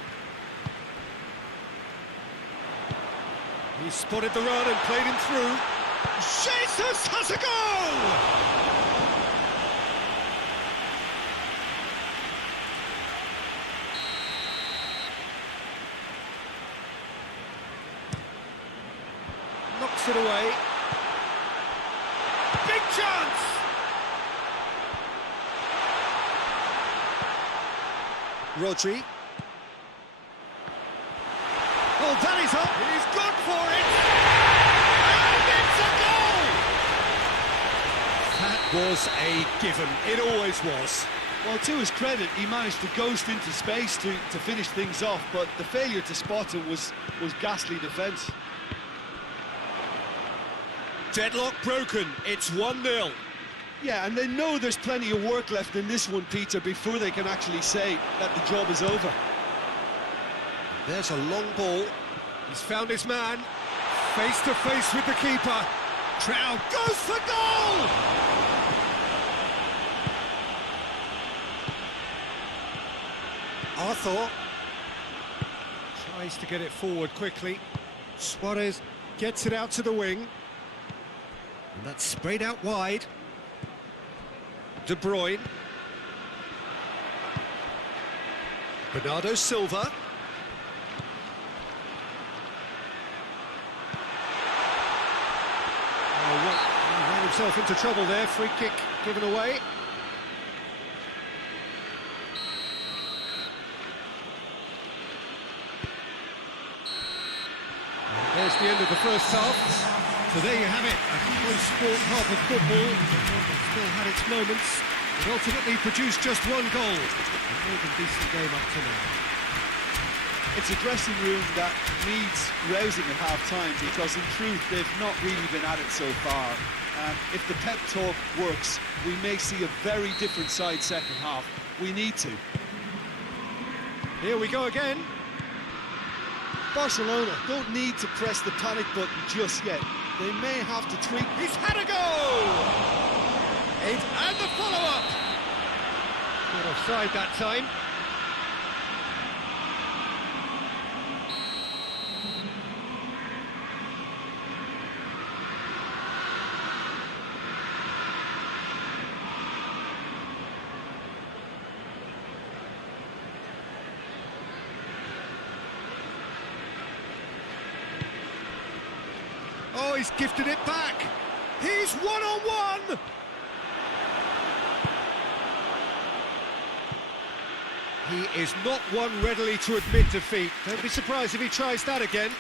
He spotted the run and played him through. Jesus has a goal! Knocks it away. Big chance! Rodri. Oh, that is up. He's gone for it. And it's a goal! was a given. It always was. Well, to his credit, he managed to ghost into space to finish things off, but the failure to spot it was ghastly defence. Deadlock broken, it's 1-0. Yeah, and they know there's plenty of work left in this one, Peter, before they can actually say that the job is over. There's a long ball. He's found his man. Face to face with the keeper. Trout goes for goal! Arthur tries to get it forward quickly. Suarez gets it out to the wing. And that's sprayed out wide. De Bruyne. Bernardo Silva. He ran himself into trouble there. Free kick given away. And there's the end of the first half. So there you have it, a close sport half of football. It still had its moments, but ultimately produced just one goal. A more than decent game up to now. It's a dressing room that needs rousing at half-time, because in truth they've not really been at it so far. If the pep talk works, we may see a very different side second half. We need to. Here we go again. Barcelona don't need to press the panic button just yet. They may have to tweak. He's had a go! And the follow-up! Not offside that time. Oh, he's gifted it back. He's one-on-one. He is not one readily to admit defeat. Don't be surprised if he tries that again.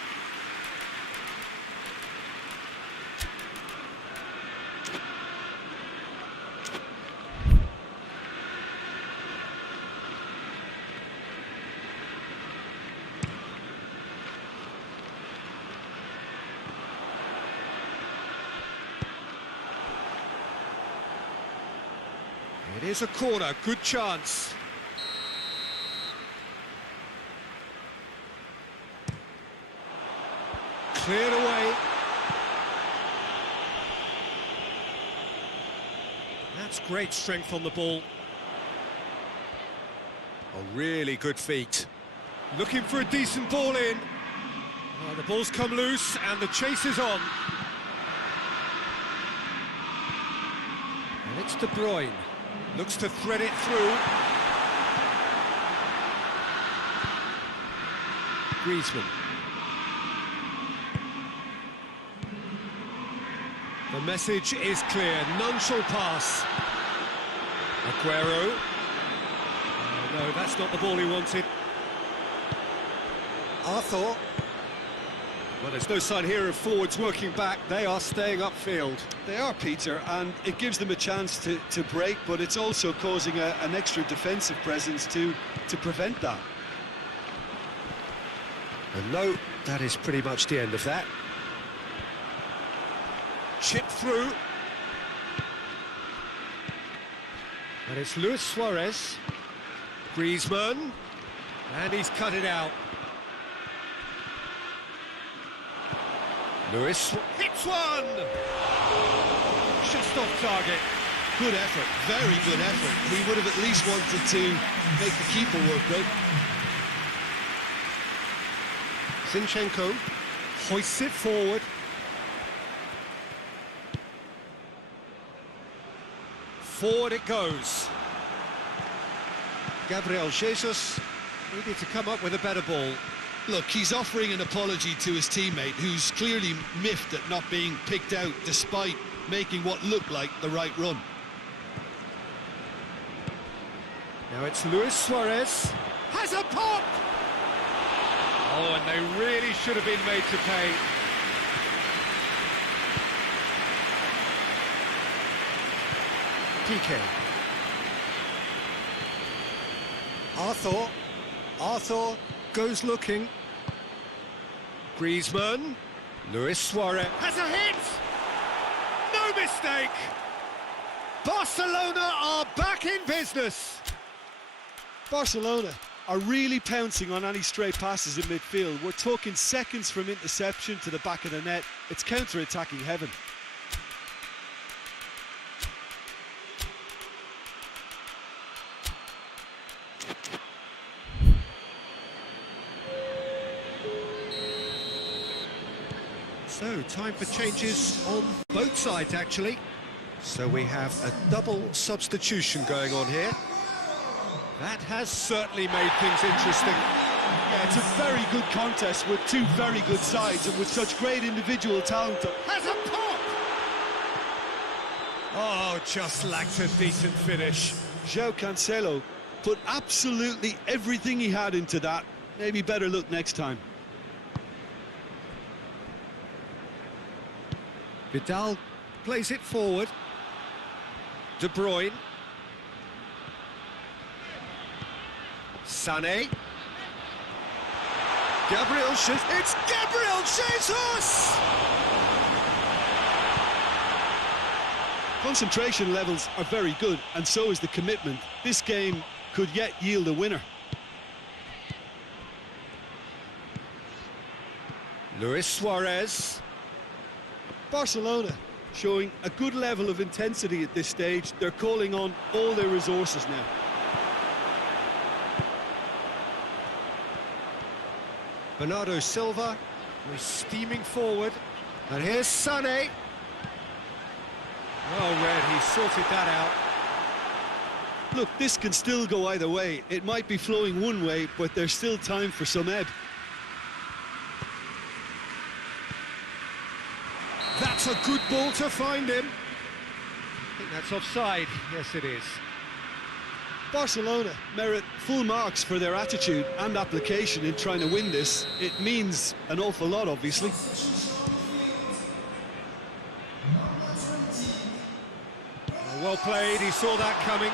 It is a corner, good chance. Cleared away. That's great strength on the ball. A really good feat. Looking for a decent ball in. Oh, the ball's come loose and the chase is on. And it's De Bruyne. Looks to thread it through. Griezmann. The message is clear, none shall pass. Aguero. Oh, no, that's not the ball he wanted. Arthur. Well, there's no sign here of forwards working back. They are staying upfield. They are, Peter, and it gives them a chance to break, but it's also causing an extra defensive presence to prevent that. And no, that is pretty much the end of that. Chip through. And it's Luis Suarez. Griezmann. And he's cut it out. Luis hits one! Just off target. Good effort, very good effort. He would have at least wanted to make the keeper work, right? Zinchenko hoists it forward. Forward it goes. Gabriel Jesus needed to come up with a better ball. Look, he's offering an apology to his teammate, who's clearly miffed at not being picked out despite making what looked like the right run. Now it's Luis Suarez. Has a pop! Oh, and they really should have been made to pay. Piqué. Arthur goes looking. Griezmann. Luis Suarez has a hit! No mistake! Barcelona are back in business! Barcelona are really pouncing on any stray passes in midfield. We're talking seconds from interception to the back of the net. It's counter-attacking heaven. So, time for changes on both sides, actually. So we have a double substitution going on here. That has certainly made things interesting. Yeah, it's a very good contest with two very good sides and with such great individual talent. Has a pop! Oh, just lacked a decent finish. João Cancelo put absolutely everything he had into that. Maybe better luck next time. Vidal plays it forward. De Bruyne. Sané. Gabriel Jesus. It's Gabriel Jesus! Concentration levels are very good, and so is the commitment. This game could yet yield a winner. Luis Suarez. Barcelona showing a good level of intensity at this stage. They're calling on all their resources now. Bernardo Silva was steaming forward. And here's Sané. Well read, he sorted that out. Look, this can still go either way. It might be flowing one way, but there's still time for some ebb. That's a good ball to find him. I think that's offside. Yes, it is. Barcelona merit full marks for their attitude and application in trying to win this. It means an awful lot, obviously. Well played, he saw that coming.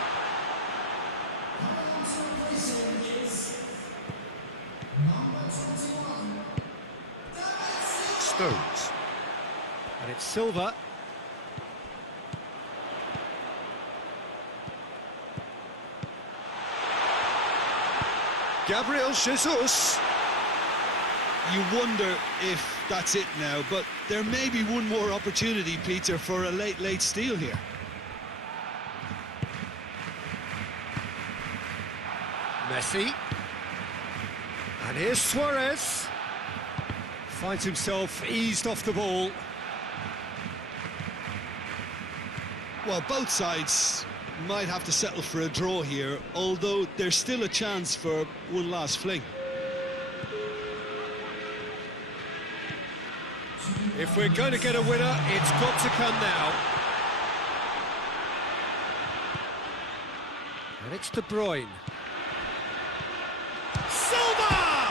Stones. And it's Silva. Gabriel Jesus. You wonder if that's it now, but there may be one more opportunity, Peter, for a late steal here. Messi. And here's Suarez. Finds himself eased off the ball. Well, both sides might have to settle for a draw here, although there's still a chance for one last fling. If we're going to get a winner, it's got to come now. And it's De Bruyne. Silva!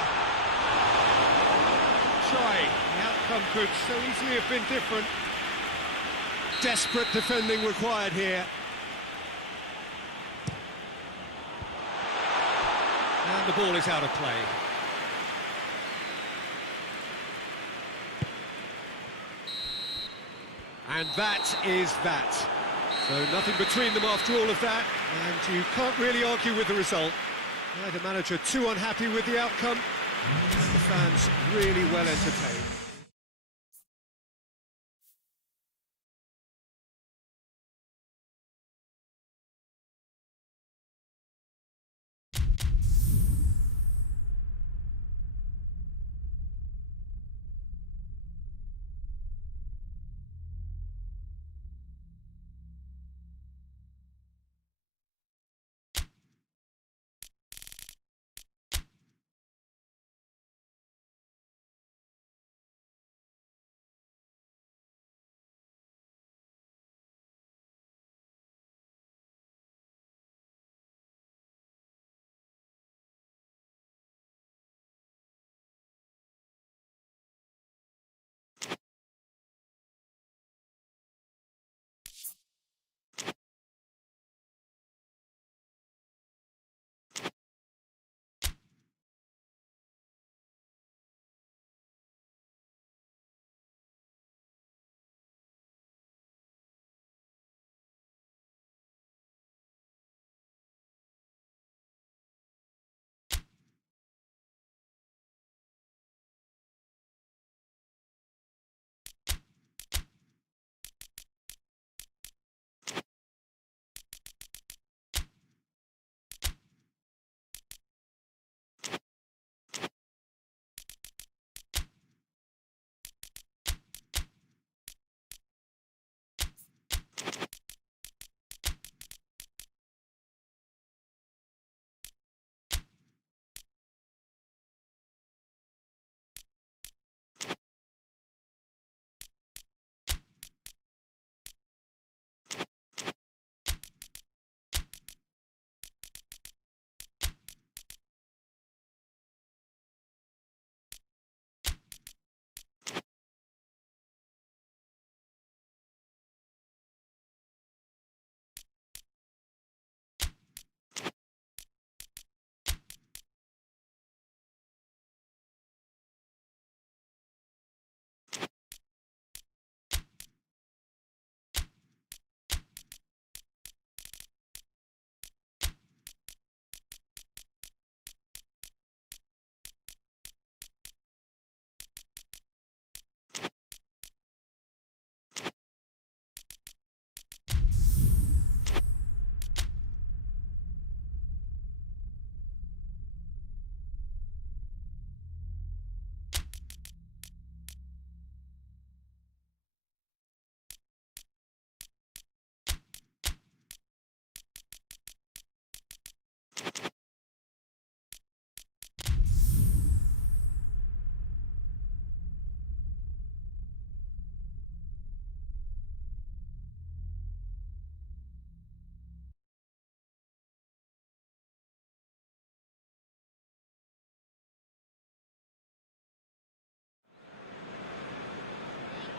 Try. The outcome could so easily have been different. Desperate defending required here. And the ball is out of play. And that is that. So nothing between them after all of that, and you can't really argue with the result. Neither manager too unhappy with the outcome, and the fans really well entertained.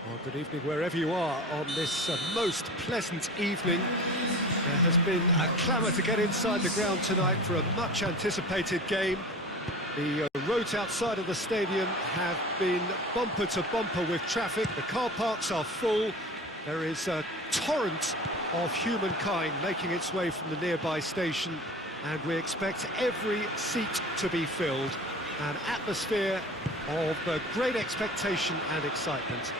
Well, good evening wherever you are on this most pleasant evening. There has been a clamour to get inside the ground tonight for a much-anticipated game. The roads outside of the stadium have been bumper to bumper with traffic. The car parks are full. There is a torrent of humankind making its way from the nearby station, and we expect every seat to be filled. An atmosphere of great expectation and excitement.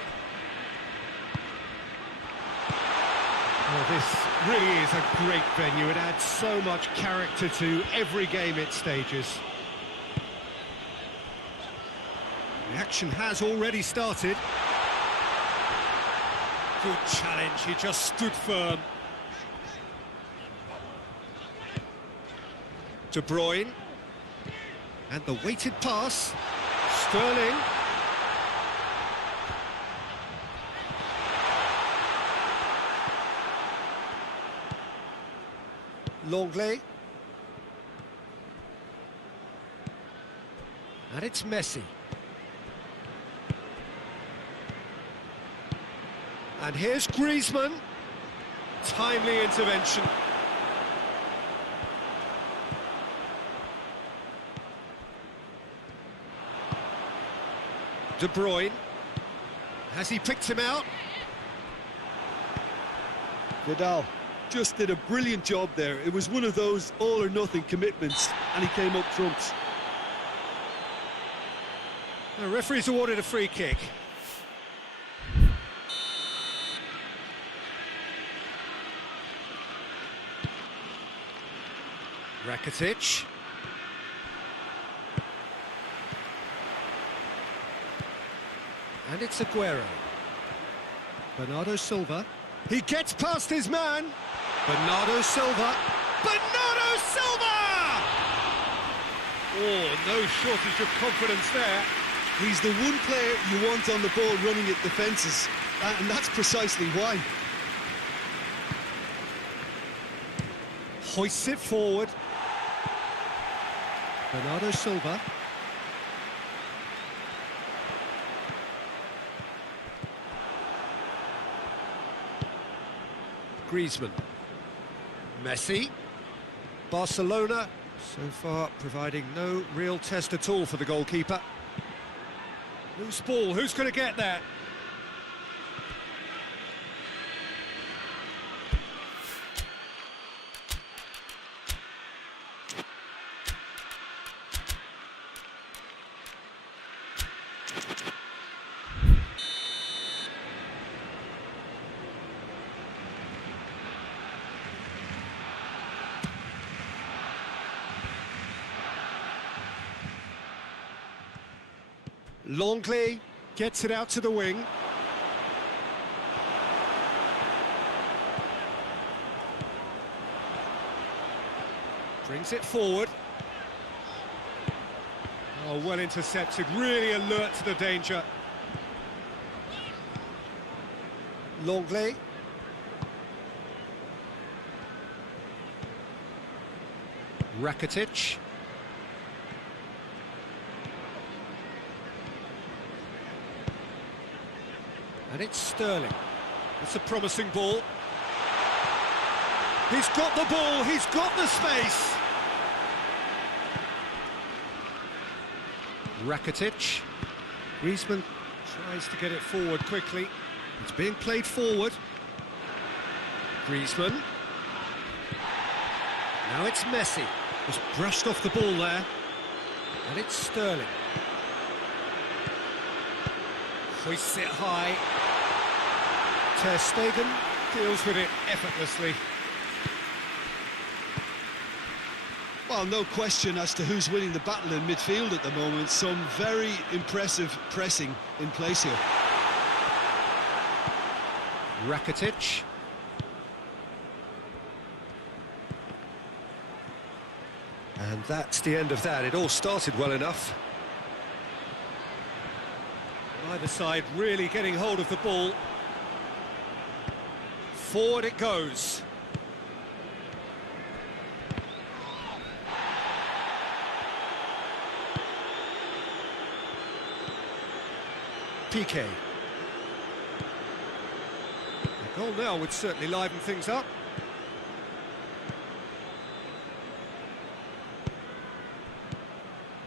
Well, this really is a great venue. It adds so much character to every game it stages. The action has already started. Good challenge, he just stood firm. De Bruyne. And the weighted pass. Sterling. Longley. And it's Messi. And here's Griezmann. Timely intervention. De Bruyne. Has he picked him out? Vidal just did a brilliant job there. It was one of those all-or-nothing commitments, and he came up trumps. The referee's awarded a free kick. Rakitic. And it's Aguero. Bernardo Silva. He gets past his man. Bernardo Silva. Bernardo Silva! Oh, no shortage of confidence there. He's the one player you want on the ball running at defences, and that's precisely why. Hoists it forward. Bernardo Silva. Griezmann. Messi. Barcelona, so far providing no real test at all for the goalkeeper. Loose ball, who's going to get that? Longley gets it out to the wing. Brings it forward. Oh, well intercepted, really alert to the danger. Longley. Rakitic. And it's Sterling. It's a promising ball. He's got the ball, he's got the space. Rakitic. Griezmann tries to get it forward quickly. It's being played forward. Griezmann. Now it's Messi. Just brushed off the ball there. And it's Sterling. Hoists it high. Ter Stegen deals with it effortlessly. Well, no question as to who's winning the battle in midfield at the moment. Some very impressive pressing in place here. Rakitic. And that's the end of that. It all started well enough. Either side really getting hold of the ball. Forward it goes. Piqué. Goal now would certainly liven things up.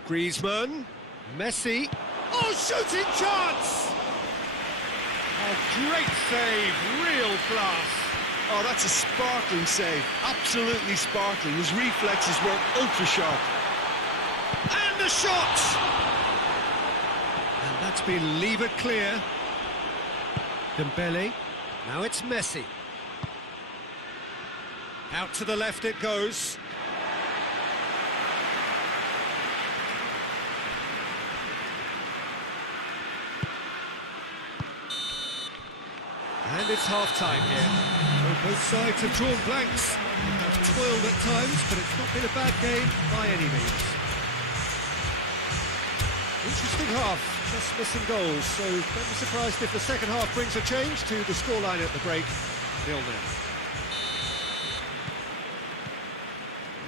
Griezmann, Messi. Oh, shooting chance! Oh, great save, real class. Oh, that's a sparkling save, absolutely sparkling. His reflexes were ultra sharp. And the shot! And that's been levered clear. Dembele, now it's Messi. Out to the left it goes. And it's half-time here. So both sides have drawn blanks. Have toiled at times, but it's not been a bad game by any means. Interesting half, just missing goals, so don't be surprised if the second half brings a change to the scoreline at the break, 0-0.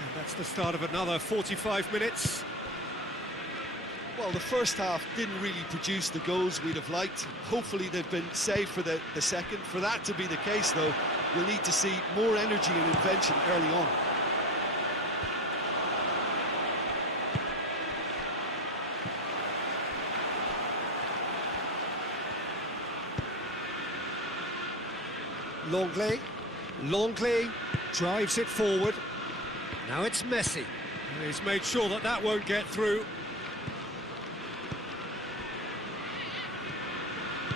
And that's the start of another 45 minutes. Well, the first half didn't really produce the goals we'd have liked. Hopefully they've been saved for the second. For that to be the case, though, we'll need to see more energy and invention early on. Longley drives it forward. Now it's Messi. He's made sure that that won't get through.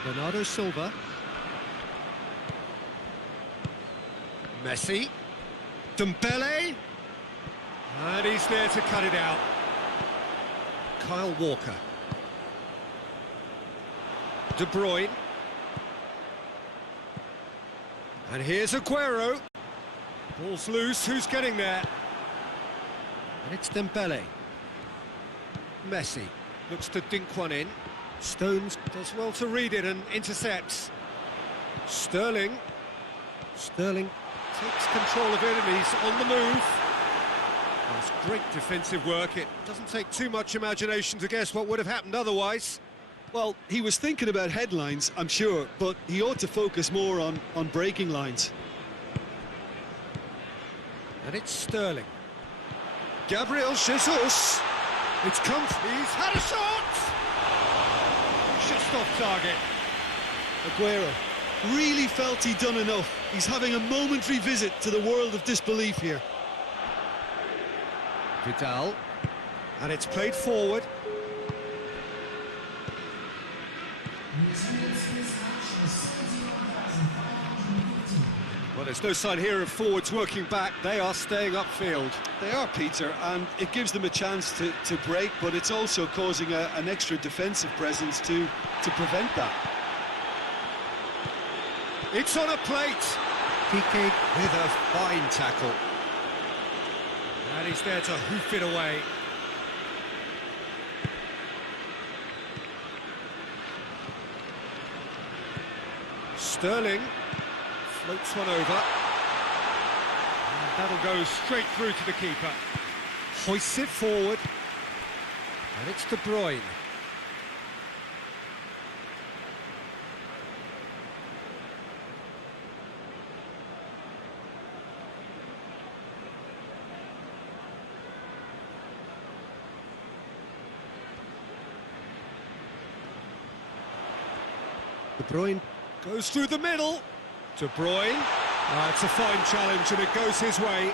Bernardo Silva. Messi. Dembele. And he's there to cut it out. Kyle Walker. De Bruyne. And here's Aguero. Ball's loose, who's getting there? And it's Dembele. Messi looks to dink one in. Stones does well to read it and intercepts. Sterling takes control of it and he's on the move. That's great defensive work. It doesn't take too much imagination to guess what would have happened otherwise. Well, he was thinking about headlines, I'm sure, but he ought to focus more on breaking lines. And it's Sterling. Gabriel Jesus. It's come. He's had a shot! Just off target. Aguero really felt he'd done enough. He's having a momentary visit to the world of disbelief here. Vidal. And it's played forward. Well, there's no sign here of forwards working back. They are staying upfield. They are, Peter, and it gives them a chance to break, but it's also causing an extra defensive presence to prevent that. It's on a plate. Piqué with a fine tackle. And he's there to hoof it away. Sterling floats one over. And that'll go straight through to the keeper. Hoists it forward. And it's De Bruyne. De Bruyne goes through the middle. De Bruyne. It's a fine challenge and it goes his way.